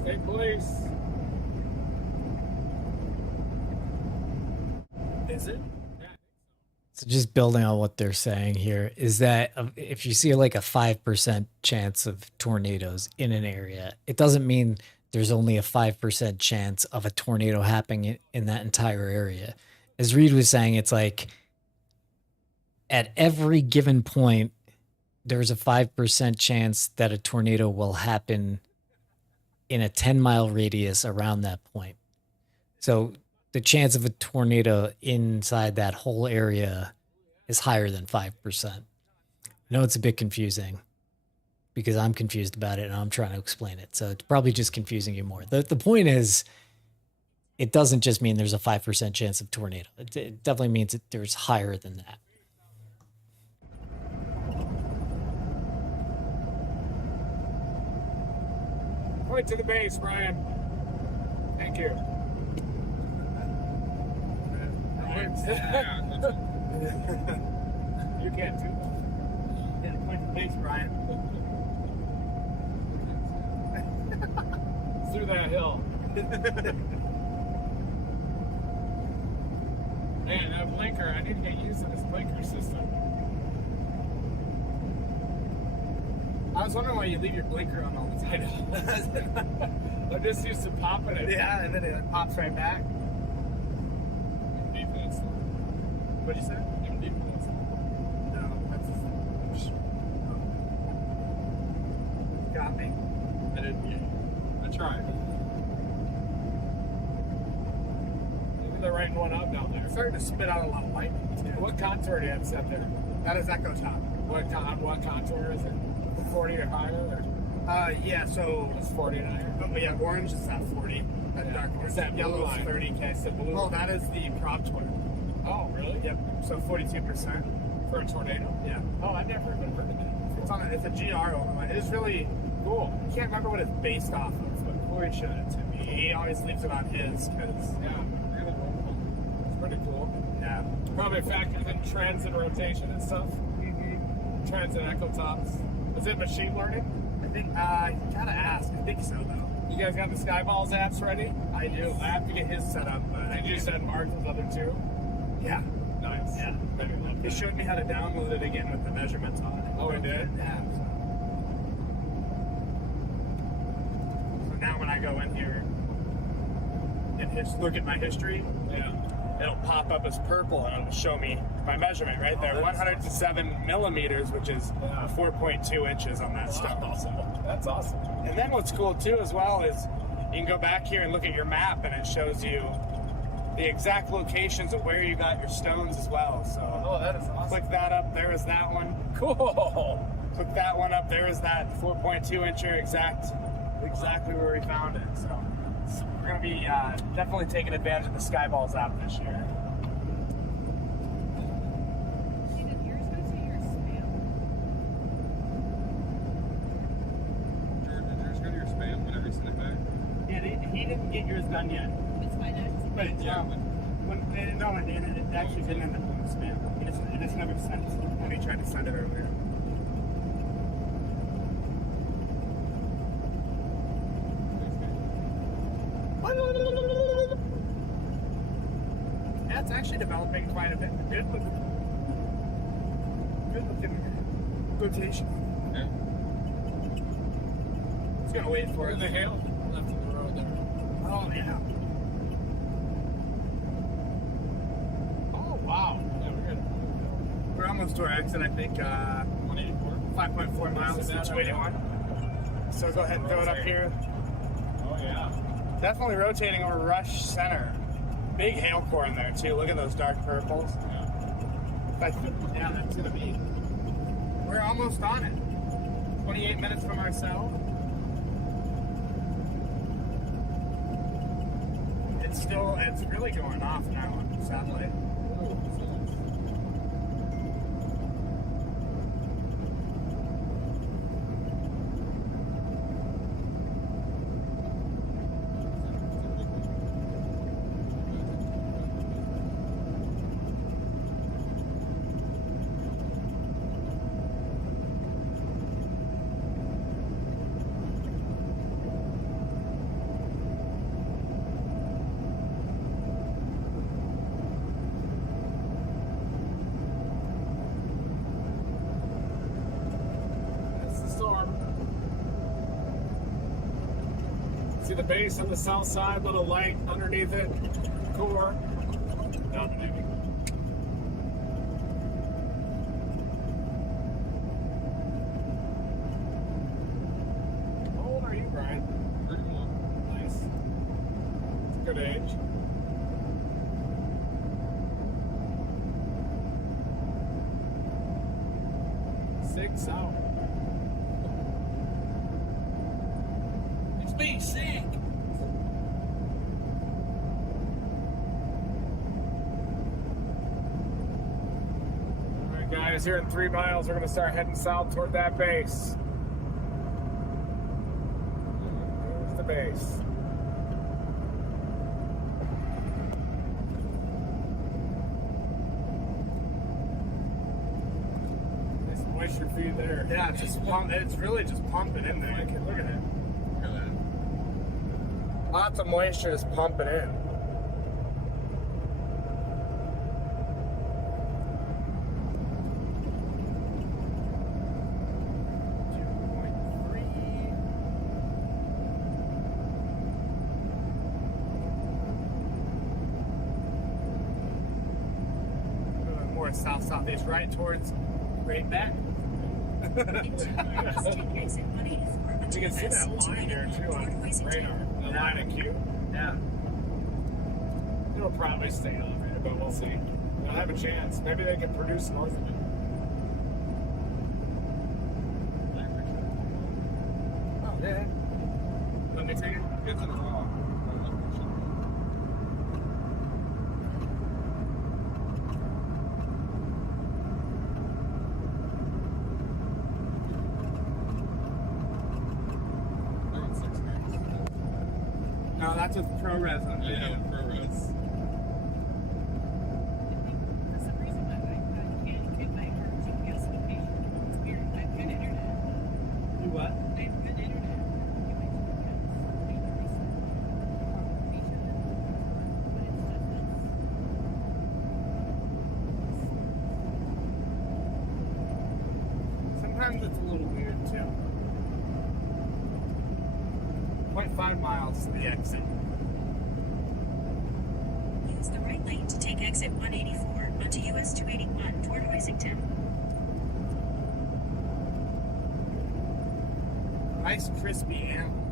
State police. Is it? So just building on what they're saying here is that if you see like a 5% chance of tornadoes in an area, it doesn't mean there's only a 5% chance of a tornado happening in that entire area. As Reed was saying, it's like at every given point, there's a 5% chance that a tornado will happen in a 10-mile radius around that point. So the chance of a tornado inside that whole area is higher than 5%. I know it's a bit confusing because I'm confused about it and I'm trying to explain it. So it's probably just confusing you more. The point is, it doesn't just mean there's a 5% chance of tornado. It definitely means that there's higher than that. Point to the base, Brian. Thank you. You can't do that. Yeah, point to the base, Brian. Through that hill. Man, that blinker, I need to get used to this blinker system. I was wondering why you leave your blinker on all the time. I'm just used to popping it. Yeah, and then it pops right back. Deep in it. What'd you say? Even deep in it. No, that's got me. I didn't get it. I tried. Maybe they're writing one up down there. It's starting to spit out a lot of lightning too. What contour do you have set there? That is echo top. What contour is it? 40 or higher? Or? Yeah, so It's 49. oh, yeah, orange is at 40. That dark orange. Is that blue yellow is line? 30. Okay, so blue. Well, that is the prop torque. Oh, really? Yep. So 42%. For a tornado? Yeah. Oh, I've never even heard of that. It's a GR overlay. It is really Cool. I can't remember what it's based off of, but Corey showed it to me. He always leaves it on his because Yeah. It's pretty cool. yeah. Probably factors in trends and rotation and stuff. Trends and echo tops. Is it machine learning? I think you gotta ask. I think so though. You guys got the Skyballs apps ready? I do. I have to get his set up, but Did you send Mark those other two? yeah. Nice. Yeah. Maybe love He that. showed me how to download it again with the measurements on it. Oh, he did? Yeah. So now when I go in here and look at my history, Yeah. it'll pop up as purple and it'll show me my measurement right there. Oh, that's 107 millimeters, which is Yeah. 4.2 inches on that stone. That's awesome. And then what's cool too as well is you can go back here and look at your map and it shows you the exact locations of where you got your stones as well. So Oh, that is awesome. click that up, there is that one. Cool. Click that one up, there is that 4.2 incher exactly where we found it. So we're gonna be definitely taking advantage of the Skyballs app this year. Hey, did yours go to your spam? George, did yours go to your spam whenever you sent it back? Yeah, he didn't get yours done yet. It's fine. I just But Yeah, but it actually didn't end up in the spam. It just never sent it when he tried to send it earlier. Yeah, it's actually developing quite a bit. Good looking rotation. yeah. It's gonna wait for Where it. the hail left in the road there. Oh yeah. Oh, wow. Yeah, we're good. We're almost to our exit, I think. 184. 5.4 miles to 281. So go ahead and throw it up here. Oh, yeah. Definitely rotating over Rush Center. Big hail core in there too. Look at those dark purples. Yeah, that's gonna be. We're almost on it. 28 minutes from our cell. It's really going off now on satellite. That's the storm. See the base on the south side, little light underneath it. Core. Dominating. How old are you, Brian? 31. Nice. It's a good age. Six out. It's me, sick. All right, guys, here in 3 miles, we're going to start heading south toward that base. There's the base. Nice moisture feed there. Yeah, it's just it's really just pumping in there. Look at it. Look at that. Lots of moisture is pumping in. More south-southeast, right towards Great Neck. In 2 miles, take exit 184 You can see that line there too on radar. The line of Q. Yeah. It'll probably stay elevated, but we'll see. They'll have a chance. Maybe they can produce north of it. Yeah. Let me take it. It's in the wall. No, that's with ProRes on video. Yeah, ProRes. For some reason, I can't get my GPS location. It's weird. I have good internet. You what? I have good internet. Sometimes it's a little weird too. 0.5 miles to the exit. Use the right lane to take exit 184 onto US 281 toward Hoisington. Nice crispy animal.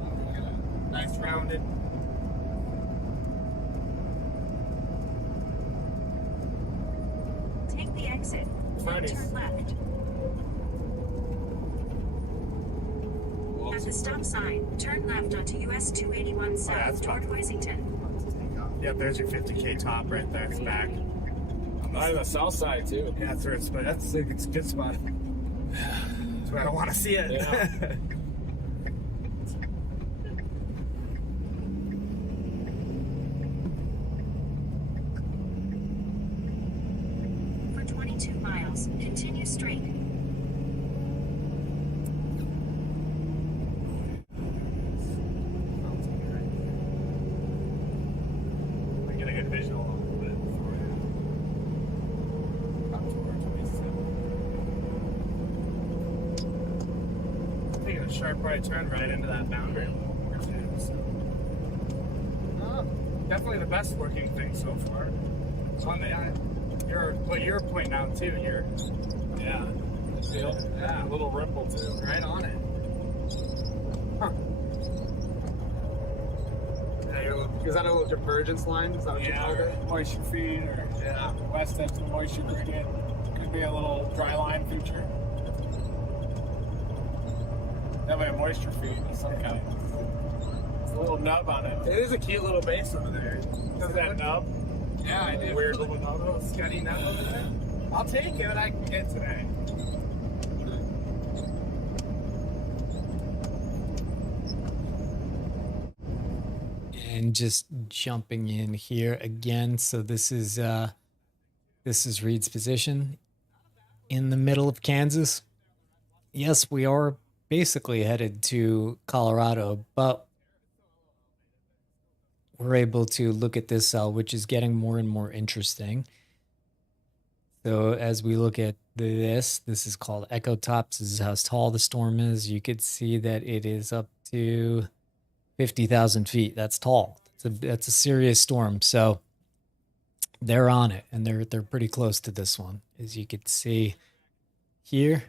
Nice rounded. Take the exit. Then turn left. At the stop sign, turn left onto US 281 south toward Hoisington. Yep, there's your 50K top right there. It's back. Right on the south side too. Yeah, that's where it's but it's a good spot. That's where I don't want to see it. Yeah. For 22 miles, continue straight. I get a good visual a little bit before up towards 27. Taking a sharp right turn right into that boundary a little more too. So. Definitely the best working thing so far. It's on the what you're pointing out too here. Yeah. Yeah, a little ripple too. Right on it. Huh. Is that a little convergence line? Is that what you called it? Moisture feed or west edge of the moisture gradient. Could be a little dry line feature. That way a moisture feed of some kind. It's a little nub on it. It is a cute little base over there. Does that nub? Yeah, I do. Weird little nub. Little scuddy nub over there. I'll take it what I can get today. And just jumping in here again. So this is Reed's position in the middle of Kansas. Yes, we are basically headed to Colorado, but we're able to look at this cell, which is getting more and more interesting. So as we look at this is called Echo Tops. This is how tall the storm is. You could see that it is up to 50,000 feet. That's tall. That's a serious storm. So they're on it, and they're pretty close to this one, as you could see here.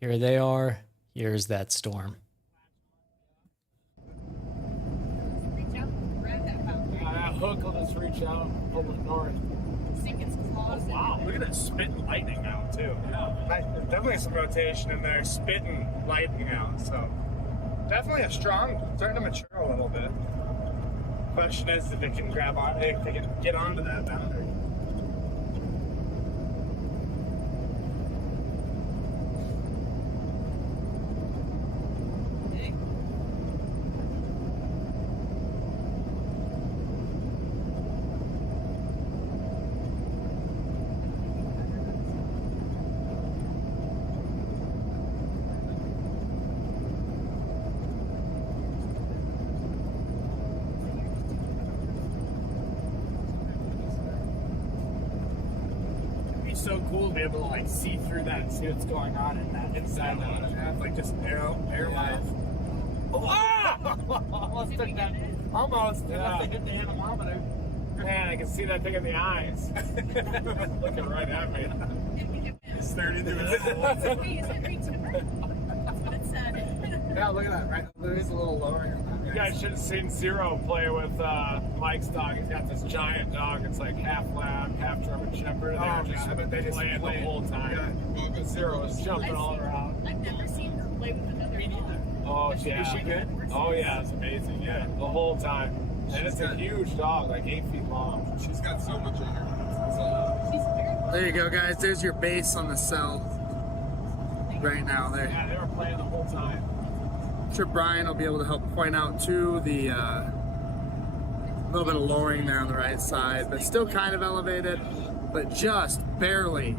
Here they are. Here's that storm. Reach out and grab that fountain. Yeah, that hook will just reach out over north. Sink its claws in Wow, there. look at that spitting lightning now too. There's definitely some rotation in there, spitting lightning out. So definitely a strong, starting to mature a little bit. Question is if it can grab on, if they can get onto that boundary. Hey. It'd be so cool to be able to like see through that and see what's going on in that inside that. Like just air miles. Ah! Almost took that. Almost. Yeah. They hit the anemometer. Man, I can see that thing in the eyes. Looking right at me. It's 30 to it. Wait, is it reach timber? That's what it said. Yeah, look at that. Right, there is a little lowering on that. You guys should have seen Zero play with Mike's dog. He's got this giant dog. It's like half lab, half German Shepherd. And Oh, they were just God, but they just playing play the it. whole time. Zero was jumping all around. I've never seen her play with another dog. Oh, yeah. Is she good? Oh, yeah, it's amazing. Yeah, the whole time. And it's a huge dog, like 8 feet long. She's got so much in her. She's very There you go, guys. There's your base on the cell right now. There. Yeah, they were playing the whole time. I'm sure Brian will be able to help point out too the little bit of lowering there on the right side, but still kind of elevated, but just barely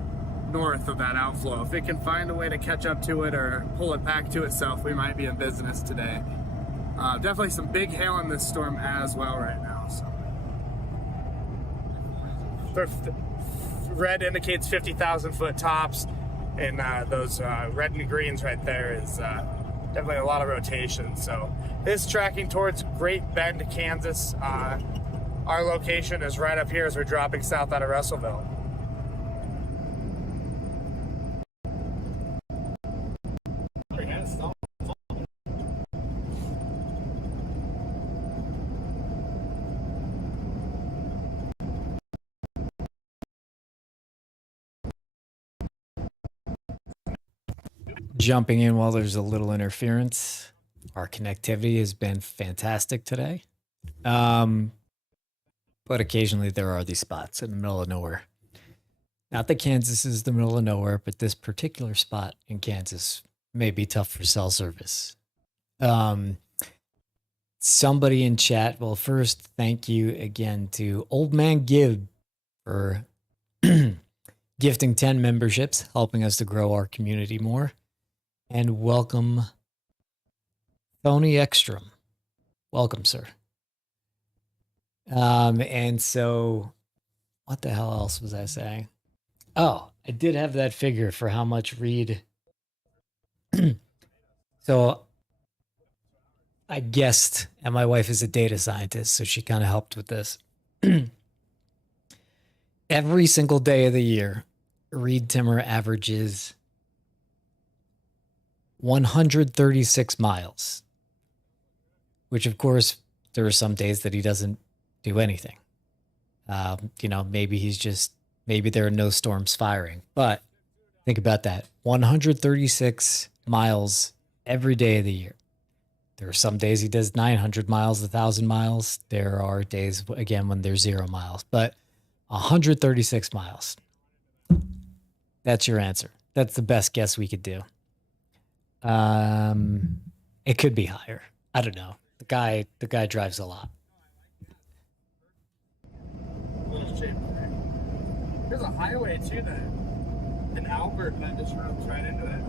north of that outflow. If it can find a way to catch up to it or pull it back to itself, we might be in business today. Definitely some big hail in this storm as well right now. So. Red indicates 50,000 foot tops, and those red and greens right there is definitely a lot of rotation. So this is tracking towards Great Bend, Kansas. Our location is right up here as we're dropping south out of Russellville. Jumping in while there's a little interference. Our connectivity has been fantastic today. But occasionally there are these spots in the middle of nowhere. Not that Kansas is the middle of nowhere, but this particular spot in Kansas may be tough for cell service. Somebody in chat, well, first, thank you again to Old Man Gib for gifting 10 memberships, helping us to grow our community more. And welcome, Tony Ekstrom. Welcome, sir. And so, what the hell else was I saying? Oh, I did have that figure for how much Reed. So, I guessed, and my wife is a data scientist, so she kind of helped with this. Every single day of the year, Reed Timmer averages 136 miles, which of course there are some days that he doesn't do anything. Maybe there are no storms firing, but think about that. 136 miles every day of the year. There are some days he does 900 miles, 1,000 miles. There are days, again, when there's 0 miles, but 136 miles. That's your answer. That's the best guess we could do. It could be higher. I don't know. The guy drives a lot. There's a highway too that in Albert that just runs right into it.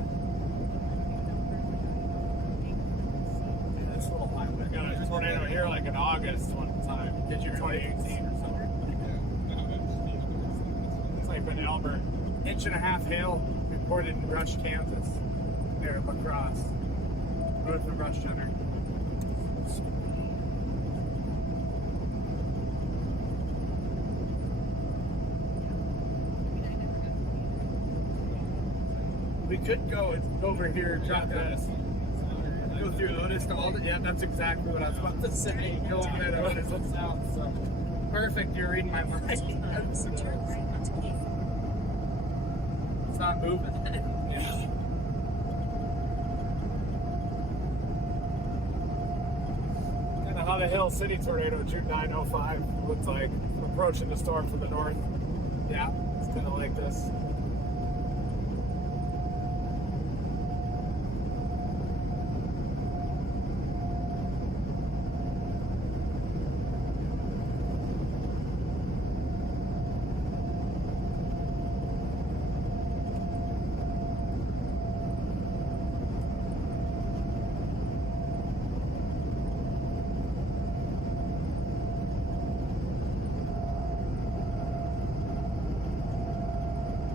Yeah, this little highway. We got a tornado here like in August one time. Did you 2018 or something? It's like in Albert. 1.5 inches hail reported in Rush, Kansas. There, lacrosse. Road from Rush Center. We could go over here, drop this. Go through Otis to Alden. Yeah, that's exactly what I was about to say. Go over there to Otis, look south. So perfect, you're reading my mind. It's not moving. Yeah. Kind of how the Hill City tornado, June 905, looks like approaching the storm from the north. Yeah, it's kind of like this.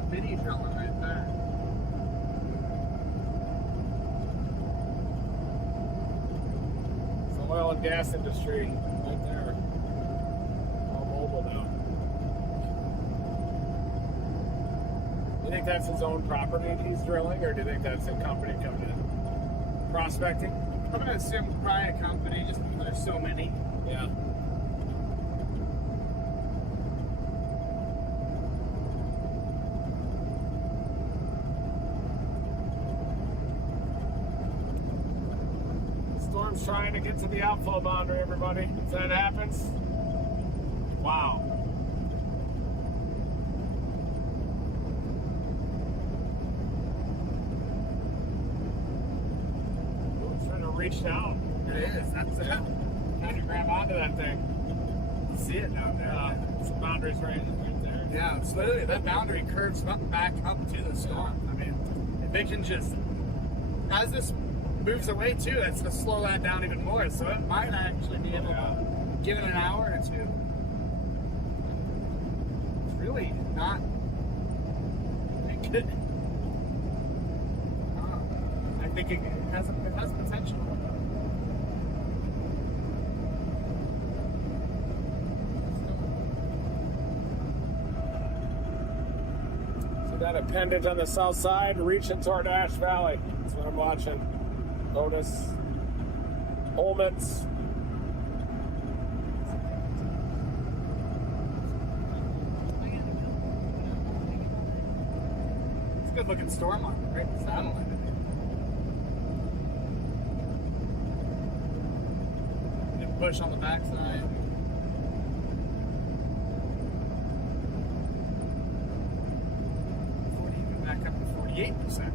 Mini drilling right there. It's the oil and gas industry right there. All mobile now. You think that's his own property he's drilling, or do you think that's a company coming in? Prospecting? I'm gonna assume probably a company just because there's so many. Yeah. Storm's trying to get to the outflow boundary, everybody. If that happens, wow. Ooh, it's trying to reach down. It is. That's it. Trying to grab onto that thing. See it down there. The boundary's right there. Yeah, it's literally that boundary curves back up to the storm. I mean, if it can just, as this moves away too, it's going to slow that down even more. So it might actually be able to give it an hour or two. It's really not good. I think it has potential. That appendage on the south side reaching toward Ash Valley. That's what I'm watching. Lotus, Olmets. It's a good looking storm on it, right? Satellite. Good push on the backside. Back up to 48%.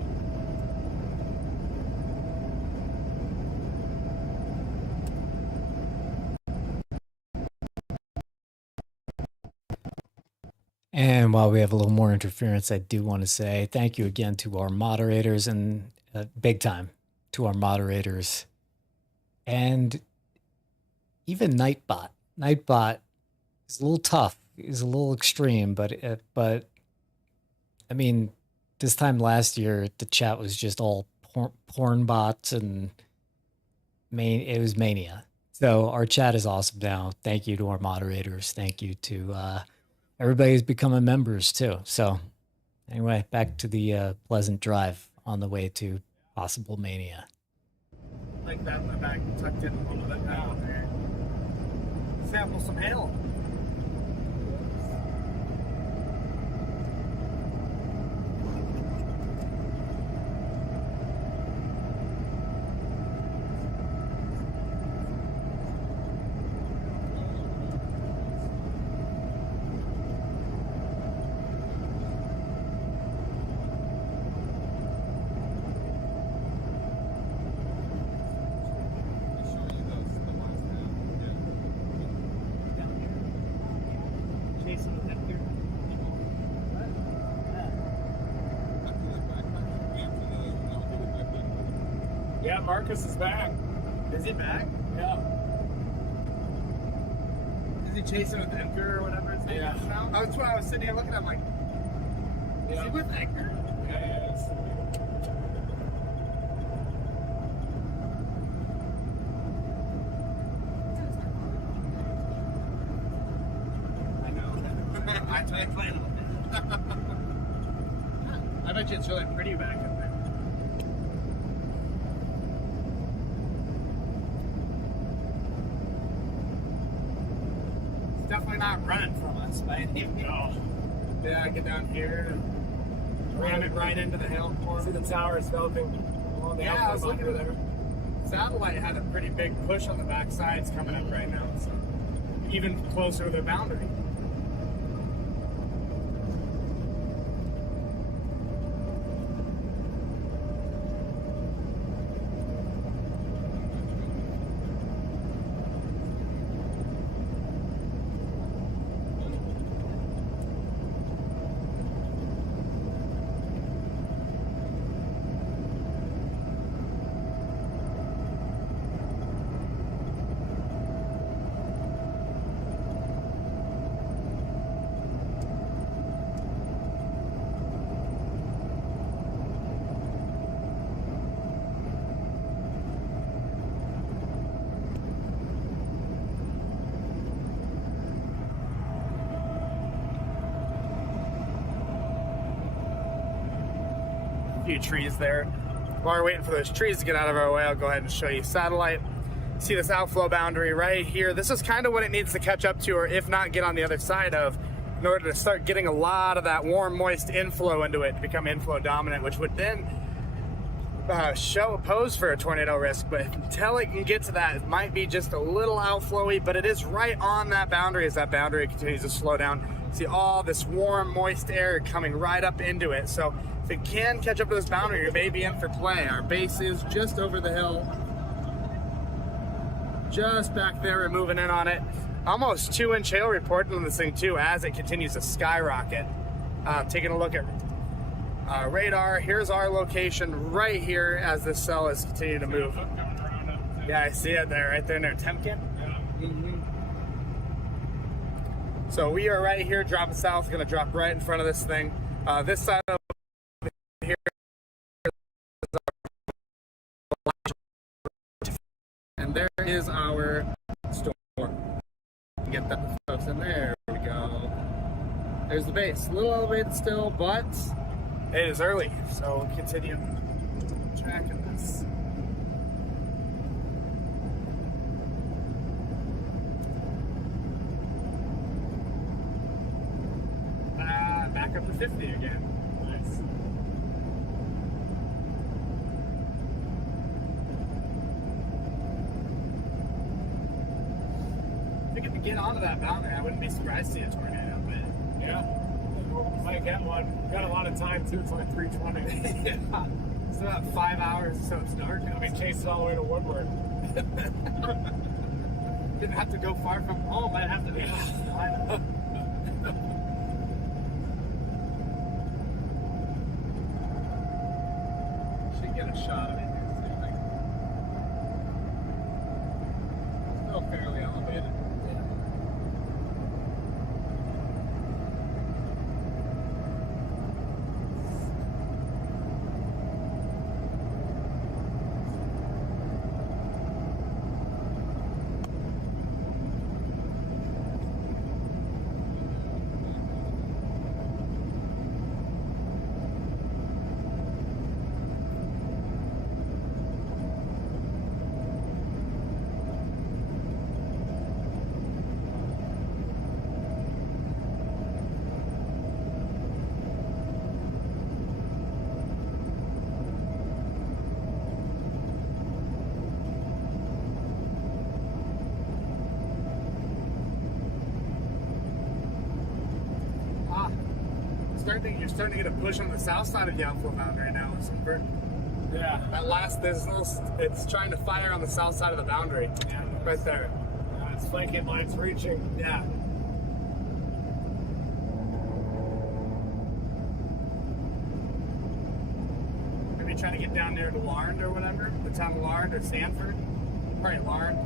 And while we have a little more interference, I do want to say thank you again to our moderators and big time to our moderators and even Nightbot. Nightbot is a little tough. He's a little extreme, but I mean, this time last year, the chat was just all porn bots and it was mania. So our chat is awesome now. Thank you to our moderators. Thank you to everybody who's becoming members too. So anyway, back to the pleasant drive on the way to possible mania. Like that in the back, tucked in a little bit down there. Sample some hail. Yeah, Marcus is back. Is he back? Yeah. Is he chasing with Edgar or whatever his name is now? That's why I was sitting here looking at him like, is he with Edgar? Yeah, he is. I know. I tried playing a little bit. I bet you it's really pretty back up there. It's definitely not running from us by any means. No. Yeah, I get down here and ram it right into the hail core. See the tower is developing along the Yeah, I was outflow looking at boundary it. Satellite had a pretty big push on the back sides coming up right now, so even closer to their boundary. Few trees there. While we're waiting for those trees to get out of our way, I'll go ahead and show you satellite. See this outflow boundary right here. This is kind of what it needs to catch up to, or if not, get on the other side of, in order to start getting a lot of that warm, moist inflow into it to become inflow dominant, which would then show a pose for a tornado risk, but until it can get to that, it might be just a little outflowy, but it is right on that boundary as that boundary continues to slow down. See all this warm, moist air coming right up into it. So if it can catch up to this boundary, you may be in for play. Our base is just over the hill. Just back there, we're moving in on it. Almost 2-inch hail reported on this thing too as it continues to skyrocket. Taking a look at radar, here's our location right here as this cell is continuing to move. Yeah, I see it there, right there in their Temkin. So we are right here, dropping south, gonna drop right in front of this thing. This side of here is our, and there is our storm. Get that folks in there. There we go. There's the base. A little elevated still, but it is early, so we'll continue tracking this. Back up to 50 again. Nice. If we could get onto that boundary, I wouldn't be surprised to see a tornado, but Yeah. Might get one. Got a lot of time too. It's like 3:20. yeah. It's about 5 hours, so it's dark. I'll be chasing all the way to Woodward. Didn't have to go far from home. I'd have to be. Should get a shot of it here. Still fairly elevated. You're starting to get a push on the south side of the outflow boundary right now. Yeah. That last, it's trying to fire on the south side of the boundary. Yeah. Right there. It's flanking line's reaching. Yeah. Maybe trying to get down near to Larned or whatever. The town of Larned or Sanford. Probably Larned.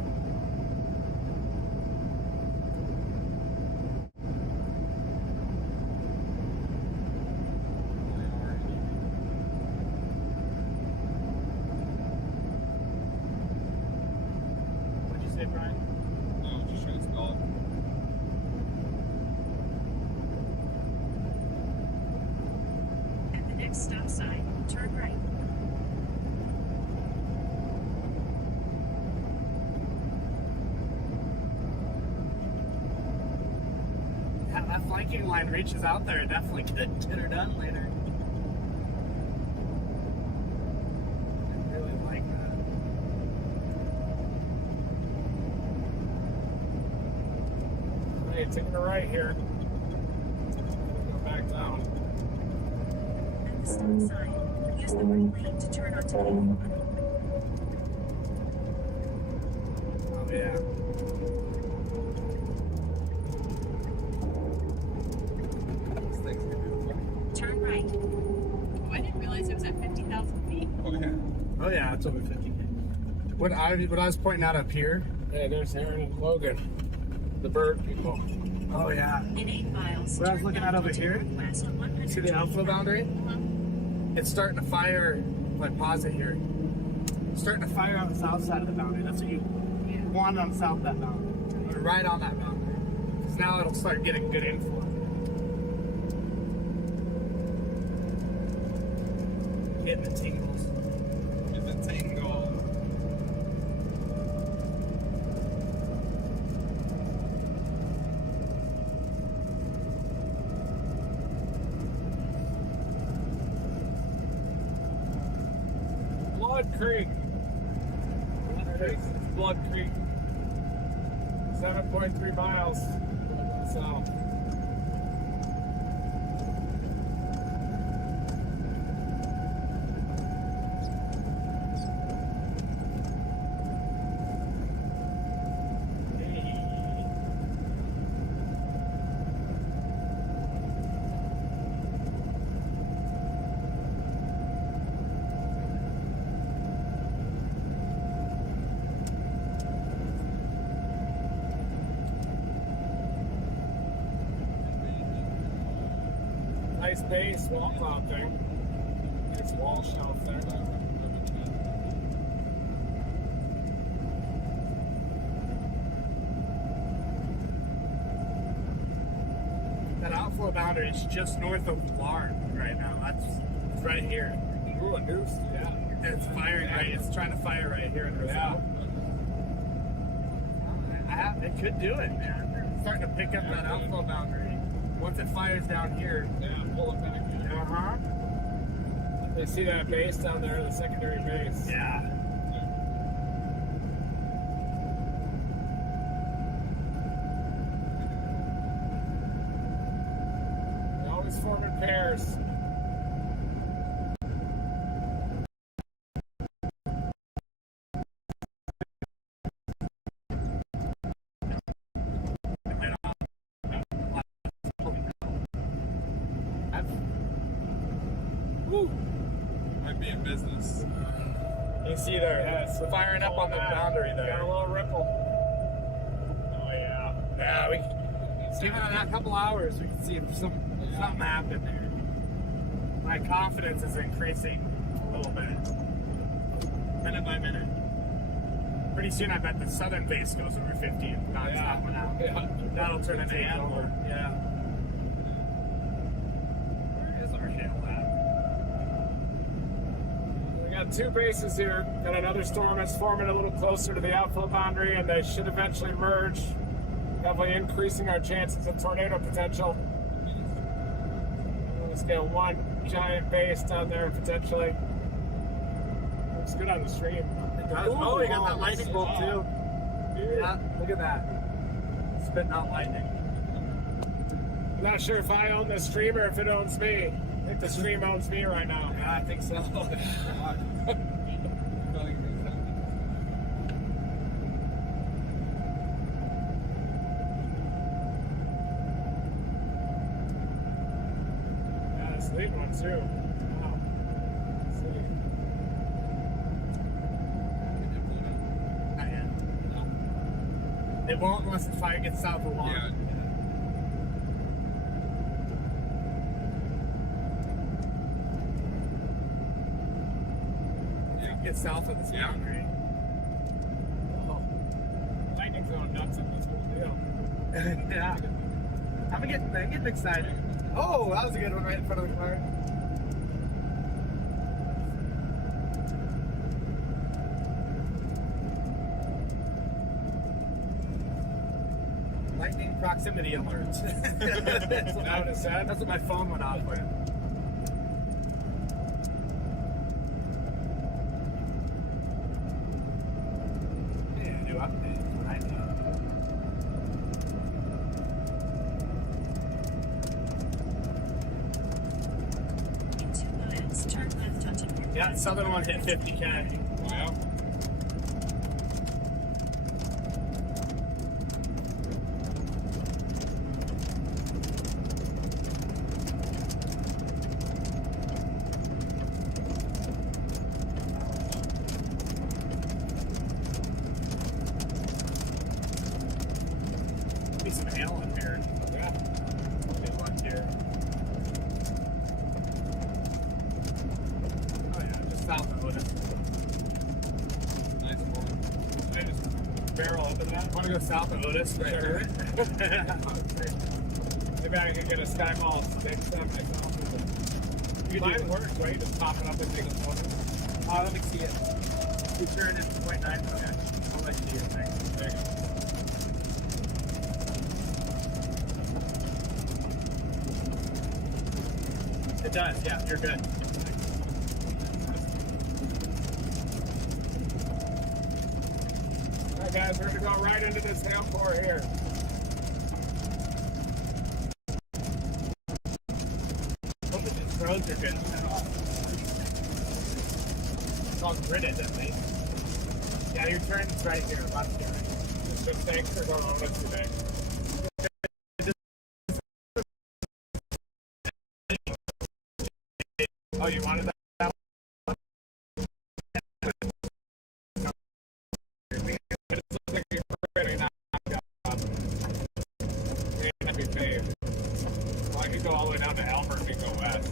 Stop sign, turn right. Yeah, that flanking line reaches out there. Definitely could get her done later. I really like that. Hey, taking a right here. Go back down. Stop sign. Use the right lane to turn onto the Oh yeah. turn right. Oh, I didn't realize it was at 50,000 feet. Oh, yeah. Oh yeah, it's over 50. What I was pointing out up here. Hey, there's Aaron and Logan, the bird people. Oh yeah. In 8 miles. What I was turn looking left at over onto here, Northwest on 100. see the outflow boundary? It's starting to fire, like pause it here. It's starting to fire on the south side of the boundary. That's what you want on the south of that boundary. Or right on that boundary. Because now it'll start getting good inflow. Getting the tingles. Get the tingle. Blood Creek. It's Blood Creek. 7.3 miles south. Nice base wall cloud thing. Nice wall shelf there. That outflow boundary is just north of Larn right now. It's right here. Ooh, a noose, yeah. It's firing right. It's trying to fire right here in the south. It could do it, man. It's starting to pick up that outflow boundary. Once it fires down here, Pull it back. uh-huh. They see that base down there, the secondary base. Yeah. They always form in pairs. Woo! Might be in business. You see there, Yes. firing up on the boundary Got there. a little ripple. Oh yeah. Yeah, we give it a couple hours. We can see if something happened there. My confidence is increasing a little bit, minute by minute. Pretty soon, I bet the southern base goes over 50 and knocks that one out. Yeah. That'll turn into animal. Yeah. Where is our hill at? We got two bases here. Got another storm that's forming a little closer to the outflow boundary, and they should eventually merge, definitely increasing our chances of tornado potential. Let's get one giant base down there potentially. Looks good on the stream. It does. Oh, we got that lightning bolt too. Yeah, look at that. Spitting out lightning. I'm not sure if I own this stream or if it owns me. I think the stream owns me right now. Yeah, I think so. Yeah, it's the lead one too. Wow. Let's see. Not yet. No. It won't unless the fire gets south of Long. Yeah. Get south of this boundary. Oh. Lightning's going nuts in this whole deal. Yeah. I'm getting excited. Oh, that was a good one right in front of the car. Lightning proximity alerts. That's what I would have said. That's what my phone went off with. Yeah, new update. I know. In 2 minutes, turn left onto Yeah, the southern one hit 50K. Wow. Be some hail in here. Yeah. Good luck here. Oh yeah, just south of Otis. Nice one. Can I just barrel up in that? Want to go south of Otis right here? Maybe I can get a skyball next time myself. You Mine do. works, right? You just pop it up and take a photo. Let me see it. You turn it to 0.9. Okay. I'll let you do your thing. There you go. It does, yeah, you're good. guys, we're gonna go right into this hail core here. Hoping these roads are good at all. It's all gridded at least. Yeah, your turn's right here, left here. Just thanks for going on with today. Oh, you wanted that? I could go all the way down to Albert and go west.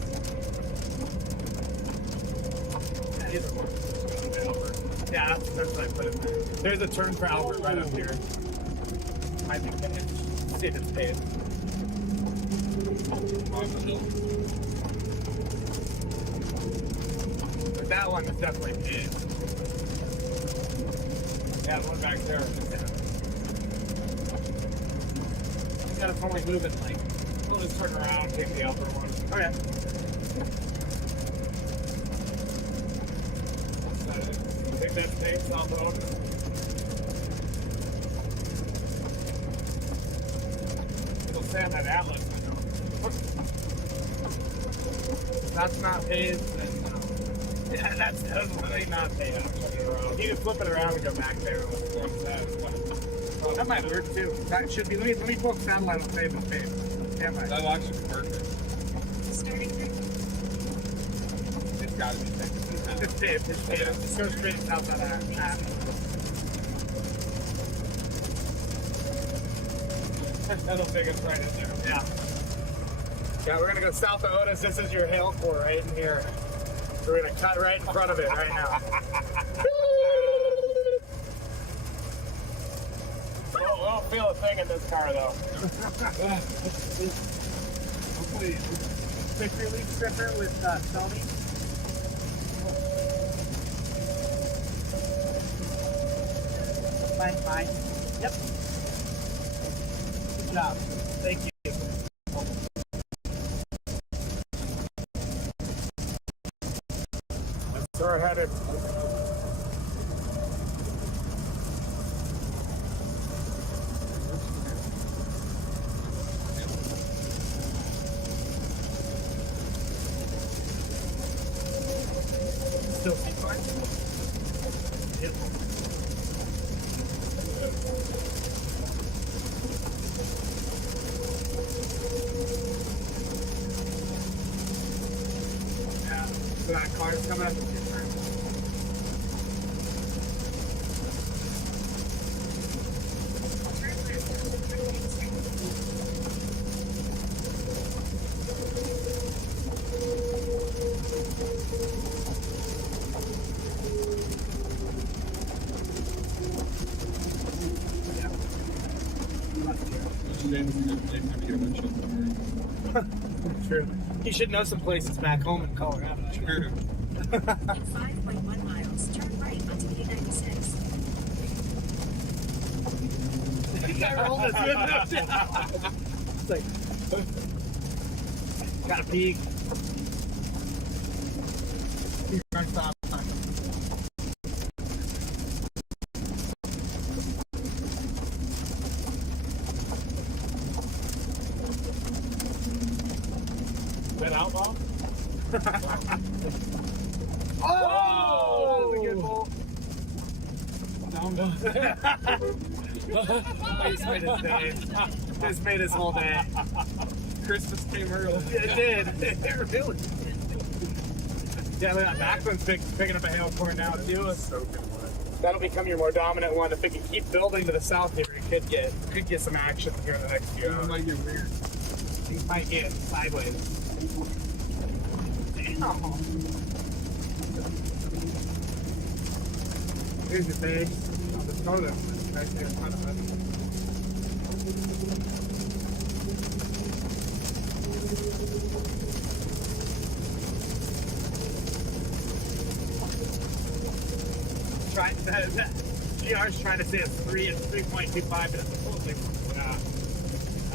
Either one. Go to Albert. Yeah, that's what I put in there. There's a turn for Albert right up here. Might be paved. See if it's paved. On the hill. But that one is definitely paved. Yeah, the one back there. You gotta probably move it like. We'll just turn around, take the upper one. Okay. Take that same cell phone. It'll sand that Atlas. That's not paved. Yeah, that's definitely not paved. You can flip it around and go back there. Oh, that might work too. That should be. Let me book satellite and save and pave. That'll actually be perfect. Starting grid. It's gotta be fixed. It's paved. It's paved. Just go straight south of that. That'll take us right in there. Yeah. Yeah, we're gonna go south of Otis. This is your hail core right in here. We're gonna cut right in front of it right now. We'll feel a thing in this car though. Hopefully, quick release stripper with Sony. Fine. Yep. Good job. Thank you. So we're headed. Still see fine? Yep. Yeah. So that car's coming up. True. You should know some places back home in Colorado. True. In 5.1 miles, turn right onto E96. I rolled it. It's like, gotta peek. Is that outlaw? Oh! That was a good bolt. Just made his day. Just made his whole day. Christmas came early. It did. It really did. Yeah, look, that back one's picking up a hail core now too. So good one. That'll become your more dominant one. If it can keep building to the south here, it could get some action here in the next few It hours. might get weird. He might get sideways. Damn. Here's your base. On the northern one, right there in front of us. GR's trying to say it's 3 and 3.25, but it's supposedly 4. Yeah.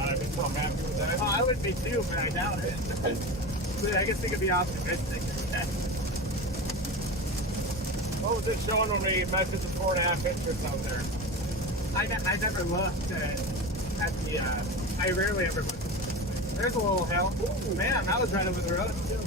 I'd be so happy with that. Oh, I would be too, but I doubt it. I guess we could be optimistic. What was it showing when we measured the 4.5 inches out there? I never looked at the, I rarely ever look. There's a little hill. Ooh, man, that was right over the road, too.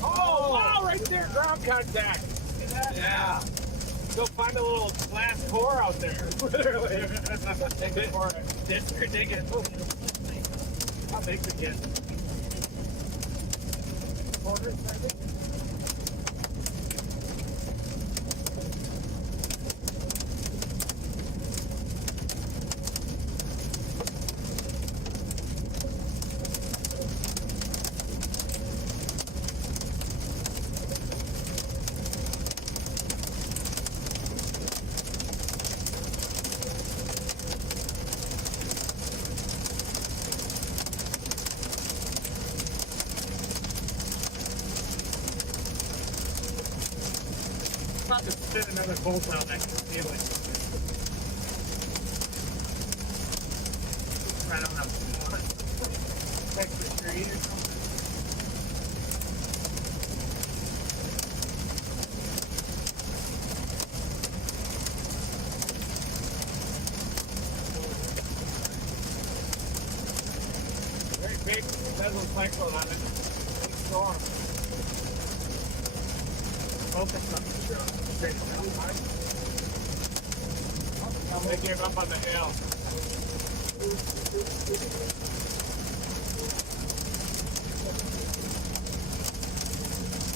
Oh, wow, right there, ground contact. Yeah. Go find a little glass core out there. Literally. Dig it for it. Dig it. How big to get? Quarters, maybe? Not to fit another bolt out next to the ceiling. Right on that floor. Next to the tree or something. Very big bezel cyclone on it. Big storm. Focus on the truck. Straight down. They gave up on the hill.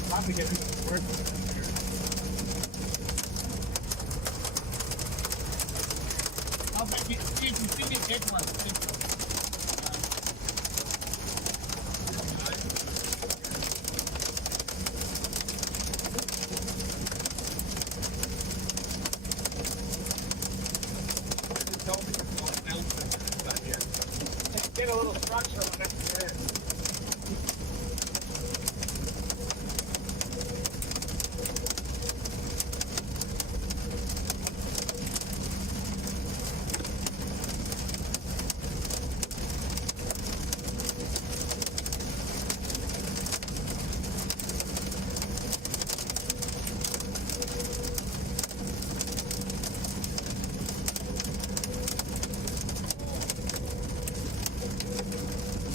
Probably getting worse. I'll bet you see me take one. Get a little structure on it.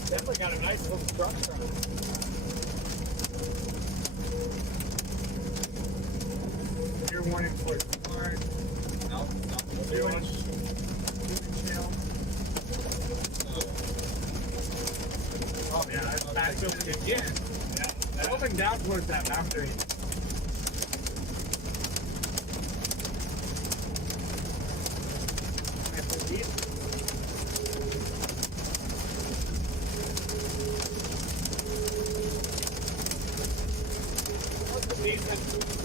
Definitely got a nice little structure on it. You're warning for it. Hard. No, Two inch. Oh yeah, it's back over again. Yeah. Moving down towards that boundary.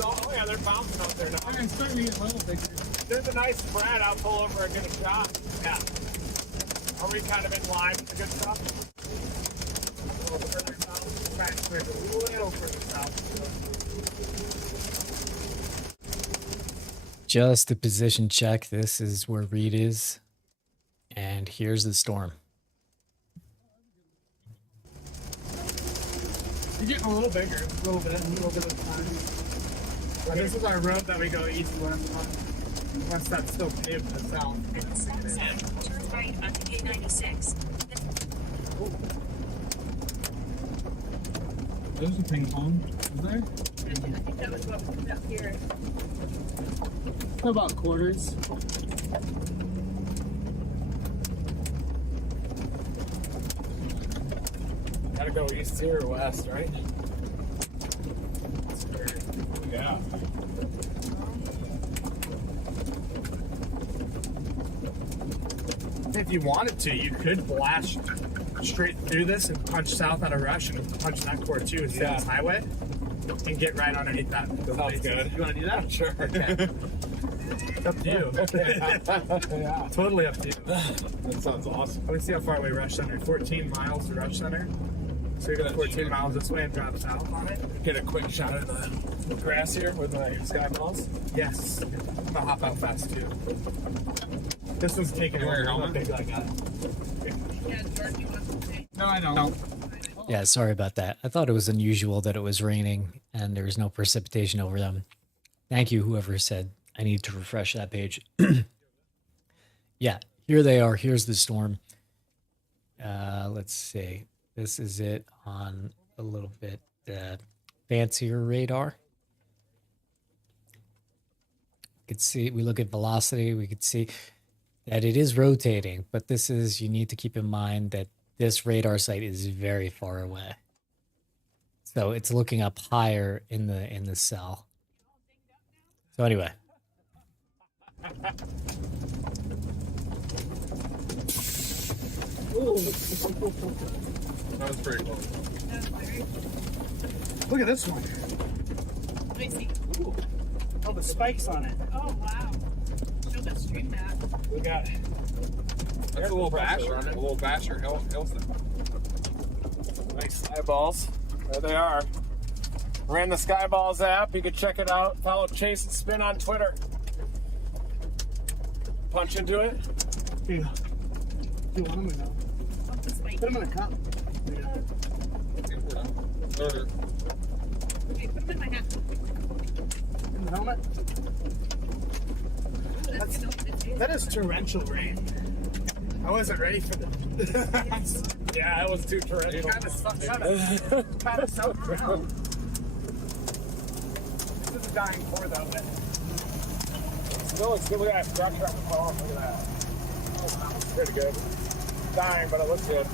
Oh yeah, they're bouncing out there now. I'm starting to get a little bigger. There's a nice spread. I'll pull over and get a shot. Yeah. Are we kind of in line with the good stuff? A little further south. Try and switch a little further south. Just a position check. This is where Reed is. And here's the storm. You're getting a little bigger, a little bit of time. But this is our road that we go east-west on. Unless that's still paved to the south. At the stop sign, turn right onto K96. There's a ping pong. Is there? I think that was what was up here. How about quarters? Gotta go east here or west, right? Yeah. If you wanted to, you could blast straight through this and punch south out of Rush and punch that core too instead of this highway and get right underneath that. Sounds good. You want to do that? Sure. Okay. It's up to you. Yeah. Totally up to you. That sounds awesome. Let me see how far away Rush Center. 14 miles to Rush Center. So you go 14 miles this way and drop south on it. Get a quick shot of the grass here with the sky balls. Yes. I'm gonna hop out fast too. This one's taking You wear your over. helmet? Big I got it. Yeah, Jordan, you want to say? No, I don't. Yeah, sorry about that. I thought it was unusual that it was raining and there was no precipitation over them. Thank you, whoever said I need to refresh that page. Yeah, here they are. Here's the storm. Let's see. This is it on a little bit fancier radar. You could see, we look at velocity, we could see that it is rotating, but this is, you need to keep in mind that this radar site is very far away. So it's looking up higher in the cell. So anyway. That was pretty cool. That's Larry. Look at this one. Let me see. Ooh. Oh, the spikes on it. Oh, wow. Show the stream map. We got That's a little basher. A little basher Hilson. Nice eyeballs. There they are. Ran the Skyballs app. You can check it out. Follow Chase and Spin on Twitter. Punch into it. two. Two on them now. Oh, this way. Put them in a cup. Or Okay, put them in my hat. In the helmet. That's That is torrential rain. I wasn't ready for this. Yeah, it was too torrential. Kind of soaked around. This is a dying pour though, but Still, it's good. Look at that structure on the phone. Look at that. Oh, wow. It's pretty good. Dying, but it looks good.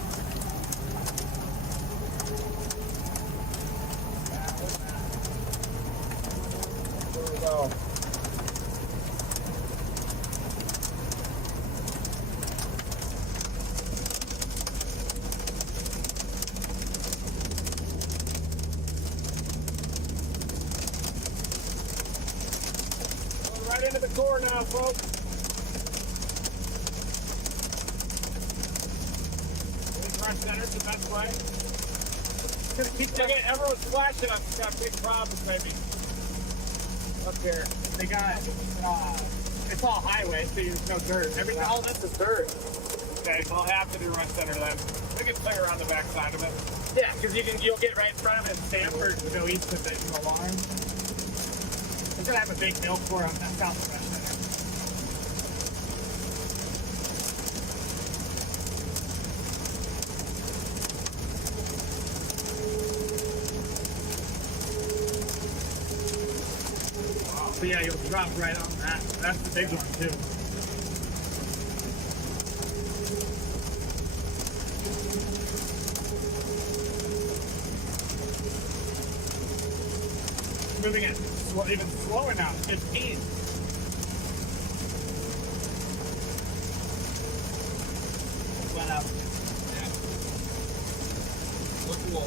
There we go. Going right into the core now, folks. Rush center's the best way. Keep taking everyone's flashing us. Got big problems, maybe. Up here. they got it's all highway, so there's no dirt. Everything, all this is dirt. Okay, we'll have to do rush center then. We can play around the back side of it. Yeah, because you'll get right in front of it in Stanford to go east of the alarm. It's gonna have a big milk for on that south rush center. So yeah, you'll drop right on that. That's the big one too. Moving it even slower now. 15. Went up. yeah. Look cool.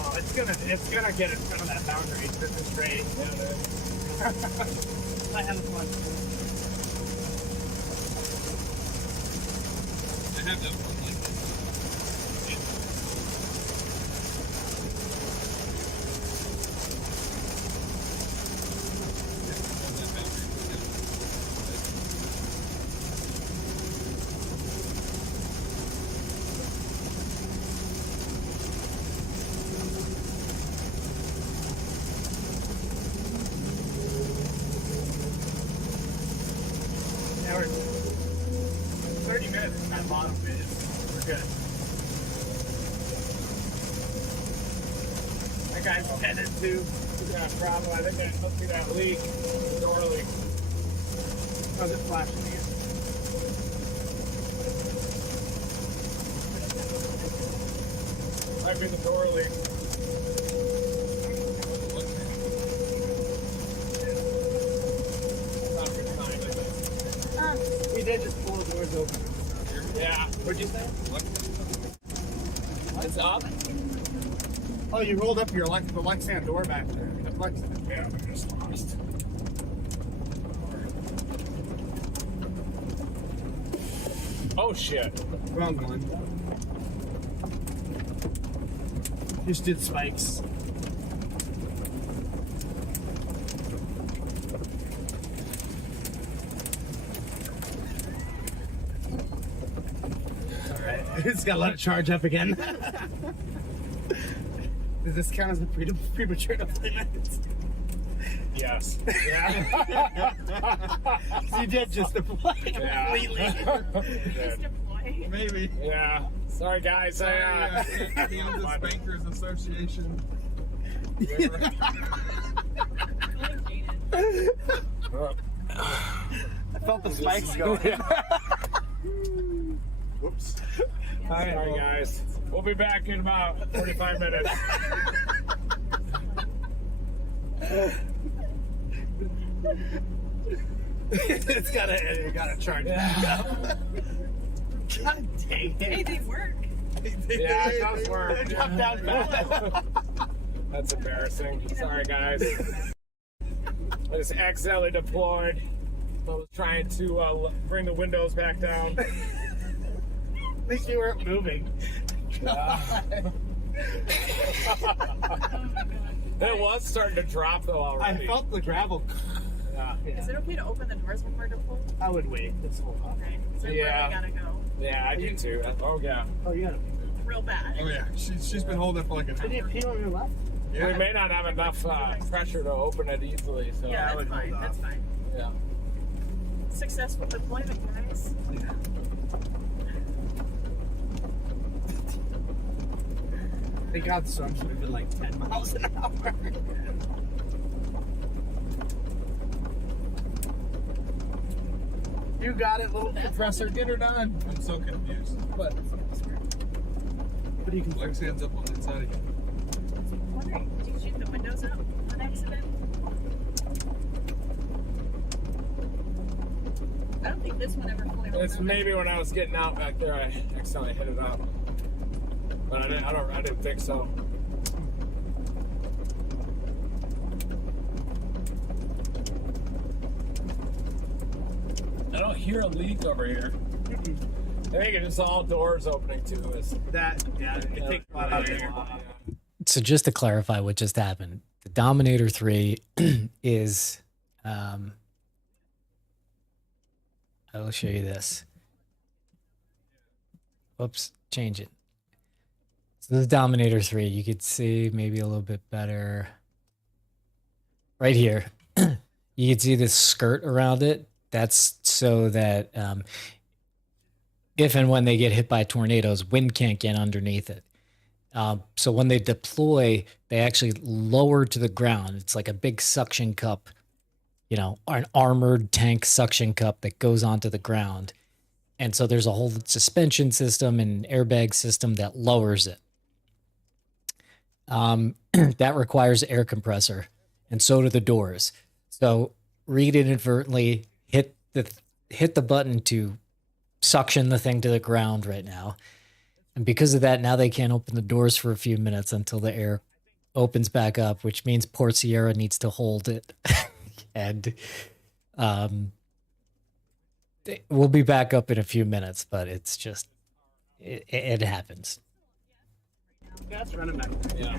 Oh, it's gonna get in front of that boundary. It's just straight. I have fun. I have that one like this. Yeah, we're 30 minutes in that bottom bit. We're good. That guy's headed to. We've got a problem. I think that must be that leak. The door leak. How's it flashing again? Might be the door leak. Not a good sign, is it? We did just pull the doors open. Yeah. What'd you say? It's up. Oh, you rolled up your the Lexan door back there. The Lexan. Yeah, we just lost. Oh shit. Wrong one. Just did spikes. Alright, it's got to let it charge up again. Does this count as a premature deployment? Yes. Yeah. So you did just deploy completely. Just deploy. Maybe. Yeah. Sorry, guys. I Kansas Bankers Association. I felt the spikes going. Whoops. Sorry, guys. We'll be back in about 45 minutes. It's gotta charge back up. God dang Hey, it. they work. Yeah, it does work. It dropped down fast. That's embarrassing. Sorry, guys. I just accidentally deployed. I was trying to bring the windows back down. At least you weren't moving. It was starting to drop though I already. felt the gravel. Yeah. Is it okay to open the doors before deploy? I would wait. That's all. Okay. So Yeah. where we gotta go? Yeah, I do too. Oh yeah. Oh, you gotta. Real bad. Oh yeah, she's been holding it for like an Did you hour. pee on your left? We may not have enough pressure to open it easily. So Yeah, I would that's fine. hold off. That's fine. yeah. Successful deployment, guys. Thank God the storm should have been like 10 miles an hour. You got it, little compressor. Get her done. I'm so confused. But you can Lex hands up on that side again. Wondering, did you shoot the windows up on accident? I don't think this one ever fully It's opened. maybe when I was getting out back there, I accidentally hit it up. But I didn't think so. I don't hear a leak over here. I think it's just all doors opening too. that, yeah, it takes a lot of air. So just to clarify what just happened, the Dominator 3 is, I will show you this. Whoops, change it. So this is Dominator 3. You could see maybe a little bit better right here. You can see this skirt around it. That's so that if and when they get hit by tornadoes, wind can't get underneath it. So when they deploy, they actually lower to the ground. It's like a big suction cup, you know, or an armored tank suction cup that goes onto the ground. And so there's a whole suspension system and airbag system that lowers it. That requires air compressor, and so do the doors. So Reed inadvertently hit the button to suction the thing to the ground right now. And because of that, now they can't open the doors for a few minutes until the air opens back up, which means Port Sierra needs to hold it. And we'll be back up in a few minutes, but it's just, it happens. That's running back. Yeah.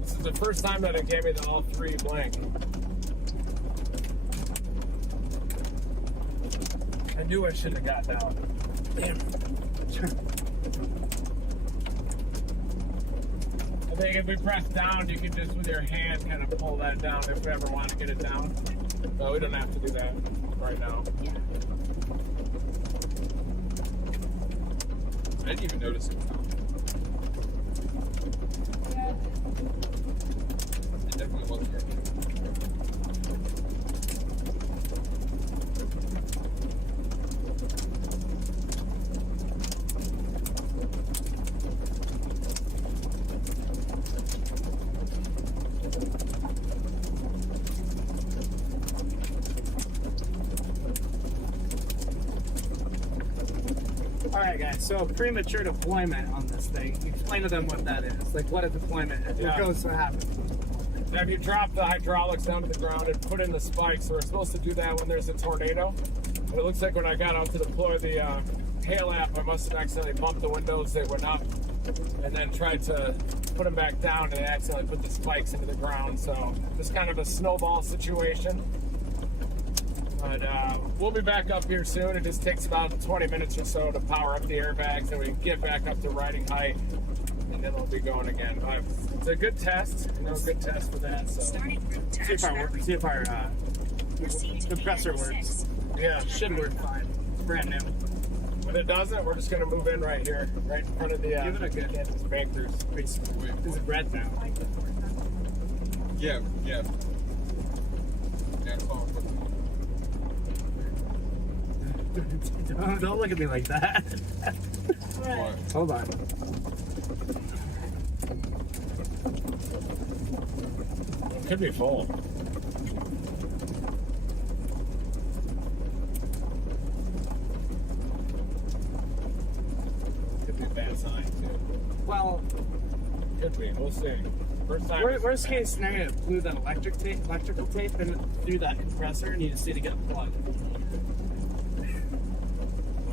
This is the first time that it gave me the all three blank. I knew I shouldn't have got down. Damn. I think if we press down, you can just with your hand kind of pull that down if we ever want to get it down. But we don't have to do that right now. I didn't even notice it. It definitely wasn't working. All right, guys. So premature deployment on this thing. Explain to them what that is. Like what a deployment is. Yeah. What goes to happen? Now, if you drop the hydraulics down to the ground and put in the spikes, we're supposed to do that when there's a tornado. But it looks like when I got out to deploy the tail lamp, I must have accidentally bumped the windows. They went up, and then tried to put them back down, and accidentally put the spikes into the ground. So just kind of a snowball situation. But we'll be back up here soon. It just takes about 20 minutes or so to power up the airbags, and we can get back up to riding height, and then we'll be going again. But it's a good test, you know, a good test for that. So Starting route to See if our Proceed to compressor Canada works. 6. yeah, Should work fine. Brand new. when it doesn't, we're just gonna move in right here, right in front of the Give it a good- Kansas bankers. Is it red now? Yeah. Yeah, it's all Don't look at me like that. what? Hold on. It could be full. Could be a bad sign too. Well, Could be. We'll see. First time. worst case scenario, it blew that electrical tape in through that compressor, and you just need to get a plug.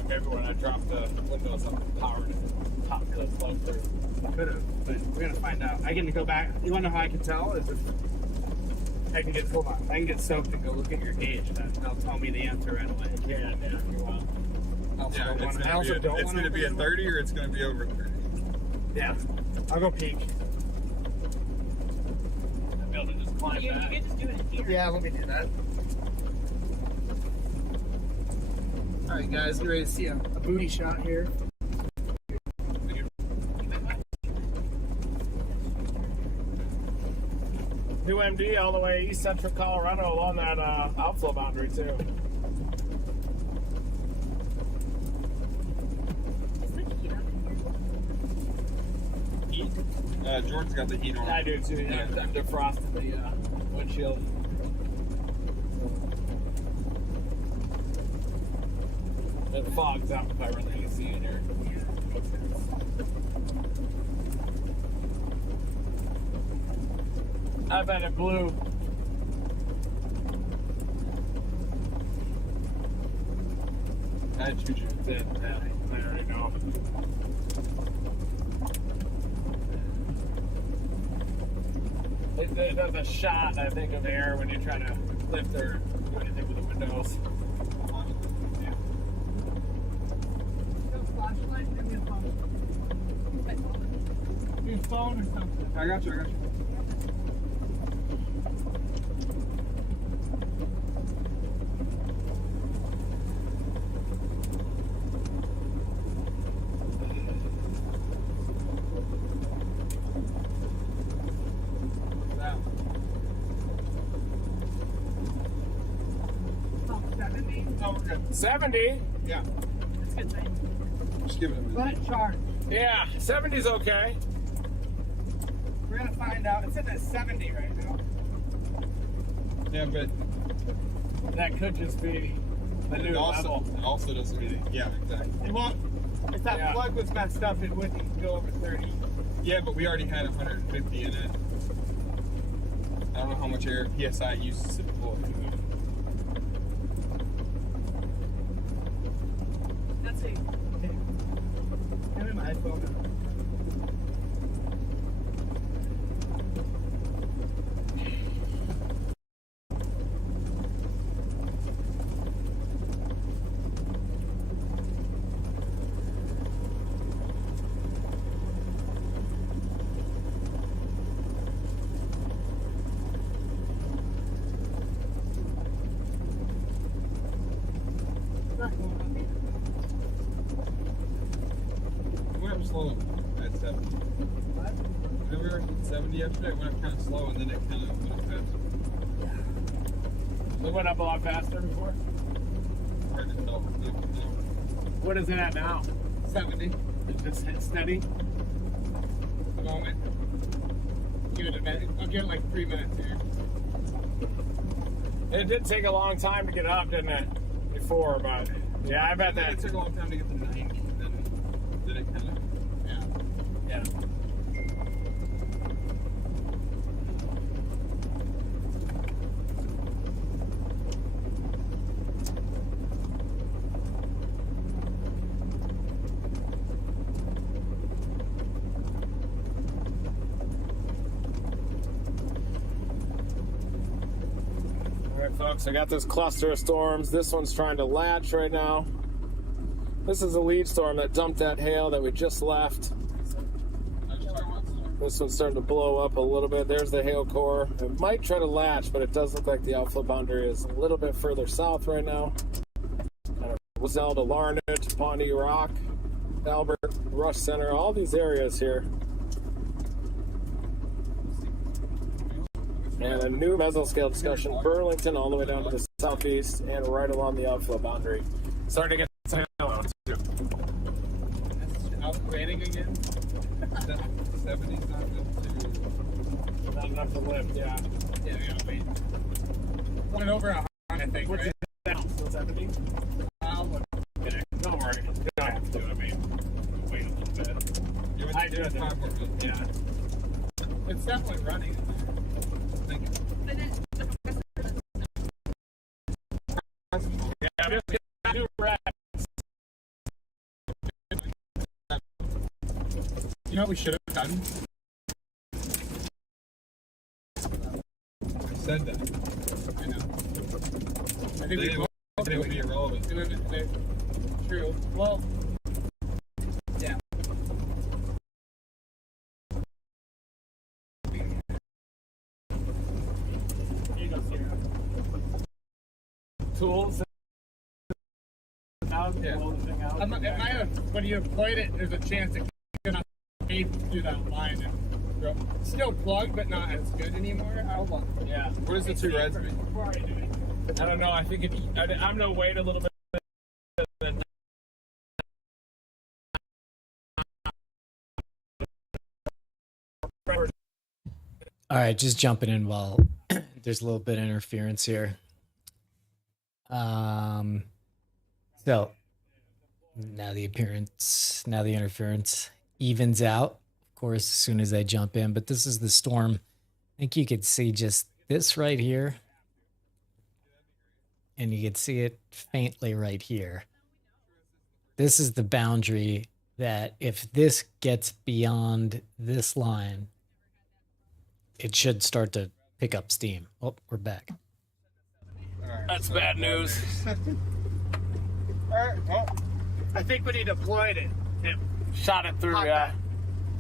Maybe when I dropped the windows up and powered it, popped the plug through. Could have, but we're gonna find out. I get to go back. You wanna know how I can tell? Is if I can get I can get soaked and go look at your gauge. That'll tell me the answer right away. Yeah, if you want. Yeah, it's gonna be a 30 or it's gonna be over 30. Yeah, I'll go peek. I'll be able to just climb You back. can just do it here. Yeah, let me do that. All right, guys, get ready to see a booty shot here. New MD all the way east central Colorado along that outflow boundary too. Is the heat up in here? Heat? Jordan's got the heat on. I do too. Yeah, I'm defrosting the windshield. It fogs up if I run the AC in here. I bet it blew. I juju. Yeah, I already know. It does a shot, I think, of air when you try to lift or do anything with the windows. Yeah. Flashlight, maybe a phone. Your phone or something. I got you. Oh, 70? No, we're good. 70? Yeah. That's good thing. Just give it a minute. Let it charge. Yeah, 70's okay. We're gonna find out. It's in at 70 right now. Yeah, but That could just be the it new level. also doesn't mean it. Yeah, exactly. It won't. If that Yeah. plug was messed up, it wouldn't go over 30. Yeah, but we already had 150 in it. I don't know how much air PSI it uses to pull it. That's it. Give me my phone. It went up slow at 70. Remember we were at 70 yesterday? It went up kind of slow and then it kind of went up fast. It went up a lot faster before. Hard to tell. No. What is it at now? 70. It's just hit steady. At the moment. Give it a minute. I'll give it like 3 minutes here. It did take a long time to get up, didn't it? Before, but yeah, I bet And then that. it took a long time to get to 90. Then it kind of, Yeah. folks, I got this cluster of storms. This one's trying to latch right now. This is a lead storm that dumped that hail that we just left. This one's starting to blow up a little bit. There's the hail core. It might try to latch, but it does look like the outflow boundary is a little bit further south right now. Wazelle to Larned, Pawnee Rock, Albert, Rush Center, all these areas here. And a new mesoscale discussion, Burlington all the way down to the southeast and right along the outflow boundary. Starting to get some hail out too. Outflating again? 70's not good to... Not enough to lift, yeah. Yeah, we gotta wait. Went over 100, I think, What's right? it down? Still 70? Okay, don't worry. You don't have to do it. I mean, wait a little bit. You went I do it. 5 more minutes. Yeah. It's definitely running. Thank you. Yeah, I'm just getting new racks. You know what we should have done? I said that. I know. I think we both it would be irrelevant. True. Well, yeah. Here you go, Sierra. Tools. Out, Yeah. roll the thing out. When you deployed it, there's a chance it could not be through that line. And still plugged, but not as good anymore. How long? Yeah. What does the two reds mean? Before I do it. I don't know. I think I'm gonna wait a little bit. All right, just jumping in while there's a little bit of interference here. So now the interference evens out, of course, as soon as I jump in. But this is the storm. I think you could see just this right here, and you could see it faintly right here. This is the boundary that if this gets beyond this line, it should start to pick up steam. Oh, we're back. That's bad news. Alright, well, I think when he deployed it, it shot it through. Pop Yeah.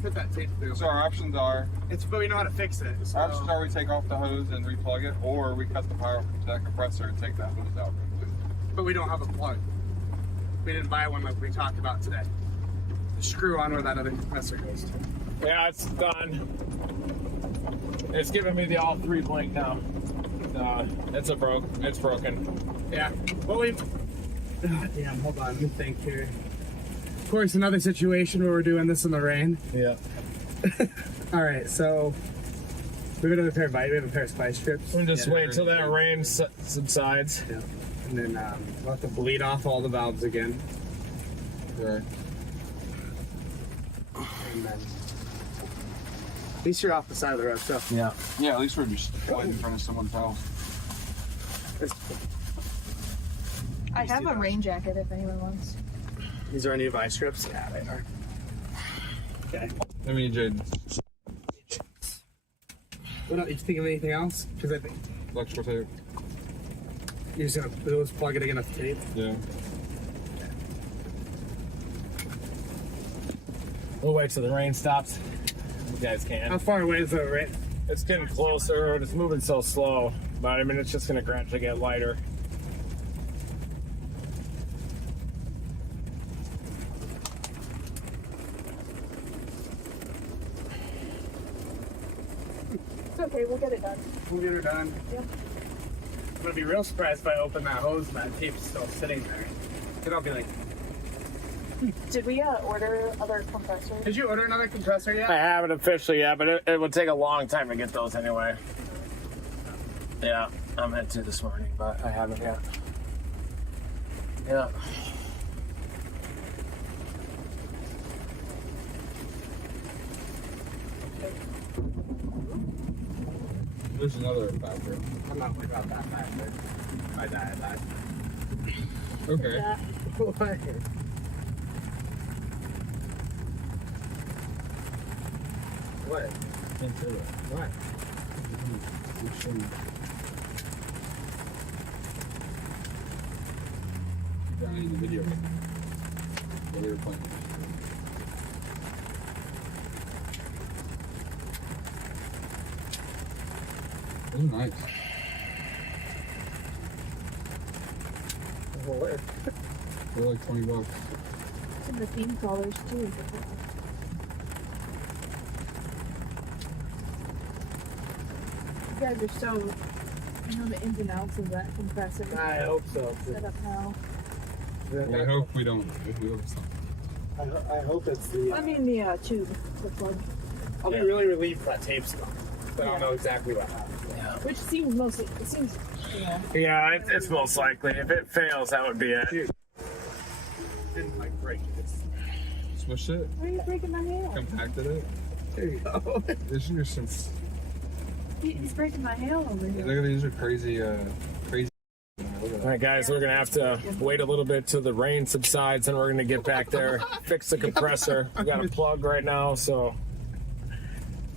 put that tape through. So our options are, But we know how to fix it. So. our options are we take off the hose and replug it, or we cut the power to that compressor and take that hose out completely. But we don't have a plug. We didn't buy one like we talked about today. Screw on where that other compressor goes to. Yeah, it's done. It's giving me the all 3 blink now. It's broken. Yeah. Well, damn, hold on. Let me think here. Of course, another situation where we're doing this in the rain. Yeah. All right, so we have another pair of we have a pair of spice strips. We'll just wait till that rain subsides. Yeah. And then we'll have to bleed off all the valves again. Right. And then at least you're off the side of the road, so. Yeah. Yeah, at least we're just right in front of someone's house. I have a rain jacket if anyone wants. These are our new vice strips? Yeah, they are. Okay. I mean, Jade, What else? You think of anything else? Because I think electrical tape. you're just gonna plug it again with tape. Yeah. We'll wait till the rain stops. You guys can. How far away is the rain? It's getting closer. It's moving so slow. But I mean, it's just going to gradually get lighter. It's okay, we'll get it done. We'll get her done. Yeah. I'm gonna be real surprised if I open that hose and that tape's still sitting there. Then I'll be like, Did we order other compressors? did you order another compressor yet? I haven't officially yet, but it would take a long time to get those anyway. Yeah, I meant to this morning, but I haven't yet. Yeah. There's another factor. I'm not worried about that factor. If I die, I die. Okay. Yeah. What? What? What? playing the video game. Yeah, we were playing. Those are nice. They're like $20. And the theme colors too. You guys are so, you know the ins and outs of that compressor. I hope so. Set up now. Well, I hope we don't. If we hope it's not. I hope it's the. I mean the tube, the plug. I'll be really relieved if that tape's gone. But I don't know exactly what happened. Which seems mostly, it seems, yeah. Yeah, it's most likely. If it fails, that would be it. Didn't like break it. Smush it. Why are you breaking my nail? Compacted it. There you go. These are some. He's breaking my nail over here. Look at these are crazy. Crazy. All right, guys, we're gonna have to wait a little bit till the rain subsides, and we're gonna get back there, fix the compressor. We got a plug right now, so.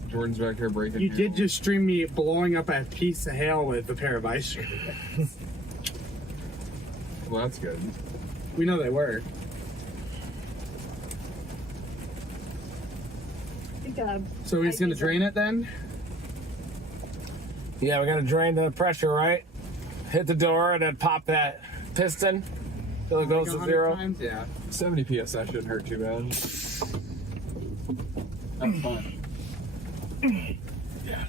Jordan's back here breaking. You did just stream me blowing up a piece of hail with a pair of ice cream. Well, that's good. We know they were. So he's gonna drain it then? Yeah, we're gonna drain the pressure, right? Hit the door and then pop that piston till it goes to 0. Times? Yeah. 70 psi shouldn't hurt too bad. That's fun. Yeah.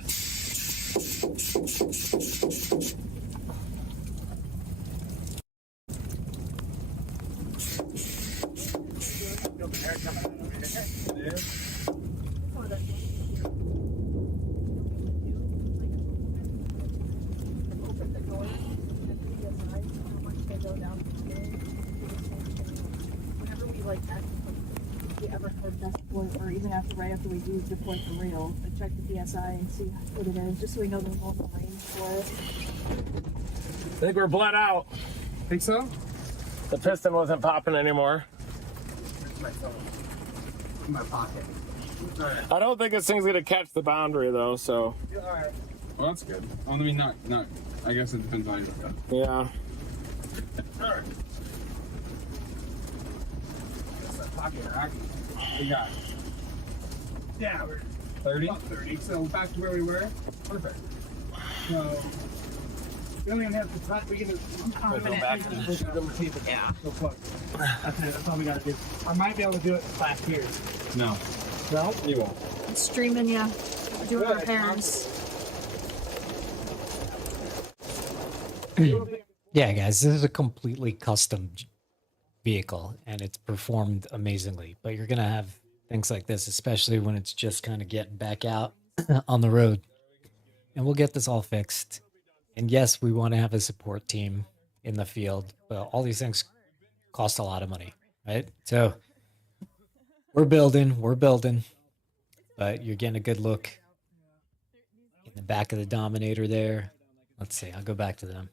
Or even right after we do deploy for real, I check the PSI and see what it is, just so we know the normal range for it. I think we're bled out. Think so? The piston wasn't popping anymore. My phone. In my pocket. Alright. I don't think this thing's gonna catch the boundary though, so. Alright. Well, that's good. I mean, not. I guess it depends on you. Yeah. Alright. That's a pocket rack. We got. Yeah, we're 30. about 30. So back to where we were. Perfect. So we don't even have to cut. We can just go back to the yeah. So plug. That's it. That's all we gotta do. I might be able to do it fast here. No. No? You won't. Streaming, yeah. Doing repairs. Yeah, guys, this is a completely custom vehicle and it's performed amazingly, but you're gonna have things like this, especially when it's just kind of getting back out on the road. And we'll get this all fixed. And yes, we want to have a support team in the field, but all these things cost a lot of money, right? So we're building, but you're getting a good look in the back of the Dominator there. Let's see, I'll go back to them.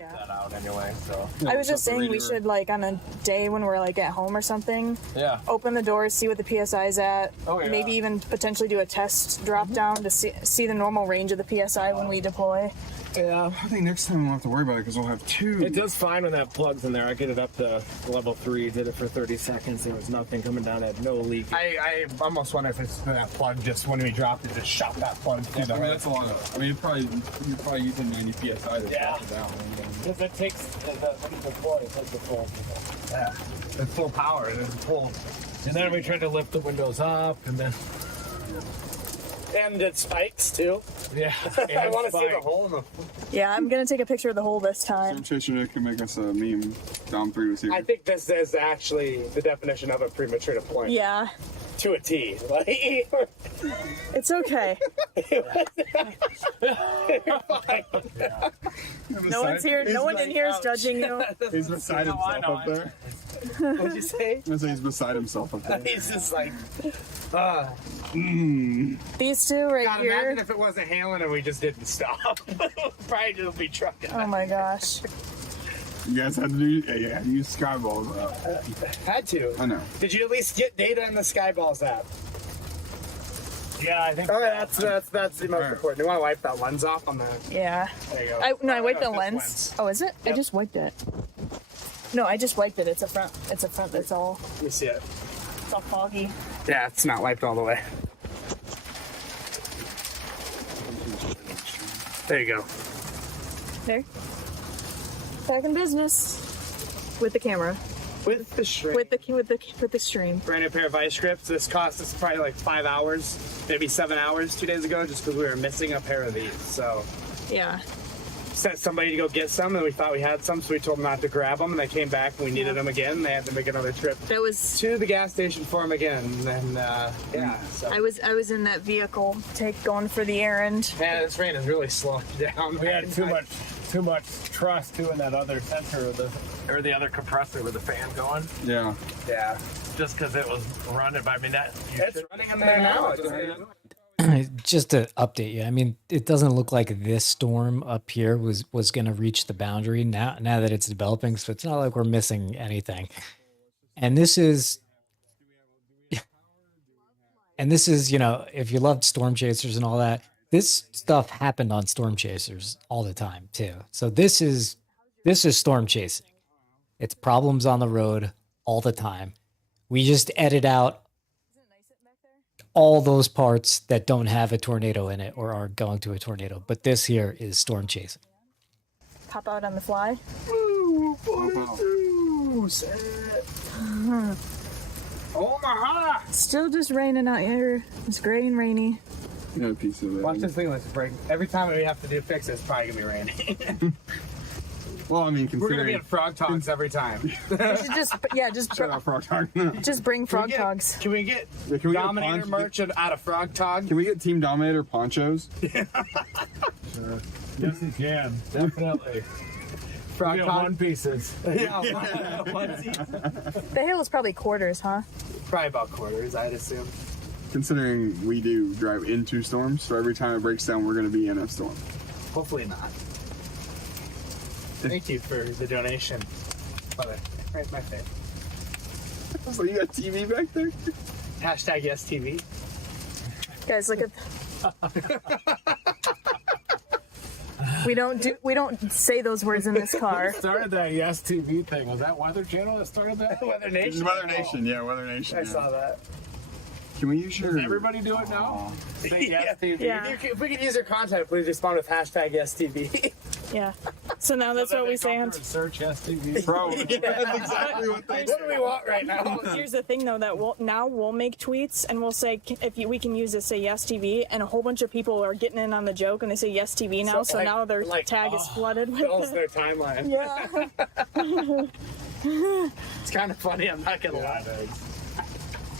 That out anyway, so. I was just saying we should, like, on a day when we're, like, at home or something, Yeah. open the doors, see what the PSI is at, Oh, yeah. maybe even potentially do a test drop down to see the normal range of the PSI when we deploy. Yeah. I think next time we'll have to worry about it because we'll have 2. It does fine when that plug's in there. I get it up to level 3, did it for 30 seconds. There was nothing coming down, had no leak. I almost wonder if it's that plug just when we dropped it, just shot that plug. Yeah, I mean, that's a lot of. I mean, you're probably using 90 psi to Yeah. drop it down. Because it takes the deploy, it takes the full. Yeah. It's full power. It is full. And then we tried to lift the windows up, and then. And it spikes too. Yeah. I want to see the hole in the. Yeah, I'm gonna take a picture of the hole this time. Stormchaser can make us a meme down 3 receiver. I think this is actually the definition of a premature deployment. Yeah, To a T. Like, it's okay. No one's here. No one in here is judging you. He's beside himself up there. What'd you say? I say he's beside himself up there. He's just like. These two right God, here. imagine if it wasn't hailing and we just didn't stop. Probably just be trucking. Oh my gosh. You guys had to do. Yeah, use skyballs. Had to. I know. Did you at least get data in the Skyballs app? Yeah, I think. Oh, that's the most Right. important. You want to wipe that lens off on the. Yeah. There you go. I wiped the This lens. Oh, is it? I just wiped it. No, I just wiped it. It's a front. It's a front. That's all. Let me see it. It's all foggy. Yeah, it's not wiped all the way. There you go. There. Back in business. With the camera. With the string. With the stream. Brand new pair of ice grips. This cost us probably like 5 hours, maybe 7 hours 2 days ago, just because we were missing a pair of these. So Yeah. sent somebody to go get some, and we thought we had some, so we told them not to grab them, and they came back and we needed them again. And they had to make another trip That was. to the gas station for them again. And yeah, so. I was in that vehicle, going for the errand. Yeah, this rain is really slowing down. We had too much trust too in that other sensor or the other compressor with the fan going. Yeah. Yeah. Just because it was running. I mean, It's running in there now. Just to update you, I mean, it doesn't look like this storm up here was going to reach the boundary now that it's developing. So it's not like we're missing anything. And this is, you know, if you loved storm chasers and all that, this stuff happened on storm chasers all the time too. So this is storm chasing. It's problems on the road all the time. We just edit out all those parts that don't have a tornado in it or are going to a tornado. But this here is storm chasing. Pop out on the fly. Omaha! Still just raining out here. It's gray and rainy. Yeah, a piece of it. Watch this thing, let's break. Every time we have to do fix it, it's probably gonna be raining. Well, I mean, We're gonna be considering. in frog togs every time. You should just Shut up, frog tog. just bring frog togs. Can we get Yeah, can we get Dominator merch out of frog tog? Can we get Team Dominator ponchos? Yes, you can. Definitely. Frog You know, tog? one pieces. Yeah, The hail is probably quarters, huh? probably about quarters, I'd assume. Considering we do drive into storms, so every time it breaks down, we're going to be in a storm. Hopefully not. Thank you for the donation. Love it. Right, my face. So you got TV back there? Hashtag YesTV. Guys, look at. We don't say those words in this car. Started that Yes TV thing. Was that Weather Channel that started that? Weather Nation. Weather Nation, yeah, Weather Nation. I yeah. saw that. Can we use your... Does everybody do it now? Say Yes TV. Yeah. If we could use your content, please respond with hashtag YesTV. Yeah. So now that's what we say on. Search Yes TV. Bro, that's exactly what they What do we want right now? Here's the thing, though, that we'll make tweets and we'll say we can use this, say Yes TV, and a whole bunch of people are getting in on the joke and they say Yes TV now, so like- now their like, tag is flooded with Fills it. their timeline. Yeah. It's kind of funny, I'm not gonna lie.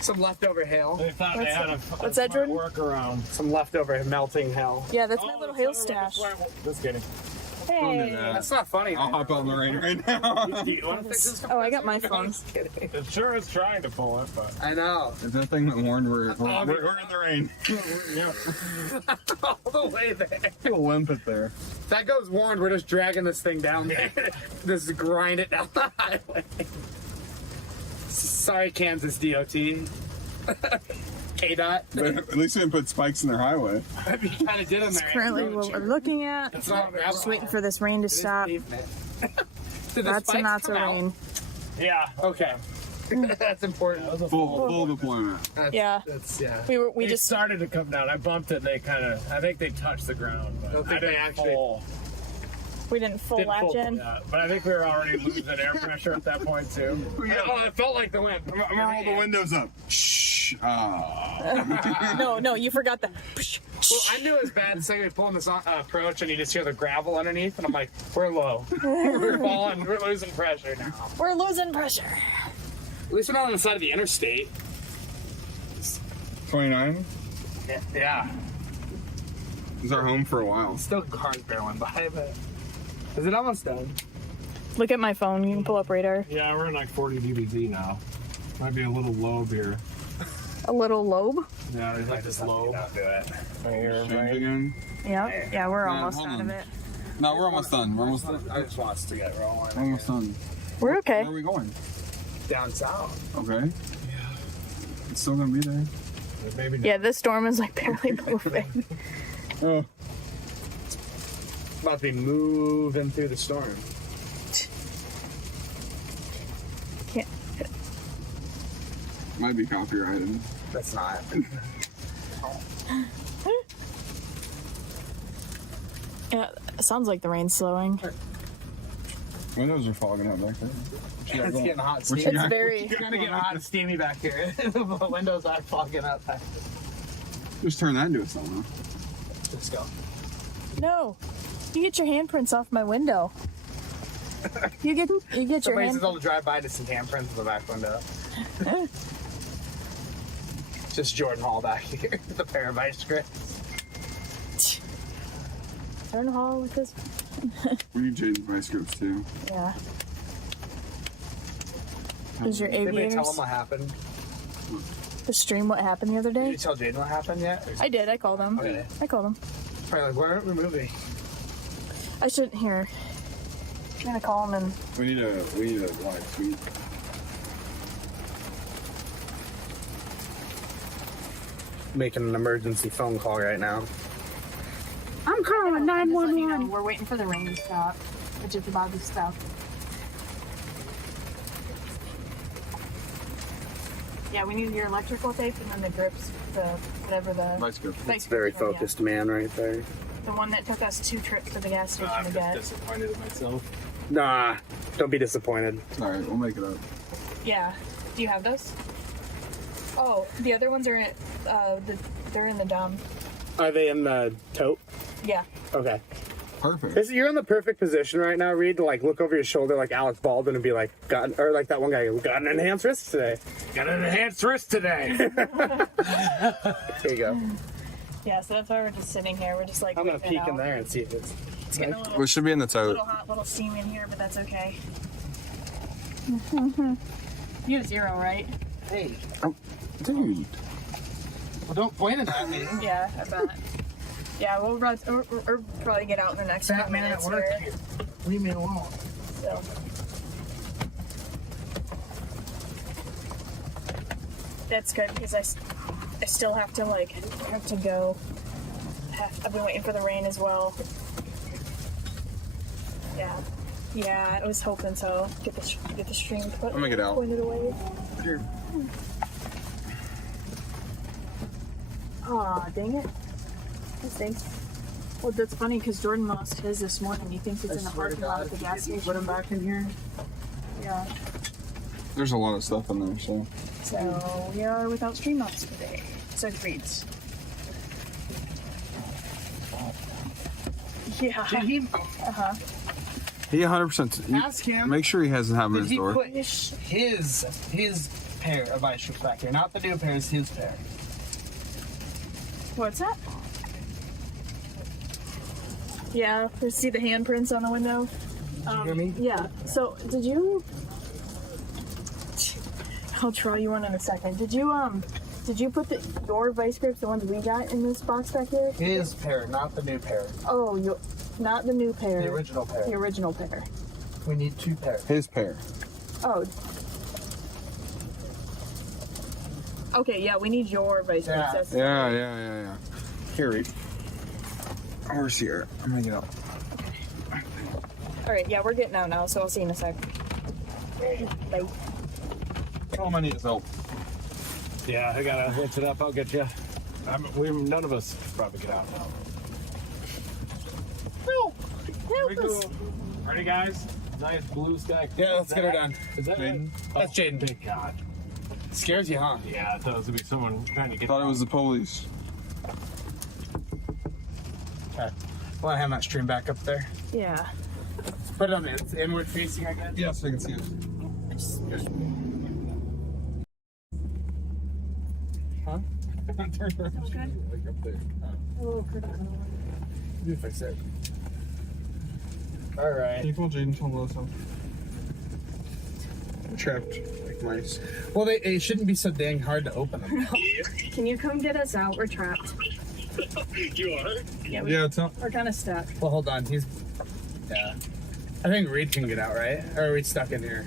Some leftover hail. They thought they had a What's that, Jordan? workaround. Some leftover melting hail. Yeah, that's my little hail stash. Just kidding. Hey. That's not funny. I'll hop out in the rain right now. Do you want to fix this? Oh, I got my phone. Just kidding. It sure is trying to pull it, but I know. If that thing went warned, we're in the rain. All the way there. We'll limp it there. If that goes warned, we're just dragging this thing down there. Just grind it down the highway. Sorry, Kansas DOT. KDOT. But at least we didn't put spikes in their highway. I mean, kind of did in there. Currently, what we're looking at. It's not gravel. Just waiting for this rain to stop. Did the Lots spikes and lots of come out? rain. yeah. Okay. That's important. That was a Full deployment. Yeah. That's, yeah. We They just started to come down. I bumped it. And they I think they touched the ground. But I don't think they didn't actually- full- we didn't full didn't latch full- in. yeah, but I think we were already losing air pressure at that point too. Oh, it felt like the wind. I'm gonna roll the windows up. Shh. No, you forgot the. Well, I knew it was bad. So we pulling this approach, and you just hear the gravel underneath, and I'm like, we're low. We're falling. We're losing pressure now. We're losing pressure. At least we're not on the side of the interstate. 29 Yeah. is our home for a while. Still cars barreling by, but is it almost done? Look at my phone. You can pull up radar. Yeah, we're in like 40 dBz now. Might be a little lobe here. A little lobe. Yeah, there's like this lobe. Do it. Right here, Change right? again. Yeah, we're almost hold out on. of it. No, we're almost done. We're almost done. I just want us to get rolling. We're almost done. We're okay. Where are we going? Down south. Okay. Yeah. It's still gonna be there. Maybe Yeah, this storm is like barely moving. Oh. About to be moving through the storm. Might be copyrighted. That's not. Yeah, it sounds like the rain's slowing. Windows are fogging up back there. It's getting hot. What Steamy. you got? It's gonna get hot and steamy back here. The windows are fogging up. Just turn that into a sauna. Let's go. No, you get your handprints off my window. You get your Somebody's hand. able to drive by to see handprints in the back window. Just Jordan Hall back here with a pair of ice grips. Turn Hall with this. We need Jaden's vice grips too. Yeah. Is your Did anybody tell aviators? him what happened? The stream, what happened the other Did day? you tell Jaden what happened yet? I did. I called him. Okay. I called him. Probably like, where are we moving? I shouldn't hear. I'm gonna call him and. We need a live tweet. Making an emergency phone call right now. I'm calling 911. We're waiting for the rain to stop, which is about to stop. Yeah, we need your electrical tape and then the grips, the whatever the. Vice grips. Vice Very grips are, yeah. focused man right there. The one that took us 2 trips to the gas station I'm to just get. disappointed in myself. Nah, don't be disappointed. Alright, we'll make it up. Yeah. Do you have those? Oh, the other ones are they're in the dump. Are they in the tote? Yeah. Okay. Perfect. You're in the perfect position right now, Reed, to like look over your shoulder like Alex Baldwin and be like, or like that one guy, got an enhanced wrist today. Got an enhanced wrist today. There you go. Yeah, so that's why we're just sitting here. We're just like. I'm gonna waiting it peek in out. there and see if it's. It's getting a little, We should be in the tote. little hot, little steam in here, but that's okay. You have 0, right? Hey, Dude. well, don't point it at me. Yeah, I bet. Yeah, we'll probably get out in the next Fat couple man at minutes work here. here. Leave me alone. So. That's good because I still have to go. I've been waiting for the rain as well. Yeah, I was hoping so. Get the stream put. I'll make it out. Pointed away. Here. Aw, dang it. That stinks. Well, that's funny because Jordan lost his this morning. He thinks it's in the parking lot at the gas station. Put him back in here. Yeah. There's a lot of stuff in there, so. So we are without stream mods today. So it reads. Yeah. Did he? He 100%. Ask him. Make sure he hasn't had him in Did his he door. put his pair of ice strips back here? Not the new pair, it's his pair. What's that? Yeah, you see the handprints on the window? You hear me? Yeah. So, did you... I'll try you one in a second. Did you put your vice grips, the ones we got in this box back here? His pair, not the new pair. Oh, not the new pair. The original pair. The original pair. We need 2 pairs. His pair. Oh. Okay, yeah, we need your vice grips. Yeah. That's- Yeah. Here, Reed. Where's here? I'm gonna get out. All right, yeah, we're getting out now, so I'll see you in a sec. Bye. Tell him I need his help. Yeah, I gotta hitch it up. I'll get you. None of us probably get out now. Help us. Ready, guys? Nice blue sky. Yeah, let's get her done. Is that Jaden? That's Jaden. Thank God. Scares you, huh? Yeah, I thought it was gonna be someone trying to get. Thought it was the police. Okay. Want to have that stream back up there? Yeah. Put it on it's inward facing, I guess. Yes, I can see it. Huh? Like up there. You fix it. All right. Can you call Jaden? Tell him Melissa. Trapped like mice. Well, they shouldn't be so dang hard to open them. Can you come get us out? We're trapped. You are? Yeah, Yeah, tell. we're kind of stuck. Well, hold on. Yeah. I think Reed can get out, right? Or are we stuck in here?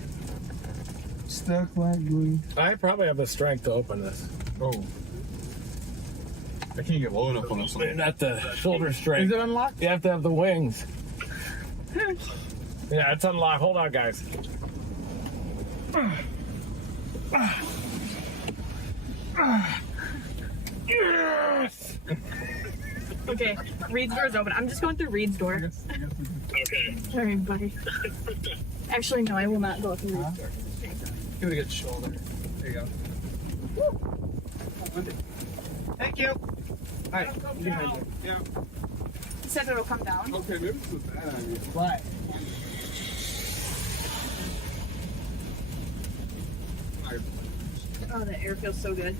Stuck like glue. I probably have the strength to open this. Oh. I can't get low enough on this one. Not the shoulder strength. Is it unlocked? You have to have the wings. Yeah, it's unlocked. Hold on, guys. Yes! Okay, Reed's door is open. I'm just going through Reed's door. Okay. Sorry, buddy. Actually, no, I will not go through Reed's door. Give it a good shoulder. There you go. Thank you. Hi. Behind you. Yeah. He said it'll come down. Okay, maybe this is a bad idea. What? Oh, the air feels so good.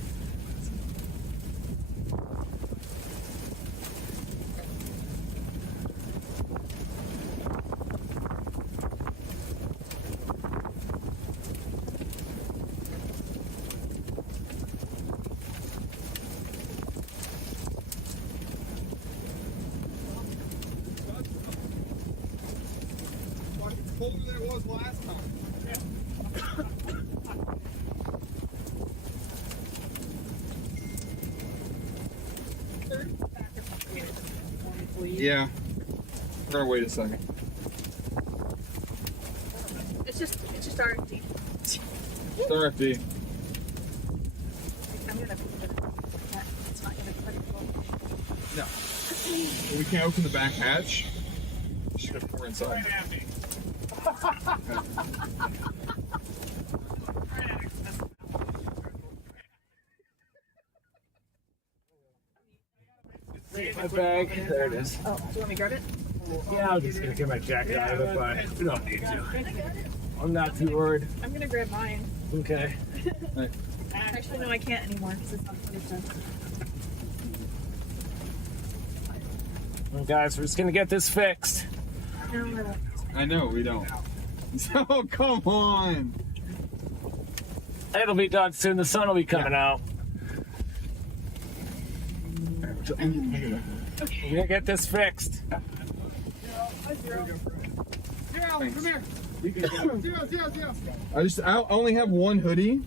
It's colder than it was last time. Yeah. We're gonna wait a second. It's just RFD. It's RFD. I'm gonna put it. It's not gonna put it. No. We can't open the back hatch. Just gonna pour inside. My bag. There it is. Oh, do you want me to grab it? Yeah, I was just gonna get my jacket out of it, but we don't need to. I'm not too worried. I'm gonna grab mine. Okay. Actually, no, I can't anymore because it's not finished. Well, guys, we're just gonna get this fixed. No, I won't. I know, we don't. So, come on! It'll be done soon. The sun will be coming out. We're gonna get this fixed. I only have one hoodie,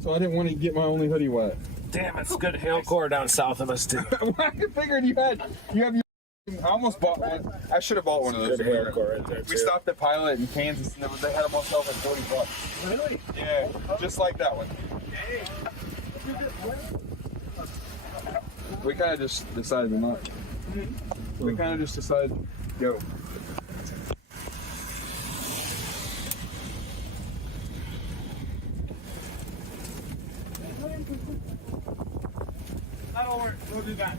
so I didn't want to get my only hoodie wet. Damn, it's good hail core down south of us too. I figured you have your. I almost bought one. I should have bought one of those. Good hail core right there. We stopped at Pilot in Kansas, and they had them on sale for $40. Really? Yeah, just like that one. We kind of just decided to not. We kind of just decided, go. That'll work. We'll do that.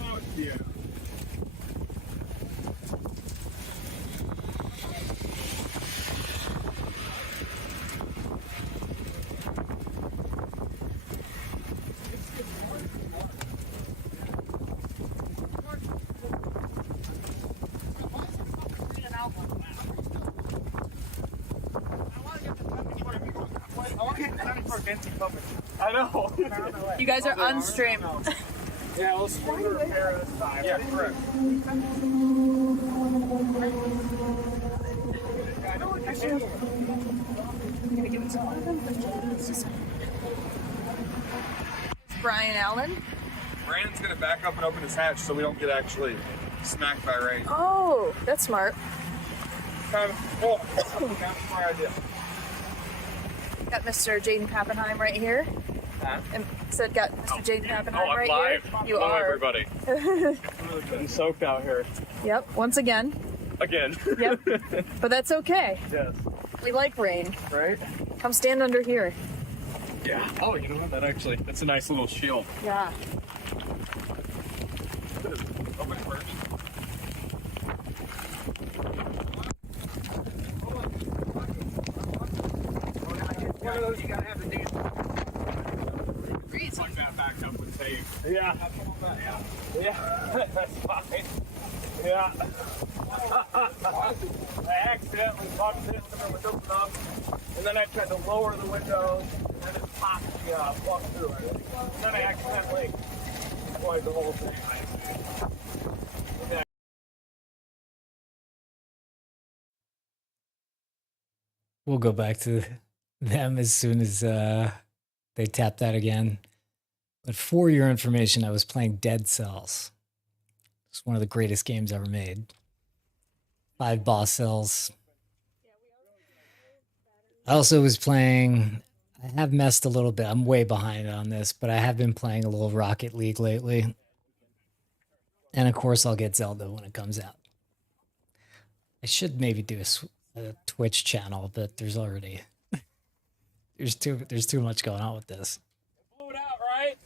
Oh dear. I know. You guys are on stream. Yeah, let's repair this side. Yeah, correct. Brian Allen. Brandon's gonna back up and open his hatch so we don't get actually smacked by rain. Oh, that's smart. Kind of, that's my idea. Got Mr. Jaden Pappenheim right here. And said got Mr. Jaden Pappenheim I'm right live. here. You Hello, are. everybody. I'm soaked out here. Yep, once again. Again. Yep. But that's okay. Yes. We like rain. Right? Come stand under here. Yeah. Oh, you know what? That's a nice little shield. Yeah. Open it first. One of those you gotta have the damn. Like that backed up with tape. Yeah. Yeah. That's fine. Yeah. I accidentally bumped into the windows up, and then I tried to lower the windows, and it popped the plug through it. And then I accidentally deployed the whole thing. Yeah. We'll go back to them as soon as they tap that again. But for your information, I was playing Dead Cells. It's one of the greatest games ever made. 5 boss cells. I also was playing, I have messed a little bit. I'm way behind on this, but I have been playing a little Rocket League lately. And of course, I'll get Zelda when it comes out. I should maybe do a Twitch channel, but there's already there's too much going on with this. Blew it out, right?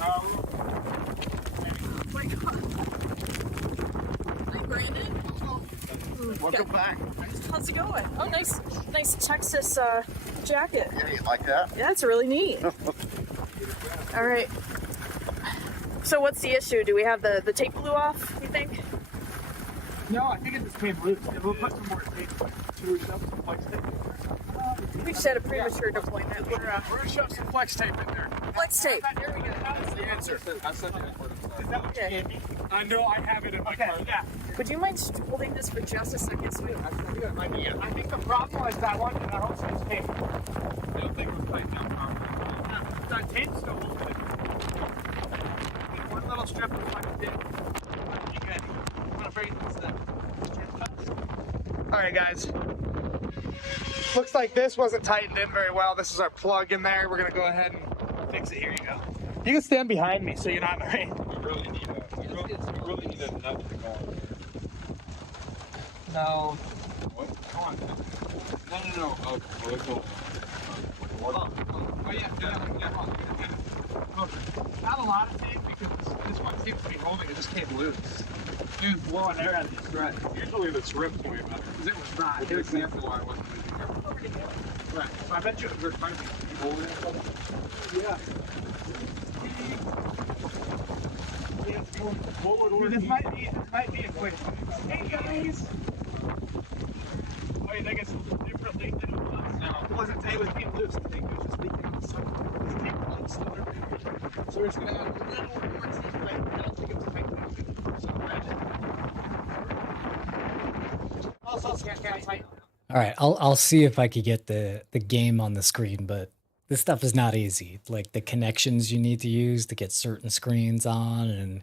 Oh my god. Hi, Brandon. Welcome back. How's it going? Oh, nice Texas jacket. Yeah, you like that? Yeah, it's really neat. All right. So what's the issue? Do we have the tape blew off, you think? No, I think it just came loose. We'll put some more tape to it up, some flex tape. We just had a premature deployment. We're We're gonna shove some flex tape in there. flex tape. There we go. That's the answer. I sent you Okay. I know I have it in my car. Yeah. Would you mind holding this for just a second? So I think the problem was that one, and I hope it's tape. I don't think we're tight now. That tape's still holding it. One little strip of fucking tape. You good? I'm gonna bring it to Alright, guys. Looks like this wasn't tightened in very well. This is our plug in there. We're gonna go ahead and fix it. Here you go. You can stand behind me so you're not in the rain. We really need a nut to go on. No. What? Come on. No. Oh, cool. Oh, yeah. Not a lot of tape because this one seems to be holding it. Just came loose. It was blowing air out of the thread. Usually the strip's way better. Because it was not. Good example why I wasn't using it. Right. So I bet you it was trying to keep holding it. Yeah. This might be a quick. Hey guys! Oh, you think it's differently than it was? No. It wasn't tape, it was being loose. I think it was just leaking on the side. It was tape on the side. So it's gonna have a little more tape, but I don't think it was tight enough. So imagine. Also, can't tighten. All right, I'll see if I could get the game on the screen, but this stuff is not easy. Like the connections you need to use to get certain screens on, and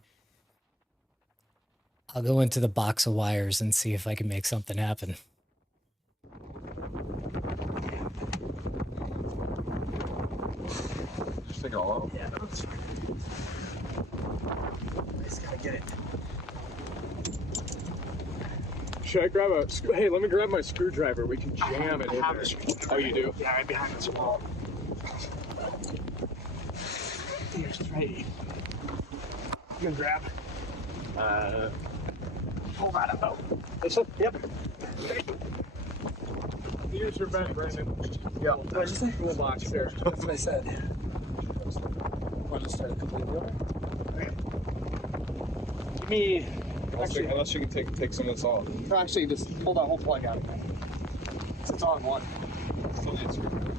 I'll go into the box of wires and see if I can make something happen. Just take it all out. Yeah, that's fine. I just gotta get it. Should I grab a... Hey, let me grab my screwdriver. We can jam it in have there. a screwdriver. Oh, you do? Yeah, right behind this wall. Here's three. You can grab. Pull that up. This one? Yep. Here's your bed, Brandon. Yeah. What did you say? Cool box here. That's what I said. Want to start completely over? Okay. Give me. Unless you can take some of this off. No, actually, just pull that whole plug out. It's all in one. Still need a screwdriver.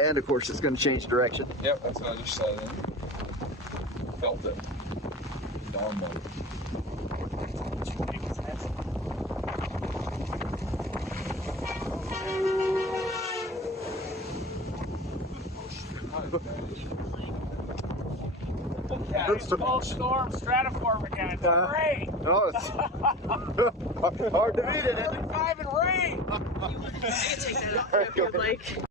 And of course, it's going to change direction. Yep, that's what I just said. Felt it. Dawn mode. Oh, storm, stratiform again. Rain. Oh, it's hard to beat it. 5 and rain. take that off if you'd like.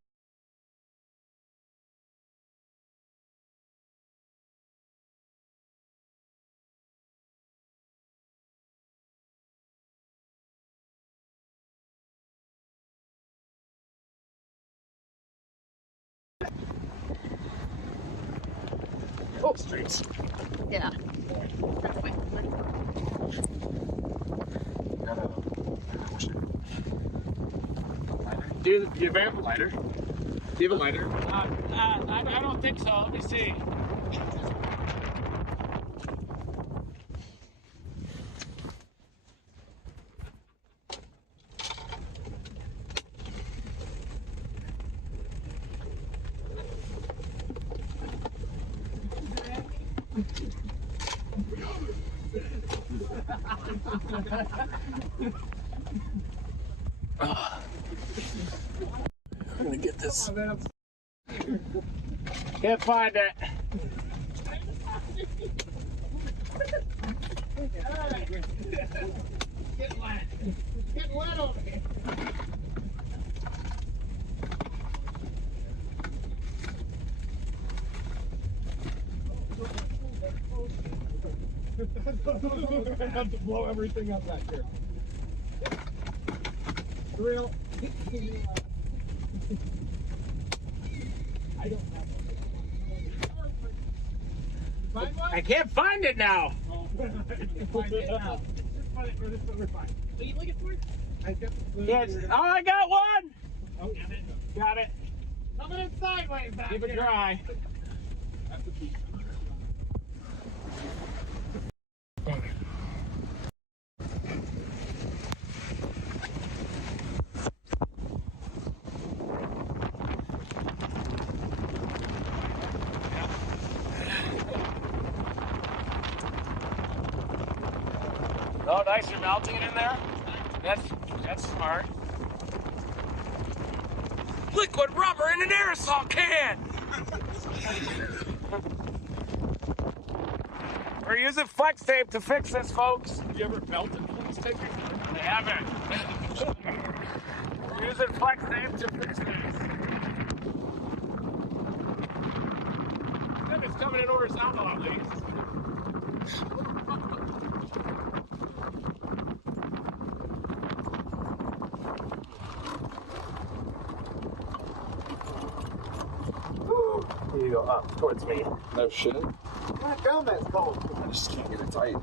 Oh, streets. Yeah. Do you have a lighter? Do you have a lighter? I don't think so. Let me see. I'm gonna get this. Can't find it. Getting wet. Getting wet over here. I have to blow everything up back here. Real. I don't have one. I can't find it now. Find it now. Just find it for this over fine. What are you looking for? I got the Yes. Oh, I got one. Oh, got it. Got it. Coming in sideways back Keep it here. dry. Oh, nice. You're melting it in there? That's smart. Liquid rubber in an aerosol can! We're using flex tape to fix this, folks. You ever melted flex tape? I haven't. We're using flex tape to fix this. It's coming in horizontal at least. Here you go up towards me. No shit. God damn, that's cold. I just can't get it tight.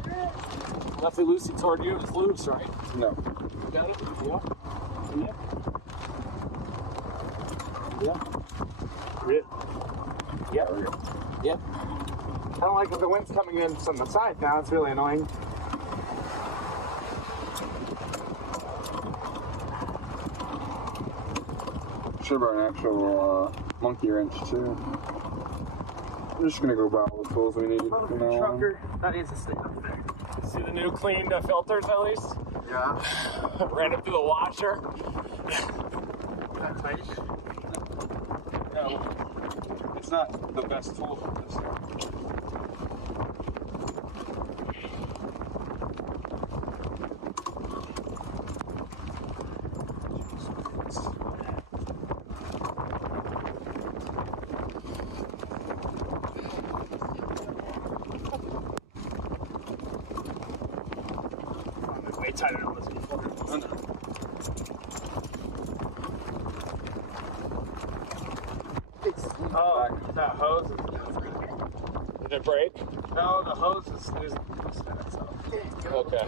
Nothing loosey toward you. It's loose, right? No. You got it? Yeah. Yeah. Yeah. Yeah. Yeah. I don't like if the wind's coming in from the side now. It's really annoying. Should have an actual monkey wrench too. I'm just gonna go buy all the tools we need from now on. Trucker, that needs to stay up there. See the new cleaned filters at least? Yeah. Ran it through the washer. That tight. No, it's not the best tool for this. Way tighter than this before. Oh, that hose is... Did it break? No, the hose is losing itself. Okay.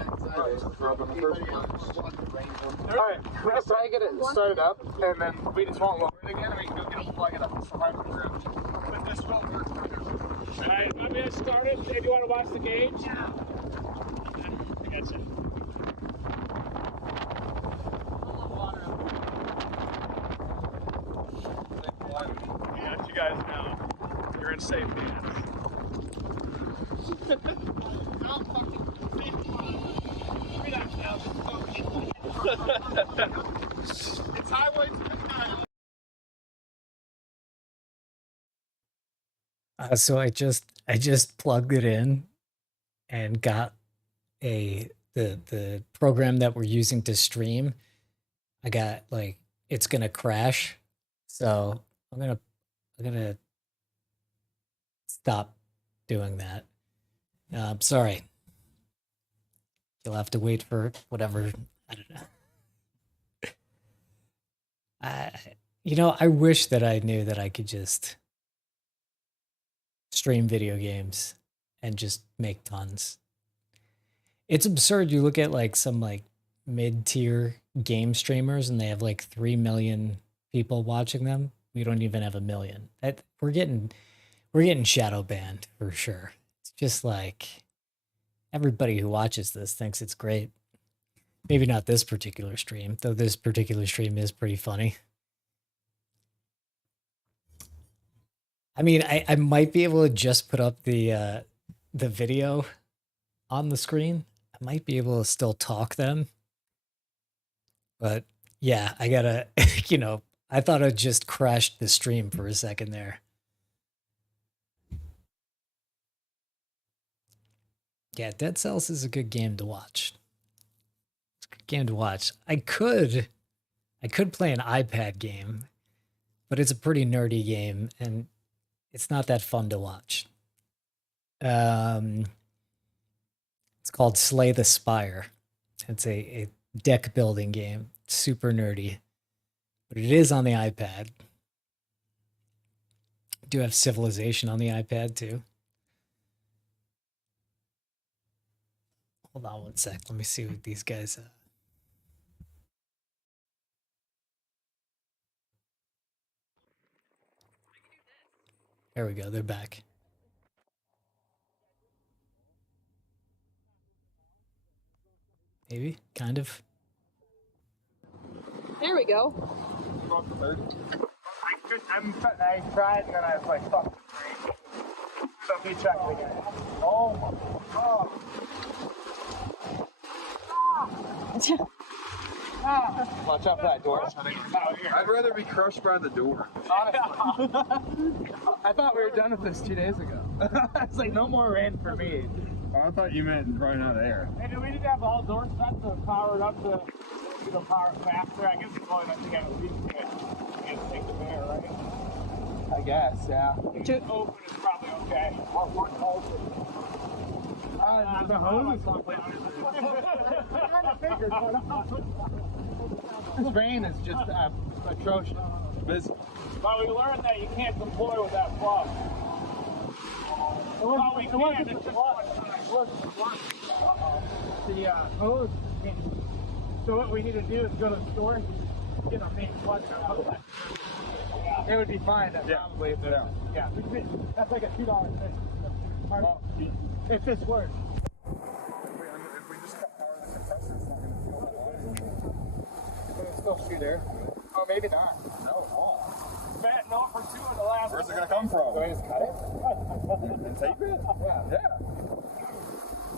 Alright, we're gonna try to get it started up, and then we just won't lower it again, and we can go get it plug it up so hard on the ground. But this will work. Alright, I'm gonna start it. If you want to watch the gauge? Yeah. I gotcha. Yeah, you guys know. You're in safe hands. It's highway 29. So I just plugged it in and got the program that we're using to stream. I got like it's gonna crash, so I'm gonna stop doing that. Sorry, you'll have to wait for whatever. I don't know. I wish that I knew that I could just stream video games and just make tons. It's absurd. You look at like some like mid-tier game streamers and they have like 3 million people watching them. We don't even have 1 million. We're getting shadow banned for sure. It's just like everybody who watches this thinks it's great. Maybe not this particular stream, though this particular stream is pretty funny. I mean, I might be able to just put up the video on the screen. I might be able to still talk then. But yeah, I gotta, I thought I just crashed the stream for a second there. Yeah, Dead Cells is a good game to watch. It's a good game to watch. I could play an iPad game, but it's a pretty nerdy game and it's not that fun to watch. It's called Slay the Spire. It's a deck building game. Super nerdy. But it is on the iPad. I do have Civilization on the iPad too. Hold on one sec. Let me see what these guys. There we go. They're back. Maybe, kind of. There we go. I tried and then I was like, fuck. So if you check it again. Oh my god. Watch out for that door. I'd rather be crushed by the door. I thought we were done with this 2 days ago. It's like no more rain for me. Oh, I thought you meant running out of air. Hey, do we need to have all doors set to power it up to power it faster? I guess it's only enough to get at least get take the air, right? I guess, yeah. Just open is probably okay. Or one open. The hose is This rain is just atrocious. But we learned that you can't deploy with that plug. The hose. So what we need to do is go to the store, get our main plug, and our outlet. It would be fine, probably. But yeah, that's like a $2 thing. If this works. If we just cut power to the compressor, it's not going to feel that hot. But it's still shoot air. Oh, maybe not. No, Bet no for 2 in the last. where's it going to come from? Do I just cut it? And tape it? Yeah.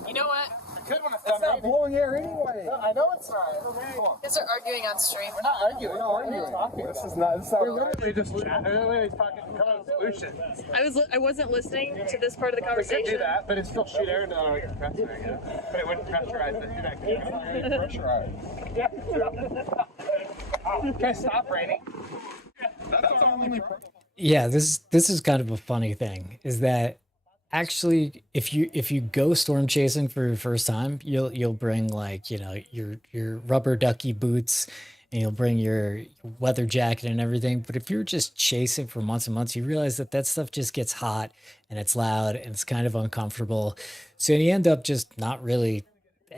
You know what? I could when it's It's done. not blowing air anyway. I know it's not. You guys are arguing on stream. We're not arguing. We're talking. This is not. We're literally just chatting. We're literally talking about solutions. I wasn't listening to this part of the We could conversation. do that, but it's still shoot air into the compressor, I guess. But it wouldn't pressurize it. Pressurized. Okay, stop raining. That's the only problem. Yeah, this is kind of a funny thing. Is that actually if you go storm chasing for your first time, you'll bring like your rubber ducky boots, and you'll bring your weather jacket and everything. But if you're just chasing for months and months, you realize that stuff just gets hot and it's loud and it's kind of uncomfortable. So you end up just not really.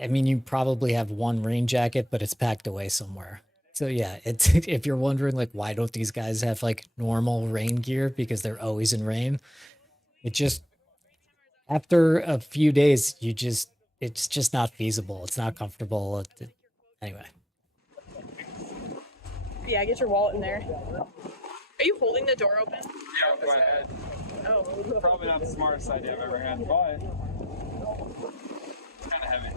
I mean, you probably have one rain jacket, but it's packed away somewhere. So yeah, it's if you're wondering like why don't these guys have like normal rain gear because they're always in rain, it just after a few days it's just not feasible. It's not comfortable. Anyway. Yeah, get your wallet in there. Are you holding the door open? Yeah, with my head. Oh. Probably not the smartest idea I've ever had, but it's kind of heavy.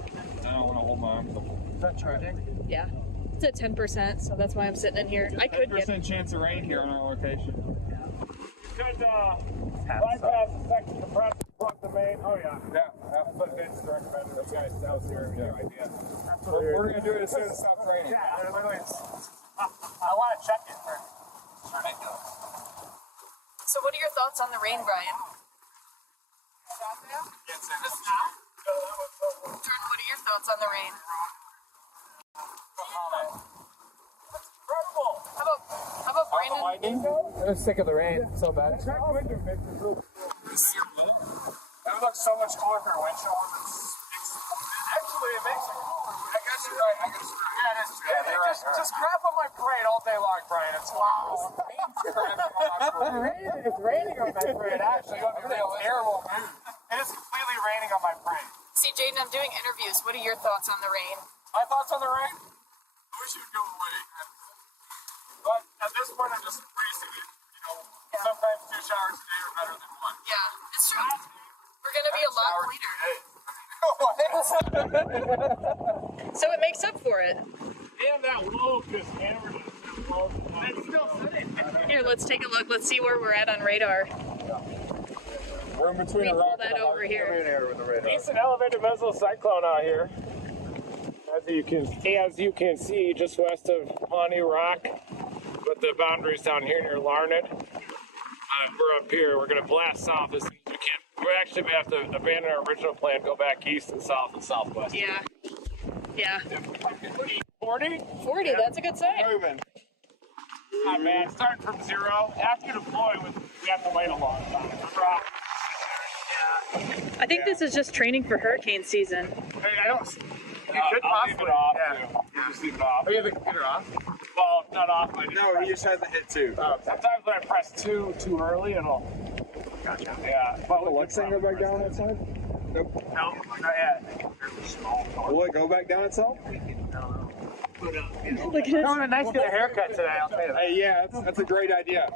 I don't want to hold my arms up. Is that charging? Yeah. It's at 10%, so that's why I'm sitting in here. I could get 10% chance of rain here on our location. You could bypass the second compressor, plug the main. Oh, yeah. Yeah. That's what Vince recommended. Those guys out here have no idea. That's what We're going to do it as soon as it stops raining. Yeah, they're literally. I want to check it first. It's ridiculous. So what are your thoughts on the rain, Brian? Jordan, what are your thoughts on the rain? How about Brandon? I was sick of the rain so bad. That would look so much cooler for a windshield. Actually, it makes it cooler. I guess you're right. Yeah, it is. Yeah, just crap on my parade all day long, Brian. It's wow. It's raining on my parade. Actually, it's a terrible mood. It is completely raining on my parade. See, Jaden, I'm doing interviews. What are your thoughts on the rain? My thoughts on the rain? I wish it would go away. But at this point, I'm just embracing it. Sometimes 2 showers a day are better than 1. Yeah, it's true. We're going to be a lot cleaner. So it makes up for it. And that low just hammered us. It's still sitting. Here, let's take a look. Let's see where we're at on radar. We're in between a rock all that over here. Decent elevated missile cyclone out here. As you can see, just west of Pawnee Rock, with the boundaries down here near Larned. We're up here. We're going to blast south as soon as we can. We actually may have to abandon our original plan, go back east and south and southwest. Yeah. Yeah. 40? 40, that's a good sign. Moving. Not bad. Starting from 0. After you deploy, we have to wait a long time. I think this is just training for hurricane season. Hey, I don't. You could I'll leave possibly. it off, Yeah. too. Just leave it off. Oh, you have the computer off? Well, not off. No, he just hasn't hit 2. Sometimes when I press 2 too early, it'll. Gotcha. Yeah. But Will Alexa go back down that side? Nope. No, not yet. Will it go back down itself? Look at No, this. nice to get a haircut today, I'll tell you that. Hey, yeah, that's a great idea.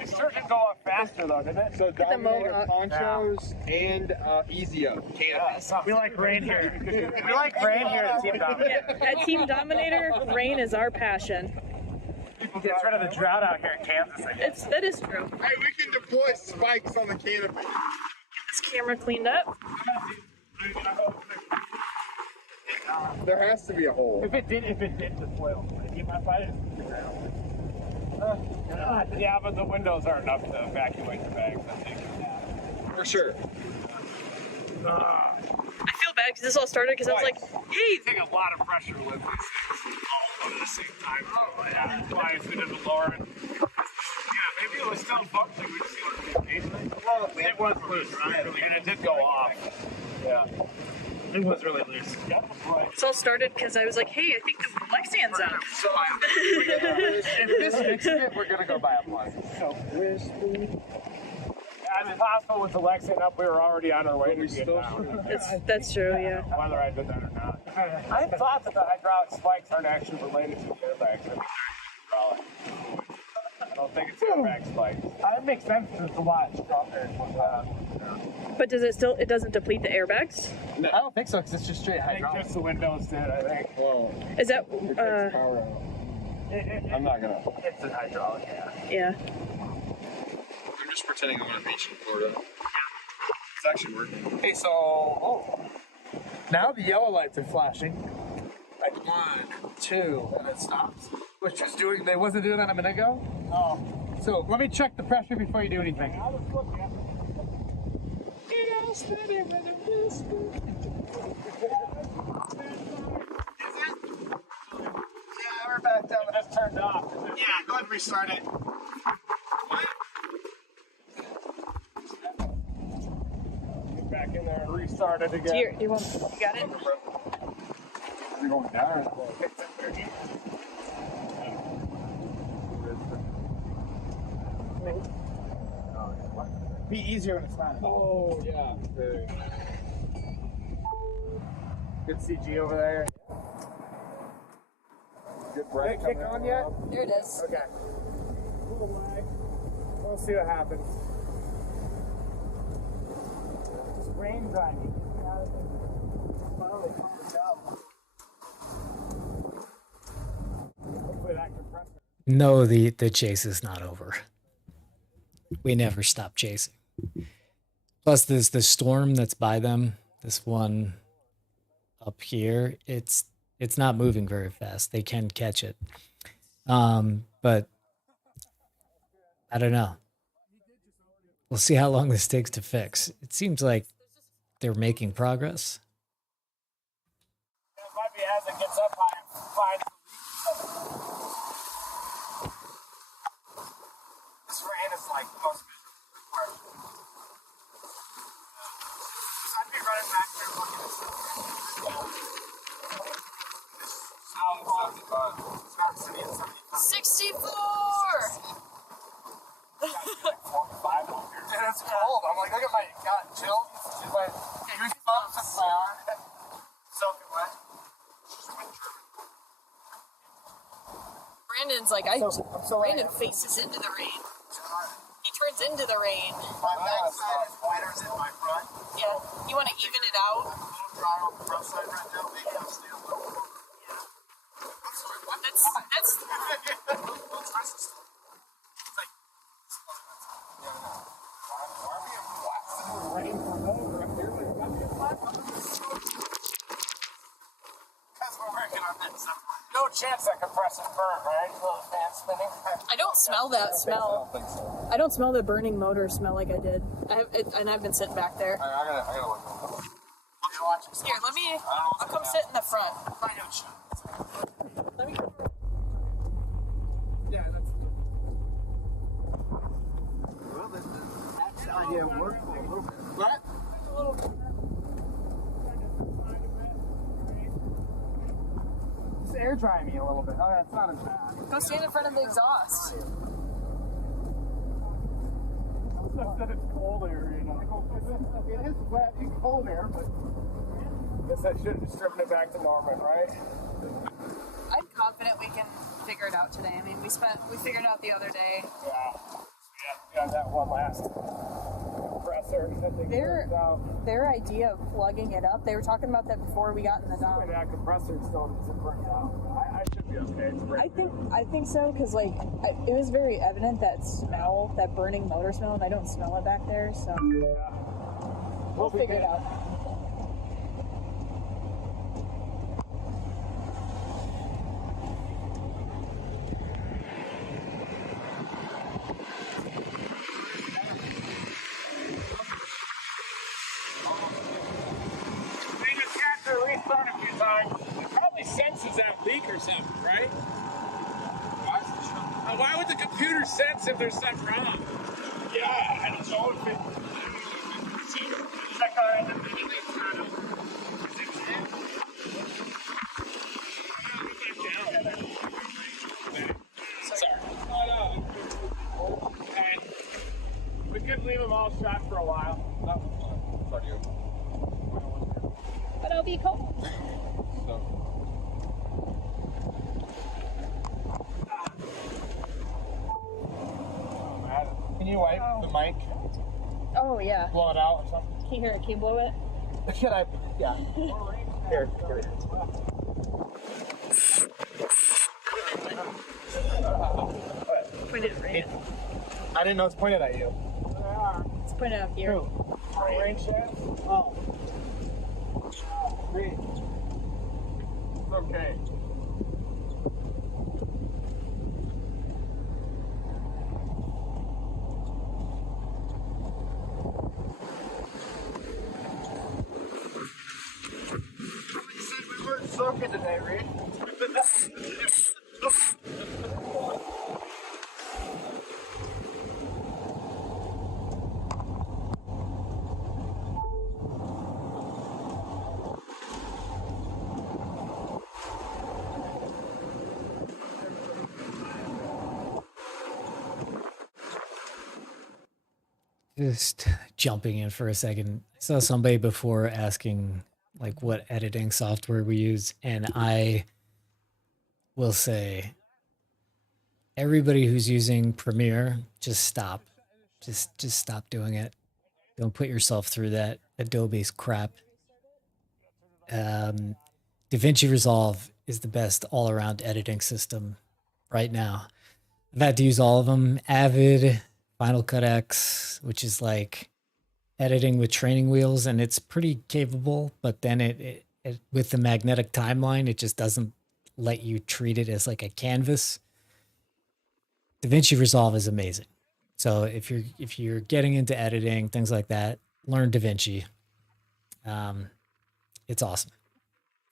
It sure did go up faster though, didn't it? So Dominator mohawk. ponchos and easy up. We like rain here. We like rain here at Team Dominator. At Team Dominator, rain is our passion. Gets rid of the drought out here in Kansas, I guess. That is true. Hey, we can deploy spikes on the canopy. Get this camera cleaned up. There has to be a hole. If it did deploy, you might find it. Yeah, but the windows aren't enough to evacuate the bags. I think. For sure. I feel bad because this all started because I was like, hey, Take a lot of pressure with these things all at the same time. Oh, yeah. That's why we didn't lower it. Yeah, maybe it was still functioning. We just wanted to engage it. Well, it was loose, right? And it did go off. Yeah. It was really loose. this all started because I was like, hey, I think the Lexian's out. So, if this fixes it, we're going to go buy a plug. As possible with the Lexian up, we were already on our way to get down. That's true, yeah. Whether I did that or not. I thought that the hydraulic spikes aren't actually related to the airbags. Hydraulic. I don't think it's airbag spikes. It makes sense because it's a lot stronger. But it doesn't deplete the airbags? I don't think so because it's just straight I think hydraulic. just the windows did, I think. Whoa. Is that, It takes power out. I'm not gonna. It's a hydraulic, yeah. yeah. I'm just pretending I'm on a beach in Florida. It's actually working. Hey, so now the yellow lights are flashing. Like 1, 2, and it stops. They wasn't doing that a minute ago. Oh. So let me check the pressure before you do anything. I was looking at Yeah, we're back down. it. Just turned off. Yeah, go ahead and restart it. Get back in there and restart it again. Here, you got it? Is it going down? Be easier when it's not. Oh, yeah. Good CG over there. Good break. Did it kick on yet? There it is. Okay. We'll see what happens. Just rain grinding. Hopefully that compressor. No, the chase is not over. We never stop chasing. Plus, the storm that's by them, this one up here, it's not moving very fast. They can catch it, but I don't know. We'll see how long this takes to fix. It seems like they're making progress. It might be as it gets up high, find This rain is like the most miserable part. I'd be running back there looking at stuff. Start City at 75. 64! Dude, it's cold. I'm like, look at my chills. My goosebumps and my arm. Soaking wet. Brandon's like, Brandon faces into the rain. He turns into the rain. My backside is whiter than my front. Yeah. You want to even it out? I'm a little dry on the front side right now. Maybe I'll stay a little more. I'm sorry, what? That's It's like, why are we in black? checking on that somewhere. No chance that compressor's burned, right? Feel the fan spinning? I don't smell that smell. I don't think so. I don't smell the burning motor smell like I did. And I've been sitting back there. I gotta look. Here, I'll come sit in the front. Find out shit. Let me. Yeah, that's. Well, that's idea worked for a little bit. What? It's air dry me a little bit. Oh, that's not as bad. Go stand in front of the exhaust. Stuff that it's cold air, you know. It is wet and cold air, but I guess I should have just driven it back to Norman, right? I'm confident we can figure it out today. I mean, we figured it out the other day. Yeah. Yeah, that one last compressor. I think Their idea of plugging it up, they were talking about that before we got in the dock. that compressor still isn't burnt out. I should be okay. It's I think so, because like it was very evident that smell, that burning motor smell, and I don't smell it back there, so yeah. we'll figure it out. They just have to restart a few times. It probably senses that leak or something, right? Why would the computer sense if there's something wrong? Yeah, I don't know if it. Check our end immediately. We could leave them all shot for a while. Fuck you. But I'll be cold. So. Can you wipe the mic? Oh yeah. Blow it out or something? Can you hear it? Can you blow it? Can I? Yeah. Here. Point it right. I didn't know it's pointed at you. Let's point it up here. Rain sheds? Oh. Great. It's okay. You said we weren't soaking today, Reed. Just jumping in for a second. I saw somebody before asking like what editing software we use, and I will say everybody who's using Premiere, just stop. Just stop doing it. Don't put yourself through that. Adobe's crap. DaVinci Resolve is the best all-around editing system right now. I've had to use all of them. Avid, Final Cut X, which is like editing with training wheels, and it's pretty capable, but then it with the magnetic timeline, it just doesn't let you treat it as like a canvas. DaVinci Resolve is amazing. So if you're getting into editing, things like that, learn DaVinci. It's awesome.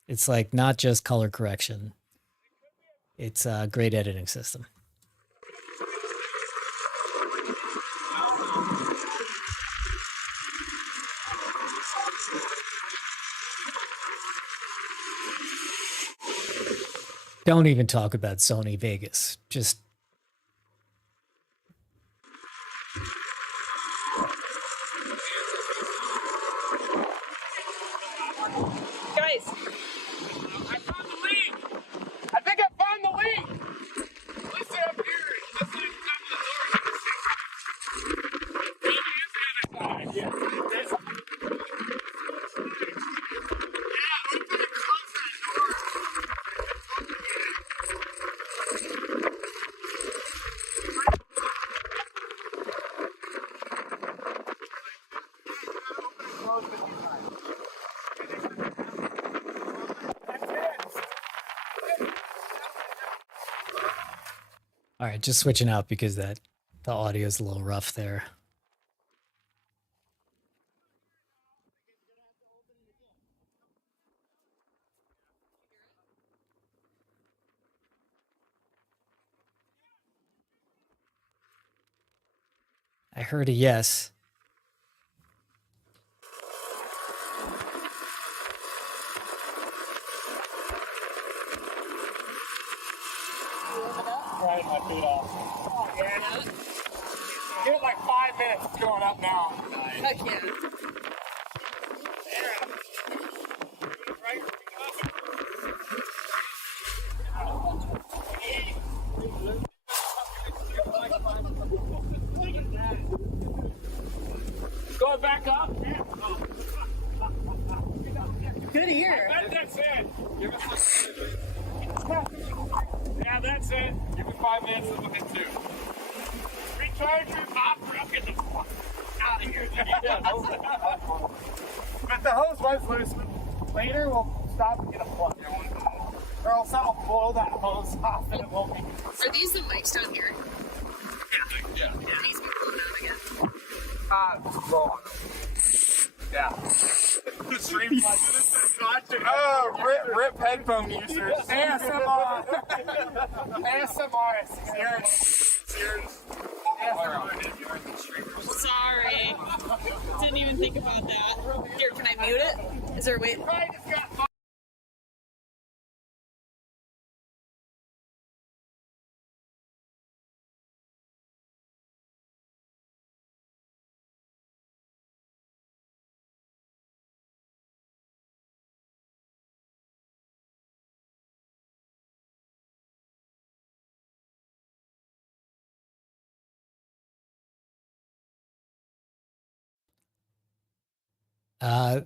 It's like not just color correction. It's a great editing system. Don't even talk about Sony Vegas. Just Guys, I found the leak! I think I found the leak! Listen up here. Listen to the top of the door. It is the other side. Yeah, open and close that door. All right, just switching out because the audio is a little rough there. I heard a yes. Right, my feet off. Oh, yeah. Give it like 5 minutes. It's going up now. Heck yeah. Going back up. Good ear. That's it. Yeah, that's it. Give me 5 minutes to look at 2. Recharge your pop. Get the fuck out of here. But the hose was loose. Later, we'll stop and get a plug. Or else that'll blow that hose off and it won't be. Are these the mics down here? Yeah. These be blown out again. Wrong. Yeah. Oh, rip headphone users. ASMR. ASMR. Sorry. Didn't even think about that. Here, can I mute it? Is there a way?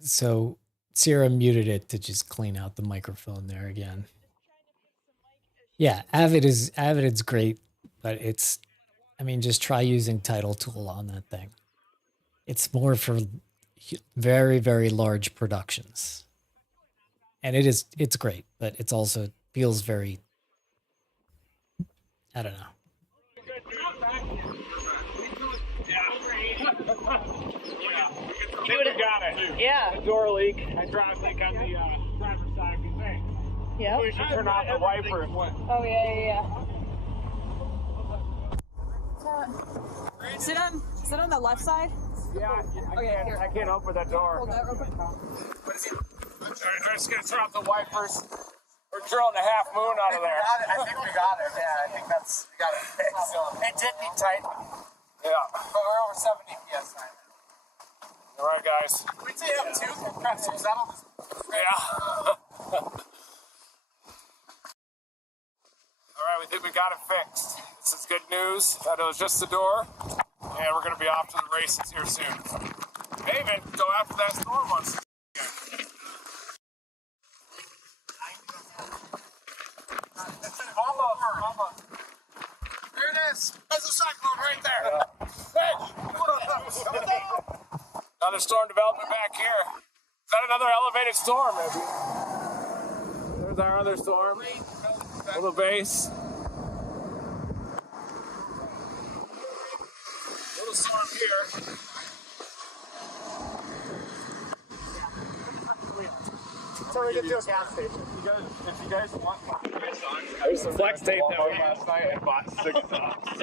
So Sierra muted it to just clean out the microphone there again. Yeah, Avid's great, but it's, I mean, just try using Title Tool on that thing. It's more for very, very large productions. And it's great, but it's also feels very, I don't know. We got it. Yeah. The door leak, hydraulic leak on the driver's side. Yep. We should turn off the wiper. Oh, yeah. Sit on the left side. Yeah, I can't open that door. Hold that real quick. I'm just going to turn off the wipers. We're drilling a half moon out of there. I think we got it. Yeah, I think we got it fixed. It did need tight. Yeah. But we're over 70 PSI. All right, guys. We'd say have 2 compressors. That'll just... Yeah. All right, we think we got it fixed. This is good news that it was just the door, and we're going to be off to the races here soon. David, go after that storm once. Almost. There it is. There's a cyclone right there. Hey! Another storm development back here. Is that another elevated storm, maybe? There's our other storm. Little base. Little storm here. Until we get to a gas station. If you guys want There's some flex tape that we last night and bought 6 tops.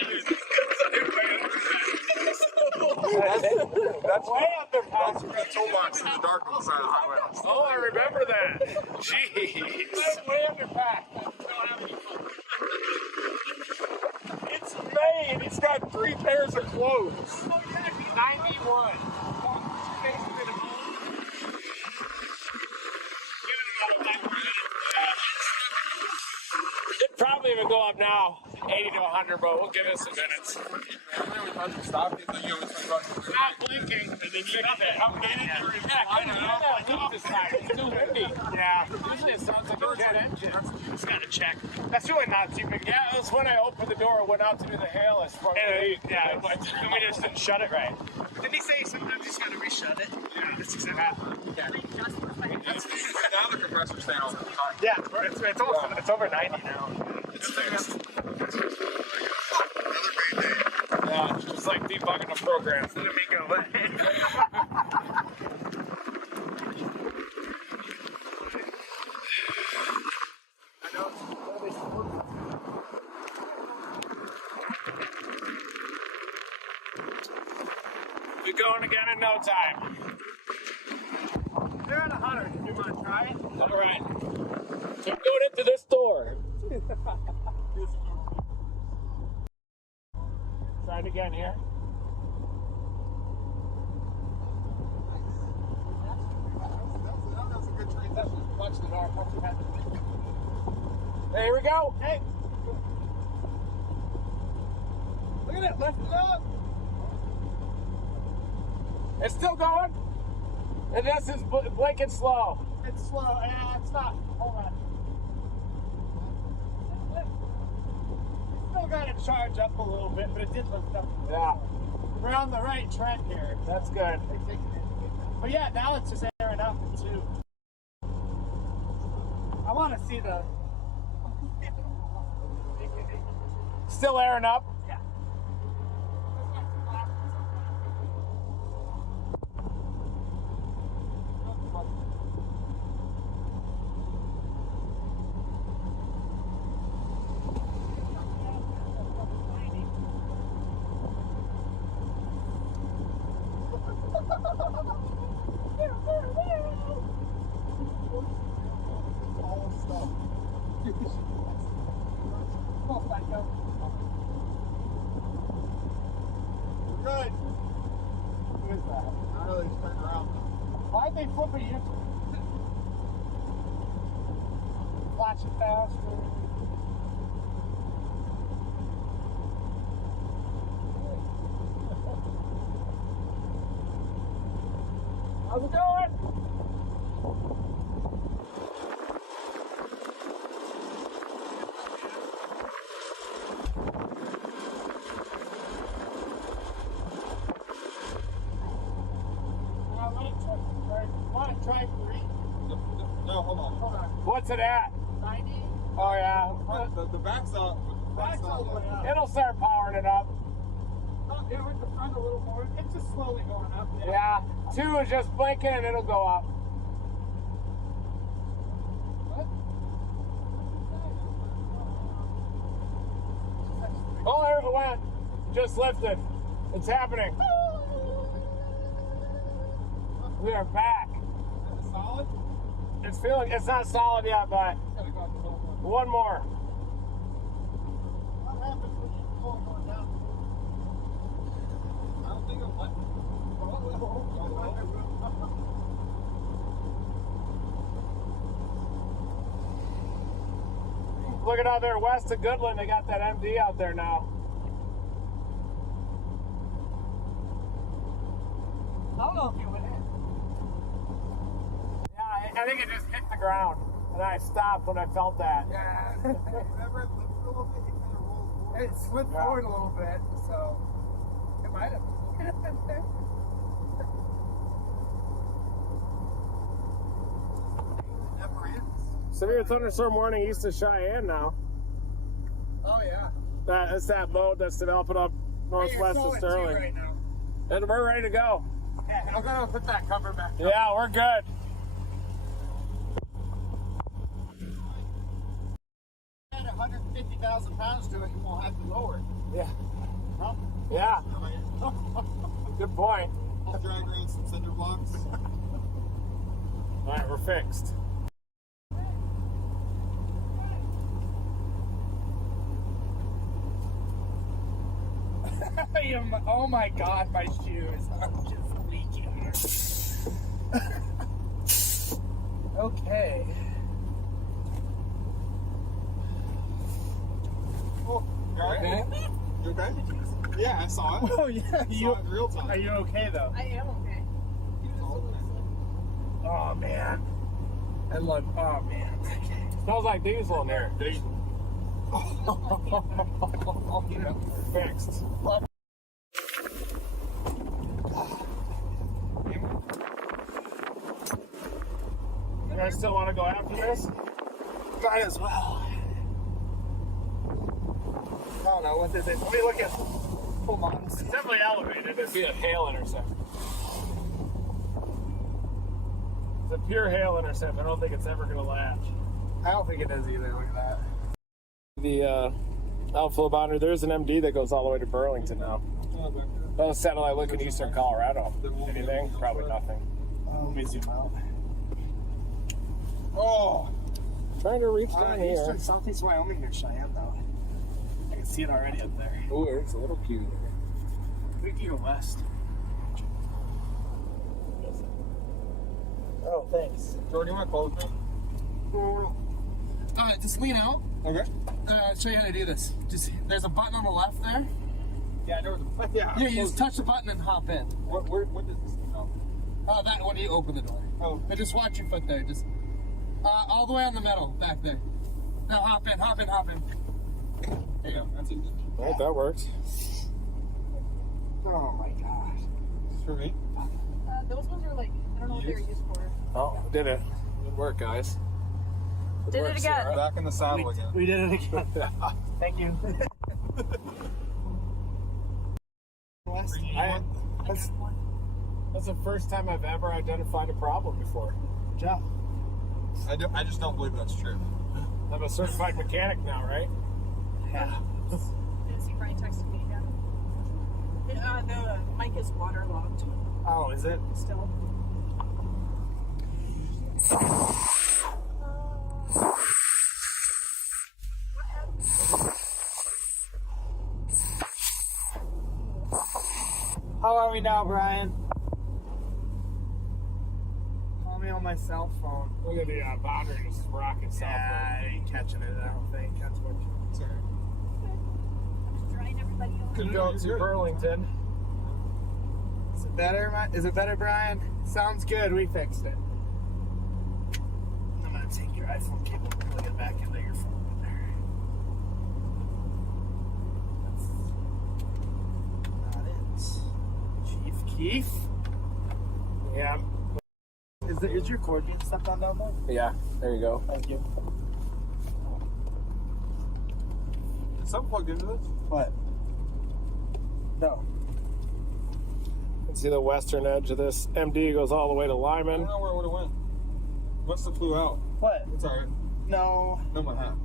That's way under that's the toolbox in the dark on the side of the highway. Oh, I remember that. Jeez. Way underpacked. It's May and he's got 3 pairs of clothes. 91. It'd probably even go up now, 80 to 100, but we'll give it some minutes. Stop it. Not blinking, and then you got that outdated. Yeah, I don't know. This time. It's too windy. Yeah. Usually it sounds like a jet engine. Just gotta check. That's really not too big. Yeah, it was when I opened the door, it went out to do the hail. Yeah, but we just didn't shut it right. Didn't he say sometimes he's got to reshut it? Yeah, that's exactly. Right now the compressor's staying on the time. Yeah, it's over 90 now. It's fixed. Yeah, it's just like debugging a program. Let me go. We're going again in no time. They're at 100. You want to try it? All right. Keep going into this door. Try it again here. That's a good transition. Watch the door. Watch your head. Here we go. Hey. Look at it. Lift it up. It's still going. And this is blinking slow. It's slow. It's not. Hold on. It still got to charge up a little bit, but it did lift up. Yeah, We're on the right trend here. that's good. But yeah, now it's just airing up too. I want to see the. Still airing up. Yeah. Good. Who is that? I know they turned around. Why'd they flip it you? Flash it faster. How's it going? Want to try 3? No, hold on. Hold on. What's it at? 90? Oh yeah. The back's up. Back's all the way up. It'll start powering it up. Oh, yeah, with the front a little more. It's just slowly going up. Yeah. 2 is just blinking and it'll go up. Oh, there it went. Just lifted. It's happening. We are back. Solid? It's not solid yet, but one more. What happens when you pull it going down? I don't think I'm letting. Look at out there west of Goodland. They got that MD out there now. I don't know if you went in. Yeah, I think it just hit the ground. And I stopped when I felt that. Yeah. Remember it lifted a little bit? It kind of rolled forward. It slid forward a little bit, so it might have. It never ends. Severe thunderstorm warning east of Cheyenne now. Oh, yeah. That's that boat that's developing up northwest of Sterling. Right now. And we're ready to go. Yeah, I'm going to put that cover back up. Yeah, we're good. Add 150,000 pounds to it, you won't have to lower it. Yeah. Huh? Yeah. Good point. I'll drag around some cinder blocks. All right, we're fixed. Oh my god, my shoes are just leaking. Okay. Oh, you alright? You okay? Yeah, I saw it. Oh yeah, I saw it in real time. Are you okay though? I am okay. Oh man. Oh man. Smells like diesel in there. Diesel. Fixed. You guys still want to go after this? Might as well. I don't know, what is it? Let me look at couple months. It's definitely elevated. It'd be a hail intercept. It's a pure hail intercept. I don't think it's ever going to latch. I don't think it is either. Look at that. The Outflow boundary, there's an MD that goes all the way to Burlington now. Oh, satellite look in eastern Colorado. Anything? Probably nothing. Let me zoom out. Oh! Trying to reach down here. Eastern Southeast Wyoming near Cheyenne, though. I can see it already up there. Oh, it's a little cute. We can go west. Oh, thanks. Jordan, you want to close me? Just lean out. Okay. Show you how to do this. Just there's a button on the left there. Yeah, there was a... Yeah, Yeah, you just touch the button and hop in. What does this know? That when you open the door. Oh. But just watch your foot there. Just all the way on the metal back there. Now hop in. There you go. That's it. All right, that works. Oh my gosh. For me? Those ones are like, I don't know what they're used for. Oh, did it. Good work, guys. Good Did work, it again. Sarah. Back in the saddle again. We did it again. Thank you. That's the first time I've ever identified a problem before. Good job. I just don't believe that's true. I'm a certified mechanic now, right? Yeah. Didn't see Brian texted me again. The mic is waterlogged Oh, is it? still. How are we now, Brian? Call me on my cell phone. Look at the boundary just rocking south. Yeah, I ain't catching it, I don't think. That's what It's all right. I'm just drying everybody off. Could go to Burlington. Is it better? Is it better, Brian? Sounds good. We fixed it. I'm gonna take your iPhone cable and plug it back into your phone in there. That's not it. Chief Keith? Yeah. Is your cord being stepped on down there? Yeah, there you go. Thank you. Is something plugged into this? What? No. See the western edge of this MD goes all the way to I Lyman. don't know where it would have went. Must have flew out. What? It's alright. No. No, my hat.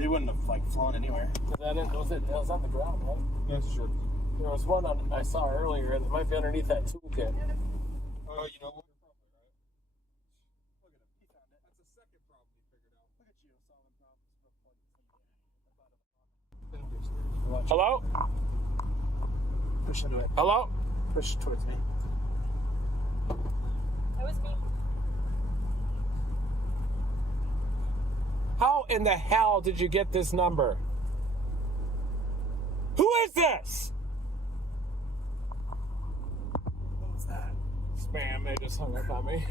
It wouldn't have like flown anywhere. It was on the ground, right? That's short. There was one I saw earlier, and it might be underneath that toolkit. Oh, you know what? Hello? Push into it. Hello? Push towards me. That was me. How in the hell did you get this number? Who is this? What was that? Spam, they just hung up on me.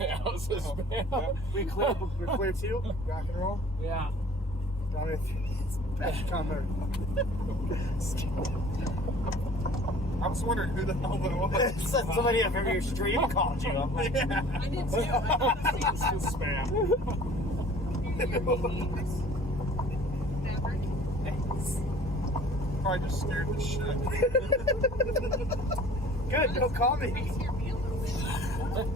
Yeah, it was a spam. We're clear too? Rock and roll? Yeah. It's back on there. I was wondering who the hell that was. Somebody from your stream called you. I did too. I thought it was It's spam. Probably just scared the shit. Good, don't call me. Makes your meal a little bit.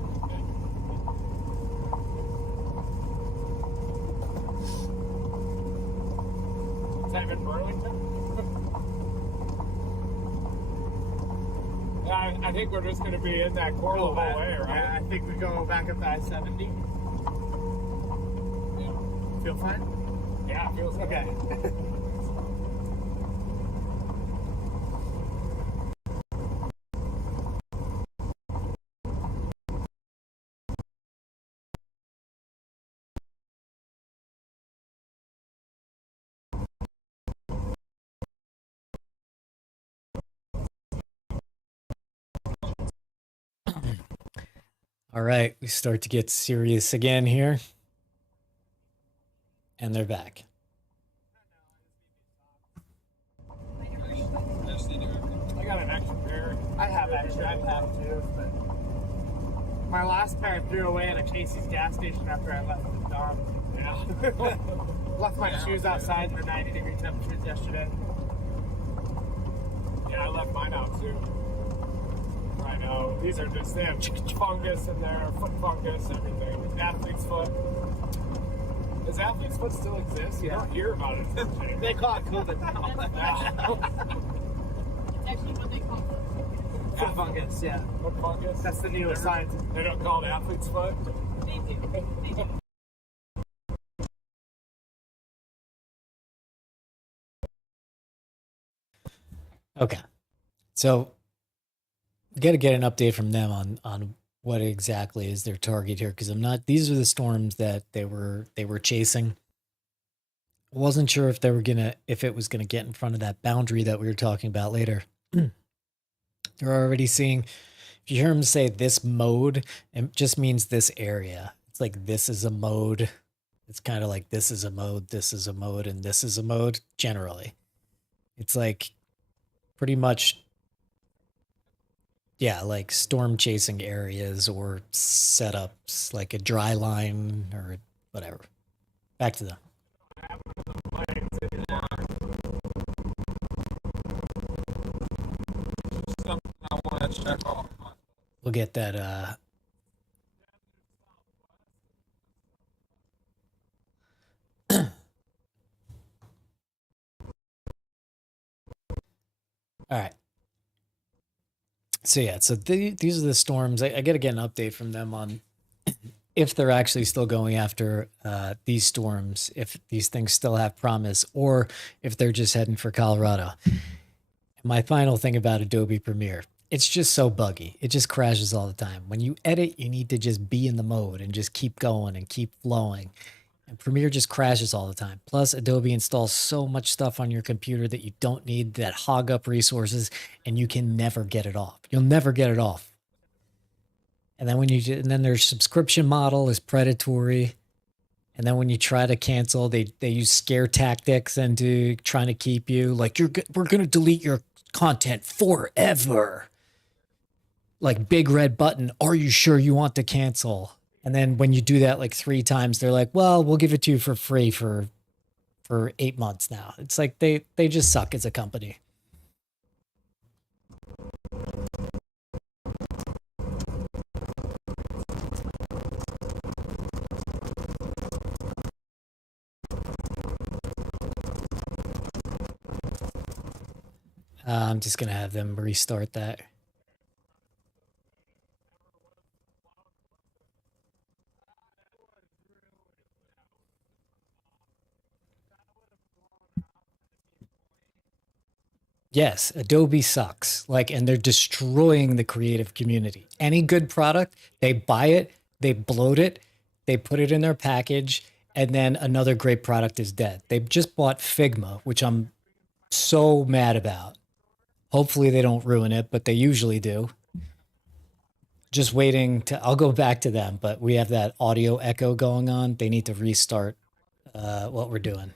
Is that in Burlington? Yeah, I think we're just going to be in that corner the whole way, right? Yeah, I think we go back up to I-70. Yeah. Feel fine? Yeah, it feels Okay. All right, we start to get serious again here. And they're back. I got an extra pair. I have extra. I've had too, but my last pair I threw away at a Casey's gas station after I left arm. Yeah. Left my shoes outside for 90-degree temperatures yesterday. Yeah, I left mine out too. I know. These are just, they have fungus in there, foot fungus, everything. Athlete's foot. Does athlete's foot still exist? You don't hear about it. They call it COVID now. It's actually what they call it. Foot fungus, yeah. Foot fungus? That's the newest science. They don't call it athlete's foot? They do. They do. Okay. So we got to get an update from them on what exactly is their target here, because I'm not, these are the storms that they were chasing. I wasn't sure if it was gonna get in front of that boundary that we were talking about later. They're already seeing, if you hear them say this mode, it just means this area. It's like this is a mode. It's kind of like this is a mode, this is a mode, and this is a mode generally. It's like pretty much, yeah, like storm chasing areas or setups, like a dry line or whatever. Back to them. We'll get that all right. So yeah, so these are the storms. I got to get an update from them on if they're actually still going after these storms, if these things still have promise, or if they're just heading for Colorado. My final thing about Adobe Premiere, it's just so buggy. It just crashes all the time. When you edit, you need to just be in the mode and just keep going and keep flowing. And Premiere just crashes all the time. Plus, Adobe installs so much stuff on your computer that you don't need, that hog up resources, and you can never get it off. You'll never get it off. And then then their subscription model is predatory. And then when you try to cancel, they use scare tactics into trying to keep you like we're gonna delete your content forever. Like big red button. Are you sure you want to cancel? And then when you do that like 3 times, they're like, well, we'll give it to you for free for 8 months now. It's like they just suck as a company. I'm just going to have them restart that. Yes, Adobe sucks. Like, and they're destroying the creative community. Any good product, they buy it, they bloat it, they put it in their package, and then another great product is dead. They just bought Figma, which I'm so mad about. Hopefully they don't ruin it, but they usually do. Just waiting to, I'll go back to them, but we have that audio echo going on. They need to restart what we're doing.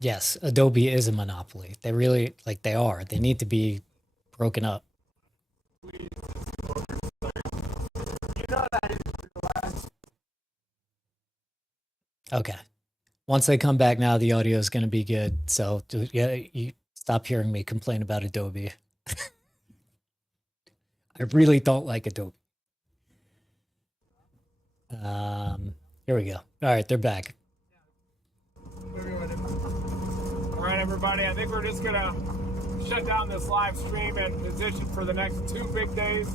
Yes, Adobe is a monopoly. They really, like they are. They need to be broken up. Okay. Once they come back now, the audio is going to be good. So yeah, you stop hearing me complain about Adobe. I really don't like Adobe. Here we go. All right, they're back. All right, everybody, I think we're just going to shut down this live stream and position for the next 2 big days.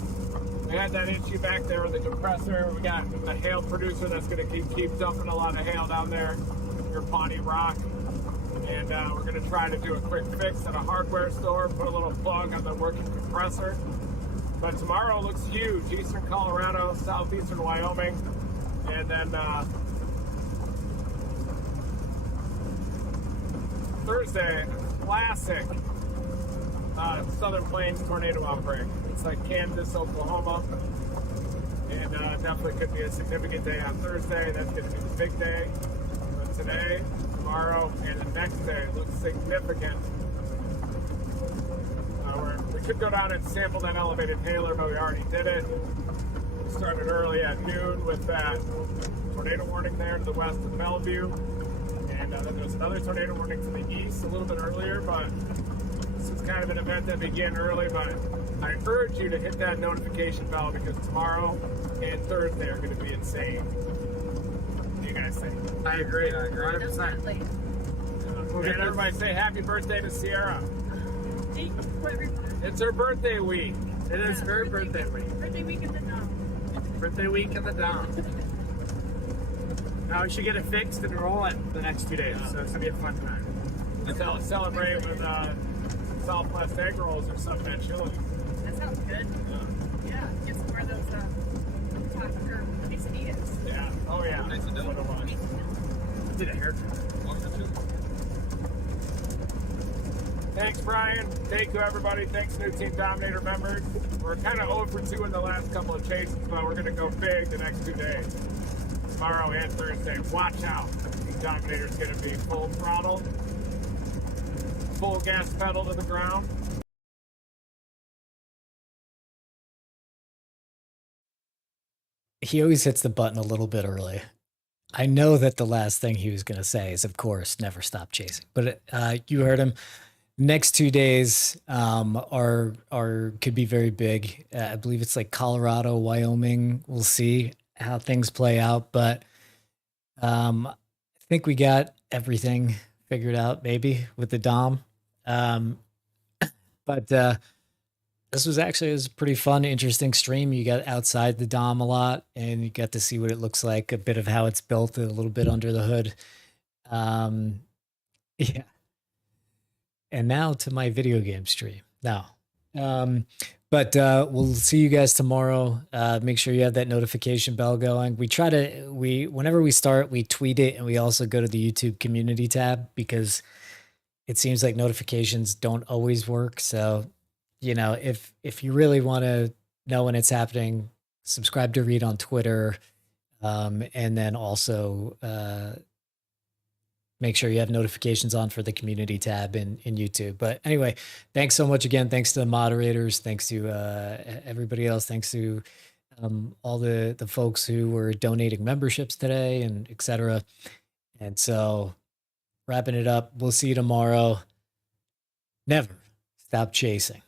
We had that issue back there with the compressor. We got the hail producer that's going to keep dumping a lot of hail down there near Pawnee Rock. And we're going to try to do a quick fix at a hardware store, put a little plug on the working compressor. But tomorrow looks huge. Eastern Colorado, southeastern Wyoming. And then Thursday, classic Southern Plains tornado outbreak. It's like Kansas, Oklahoma. And definitely could be a significant day on Thursday. That's going to be the big day. But today, tomorrow, and the next day looks significant. We could go down and sample that elevated hailer, but we already did it. We started early at noon with that tornado warning there to the west of Bellevue. And then there was another tornado warning to the east a little bit earlier, but this is kind of an event that began early, but I urge you to hit that notification bell because tomorrow and Thursday are going to be insane. What do you guys think? I agree. 100%. Definitely. And everybody say happy birthday to Sierra. Thank you, everyone. It's her birthday week. It is her birthday week. Birthday week in the Dom. Birthday week in the Dom. Now we should get it fixed and rolling the next 2 days, so it's gonna be a fun time. Celebrate with Southwest egg rolls or something at Chili. That sounds good. Yeah, get some more of those taco quesadillas. Yeah. Oh yeah. Nice to do it. Did a haircut. Thanks, Brian. Thank you, everybody. Thanks, new Team Dominator members. We're kind of 0 for 2 in the last couple of chases, but we're going to go big the next 2 days. Tomorrow and Thursday. Watch out. Team Dominator's going to be full throttle, full gas pedal to the ground. He always hits the button a little bit early. I know that the last thing he was going to say is, of course, never stop chasing. But you heard him. Next 2 days are could be very big. I believe it's like Colorado, Wyoming. We'll see how things play out, but I think we got everything figured out, maybe with the Dom. But this was actually a pretty fun, interesting stream. You got outside the Dom a lot, and you got to see what it looks like, a bit of how it's built, a little bit under the hood. Yeah. And now to my video game stream. Now, but we'll see you guys tomorrow. Make sure you have that notification bell going. Whenever we start, we tweet it, and we also go to the YouTube community tab because it seems like notifications don't always work. So, you know, if you really want to know when it's happening, subscribe to Reed on Twitter, and then also make sure you have notifications on for the community tab in YouTube. But anyway, thanks so much again. Thanks to the moderators. Thanks to everybody else. Thanks to all the folks who were donating memberships today and etc. And so wrapping it up, we'll see you tomorrow. Never stop chasing.